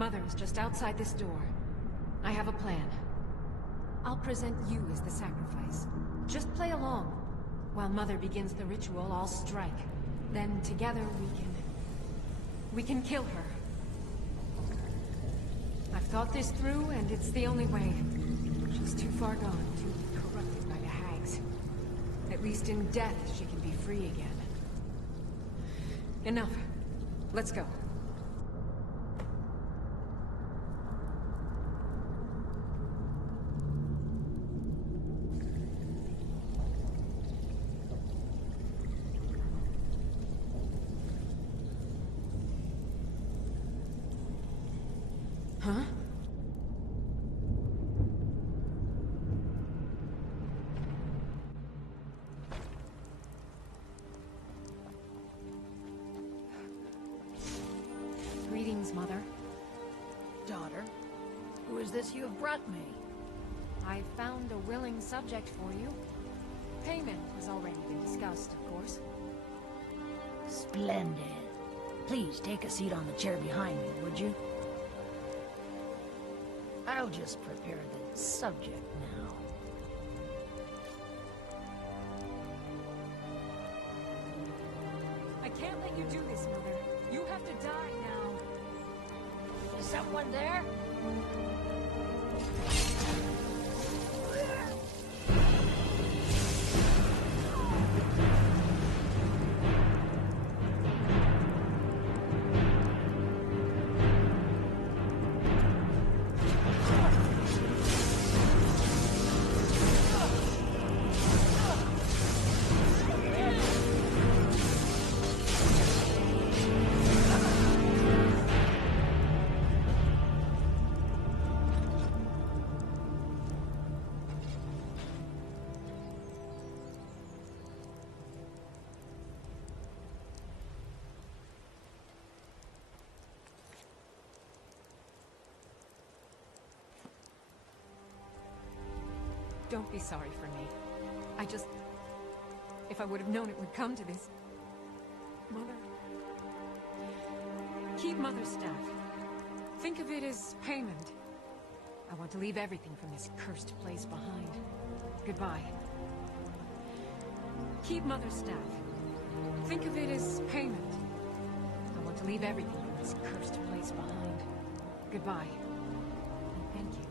Mother is just outside this door. I have a plan. I'll present you as the sacrifice. Just play along. While Mother begins the ritual, I'll strike. Then together we can kill her. I've thought this through, and it's the only way. She's too far gone, too corrupted by the hags. At least in death, she can be free again. Enough. Let's go. Huh? Greetings, Mother. Daughter, who is this you have brought me? I found a willing subject for you. Payment has already been discussed, of course. Splendid. Please take a seat on the chair behind me, would you? I'll just prepare the subject now. I can't let you do this, Mother. You have to die now. Is someone there? Don't be sorry for me. If I would have known it would come to this... Mother... Keep Mother's staff. Think of it as payment. I want to leave everything from this cursed place behind. Goodbye. Keep Mother's staff. Think of it as payment. I want to leave everything from this cursed place behind. Goodbye. And thank you.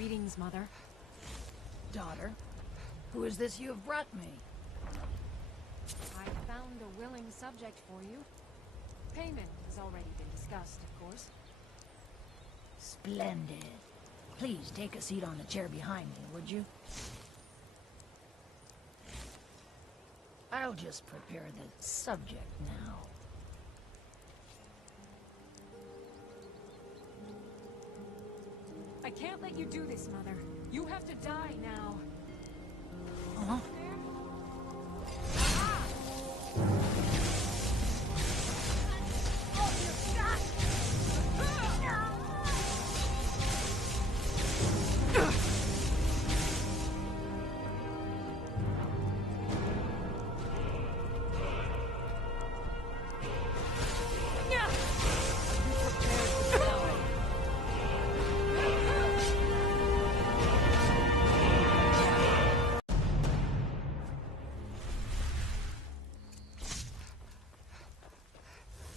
Greetings, Mother. Daughter, who is this you have brought me? I found a willing subject for you. Payment has already been discussed, of course. Splendid. Please take a seat on the chair behind me, would you? I'll just prepare the subject now. I can't let you do this, Mother. You have to die now. Huh?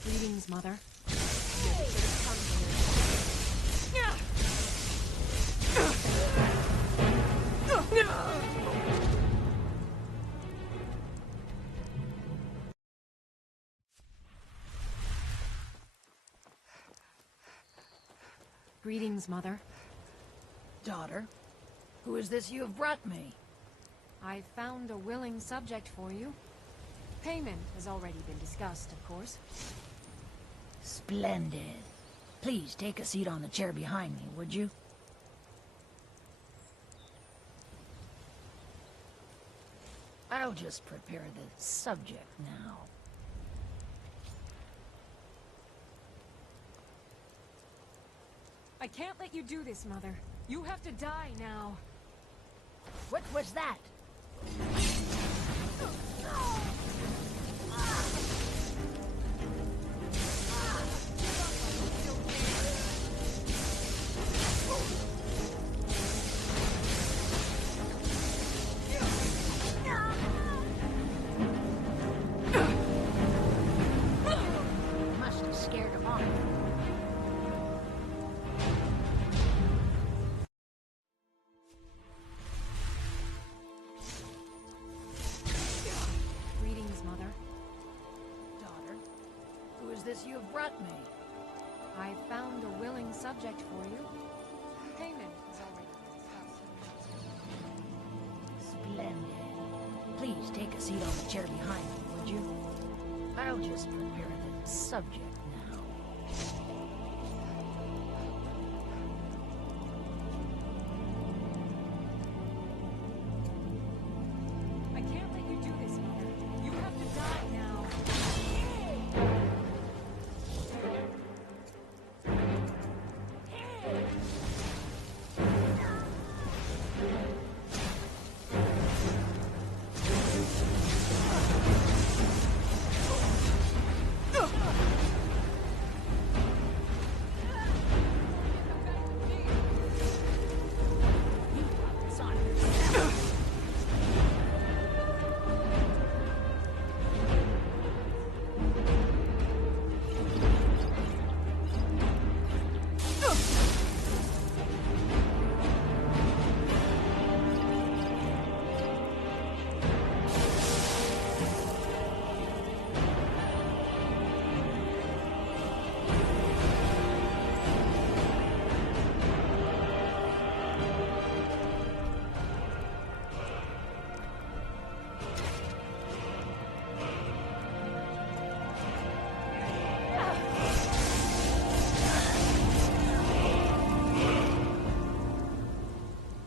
Greetings, Mother. Greetings, Mother. Daughter, who is this you have brought me? I found a willing subject for you. Payment has already been discussed, of course. Splendid. Please take a seat on the chair behind me, would you? I'll just prepare the subject now. I can't let you do this, Mother. You have to die now. What was that? Must have scared him off. Greetings, Mother. Daughter, who is this you have brought me? I found a willing subject for you. Payment has already been discussed. Splendid. Please take a seat on the chair behind me, would you? I'll just prepare the subject now. I can't let you do this, Mother. You have to die now.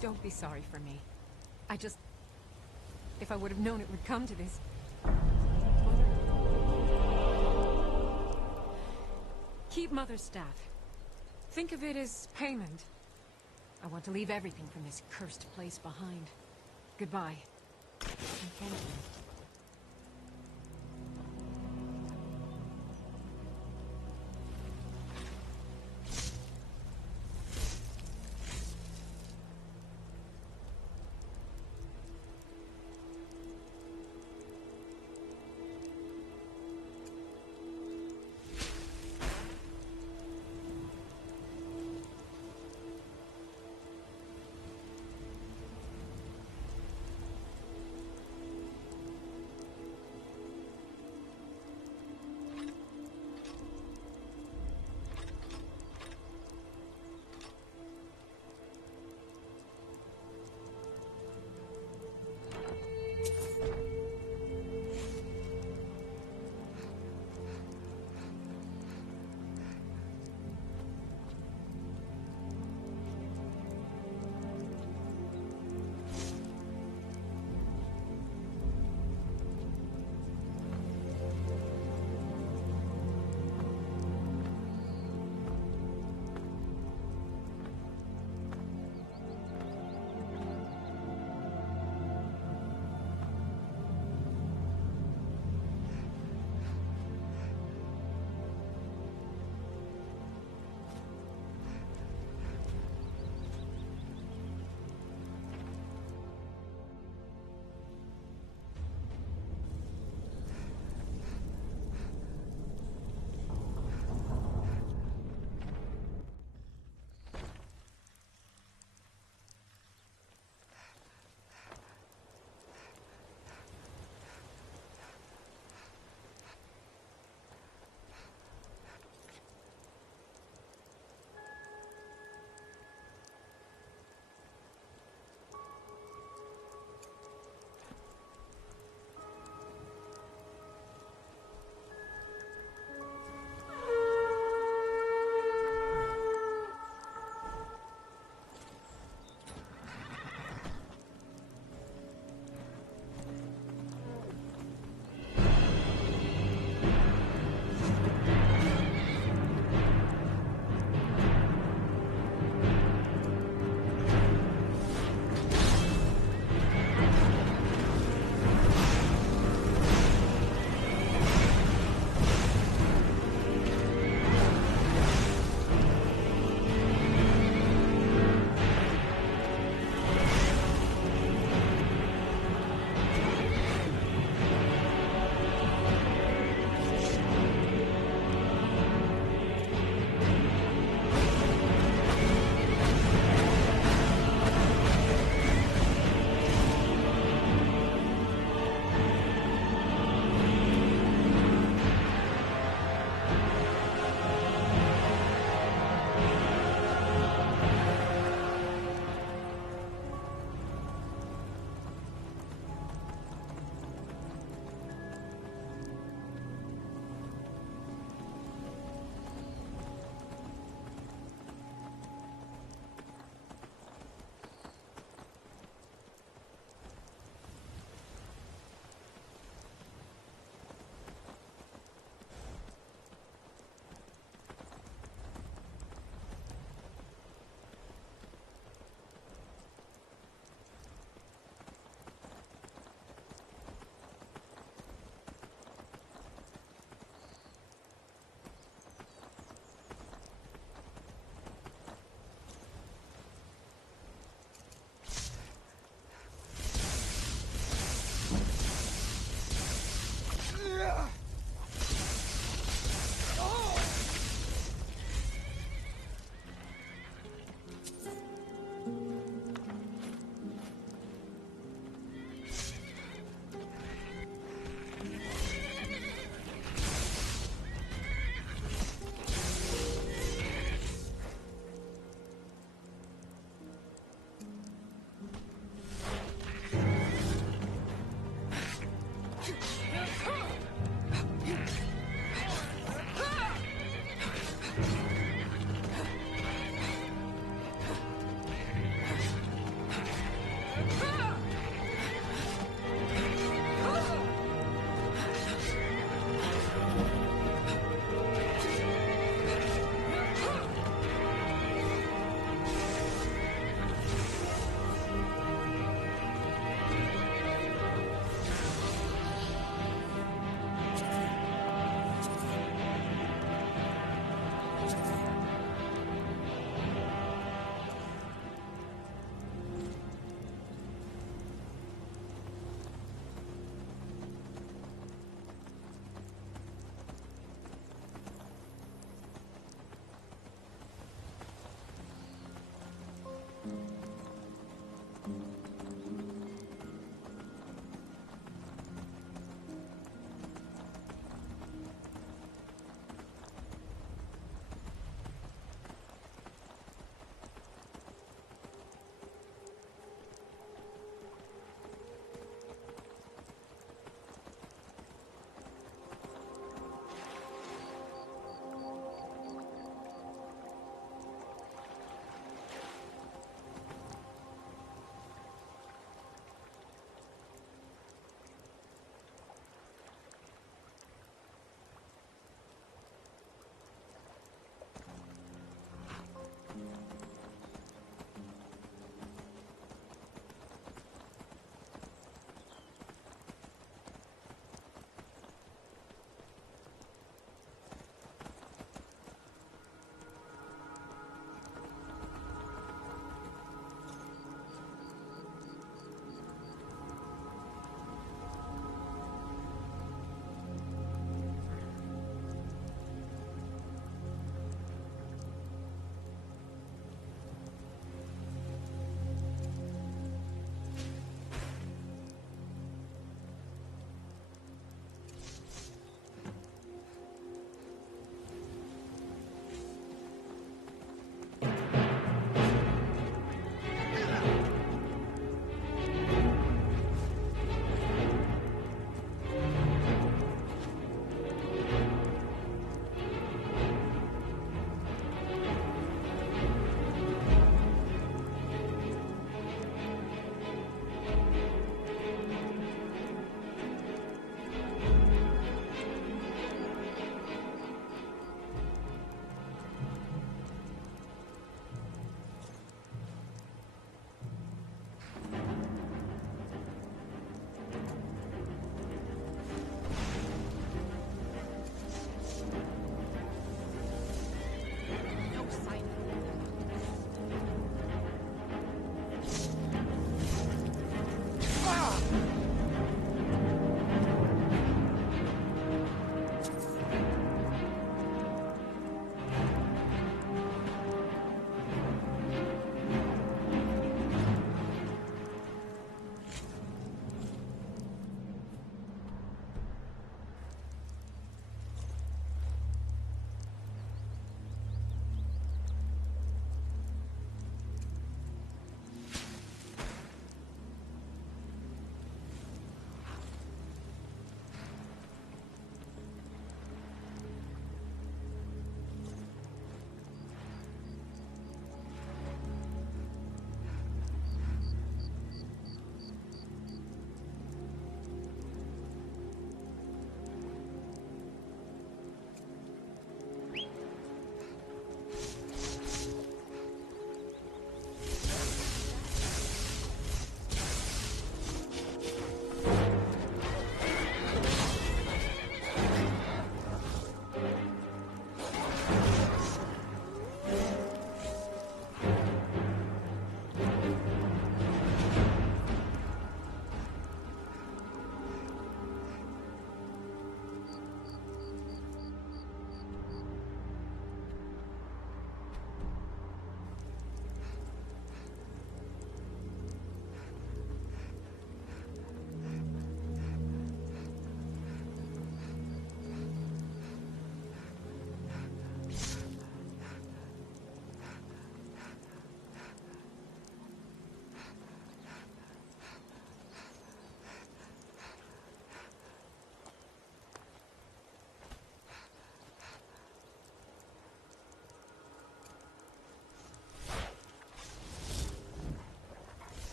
Don't be sorry for me. If I would have known it would come to this... Keep Mother's staff. Think of it as payment. I want to leave everything from this cursed place behind. Goodbye. And thank you.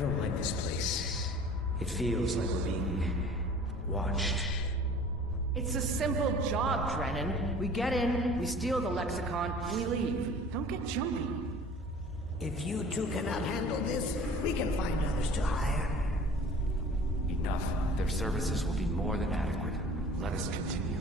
I don't like this place. It feels like we're being watched. It's a simple job, Drennan. We get in, we steal the lexicon, we leave. Don't get jumpy. If you two cannot handle this, we can find others to hire. Enough. Their services will be more than adequate. Let us continue.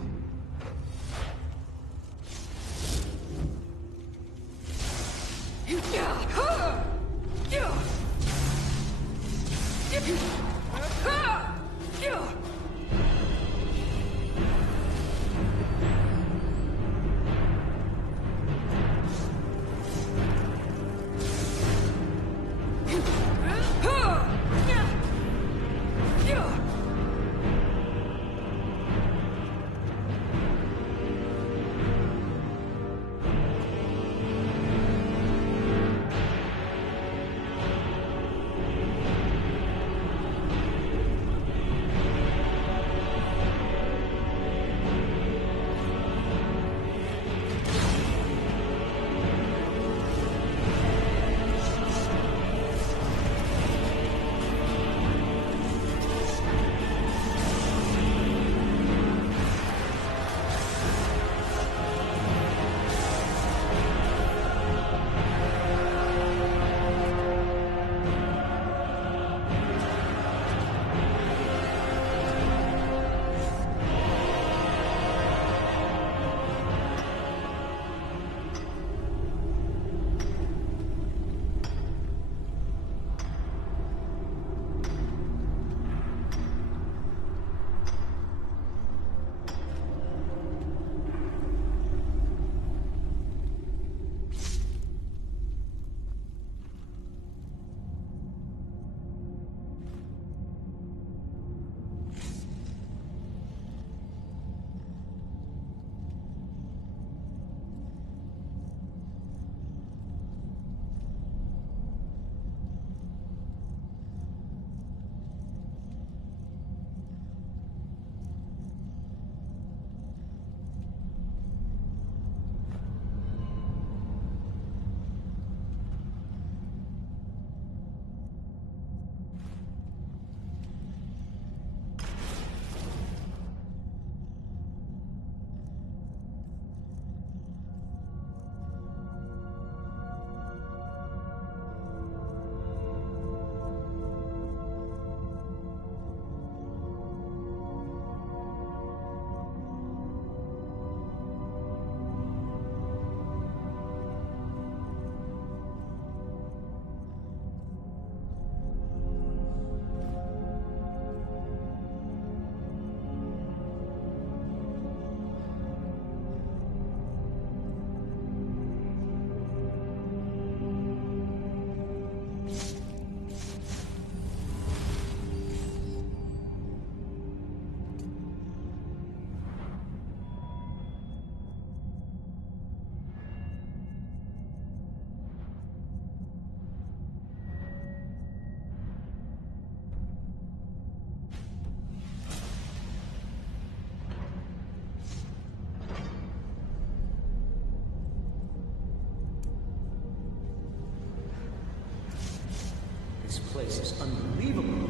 This place is unbelievable.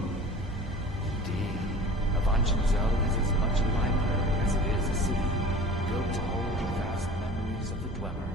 Indeed. Avantian Zone is as much a library as it is a city, built to hold the vast memories of the Dweller.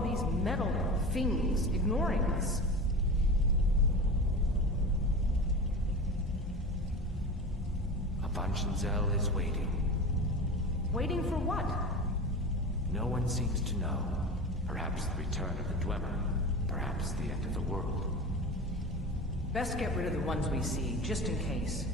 all these metal things ignoring us? Avanchenzell is waiting. Waiting for what? No one seems to know. Perhaps the return of the Dwemer. Perhaps the end of the world. Best get rid of the ones we see, just in case.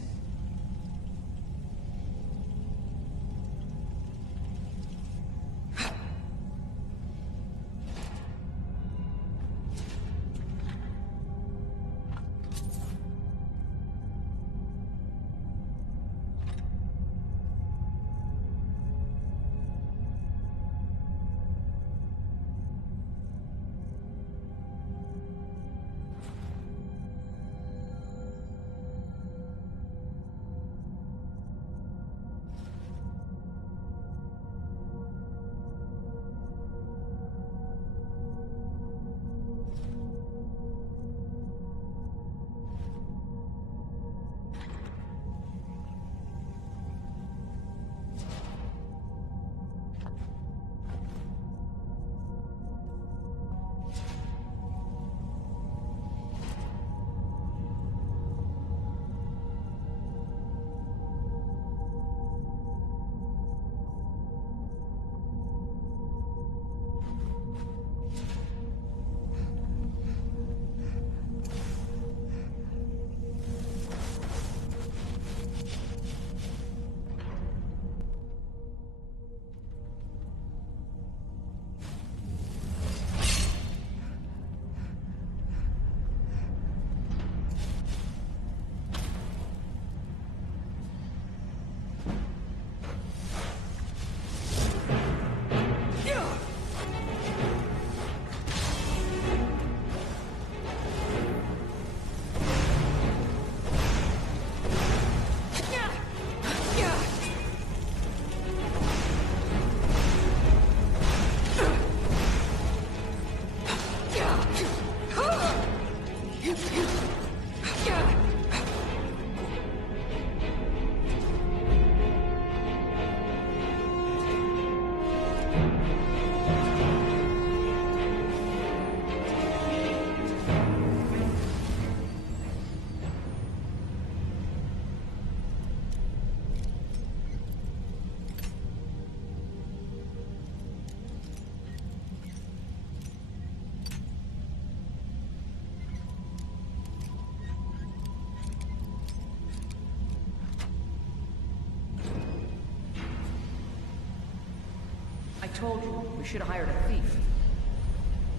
I told you, we should have hired a thief.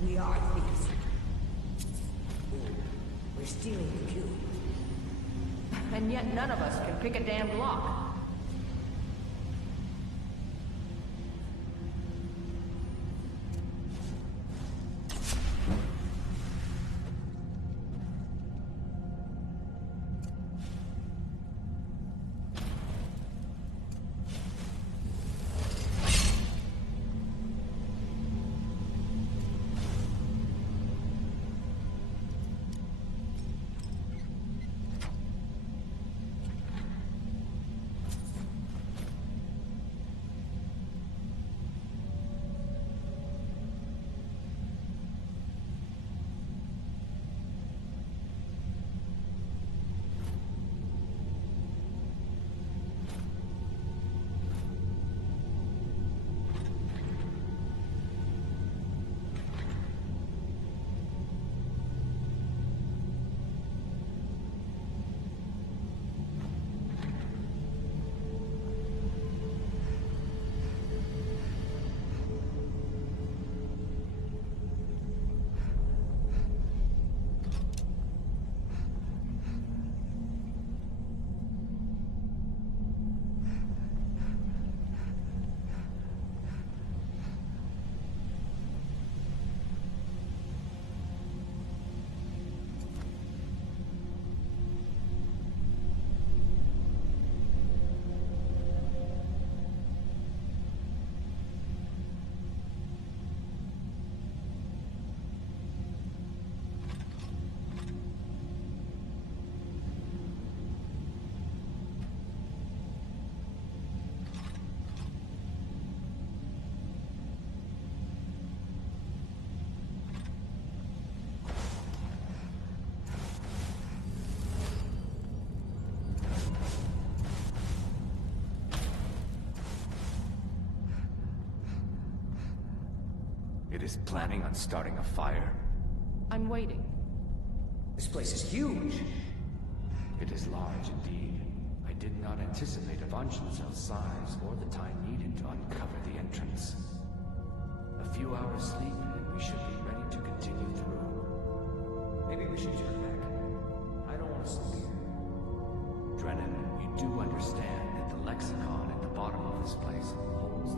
We are thieves. We're stealing the cube. And yet none of us can pick a damned lock. It is planning on starting a fire. I'm waiting. This place is huge. It is large indeed. I did not anticipate Avancenzel's size or the time needed to uncover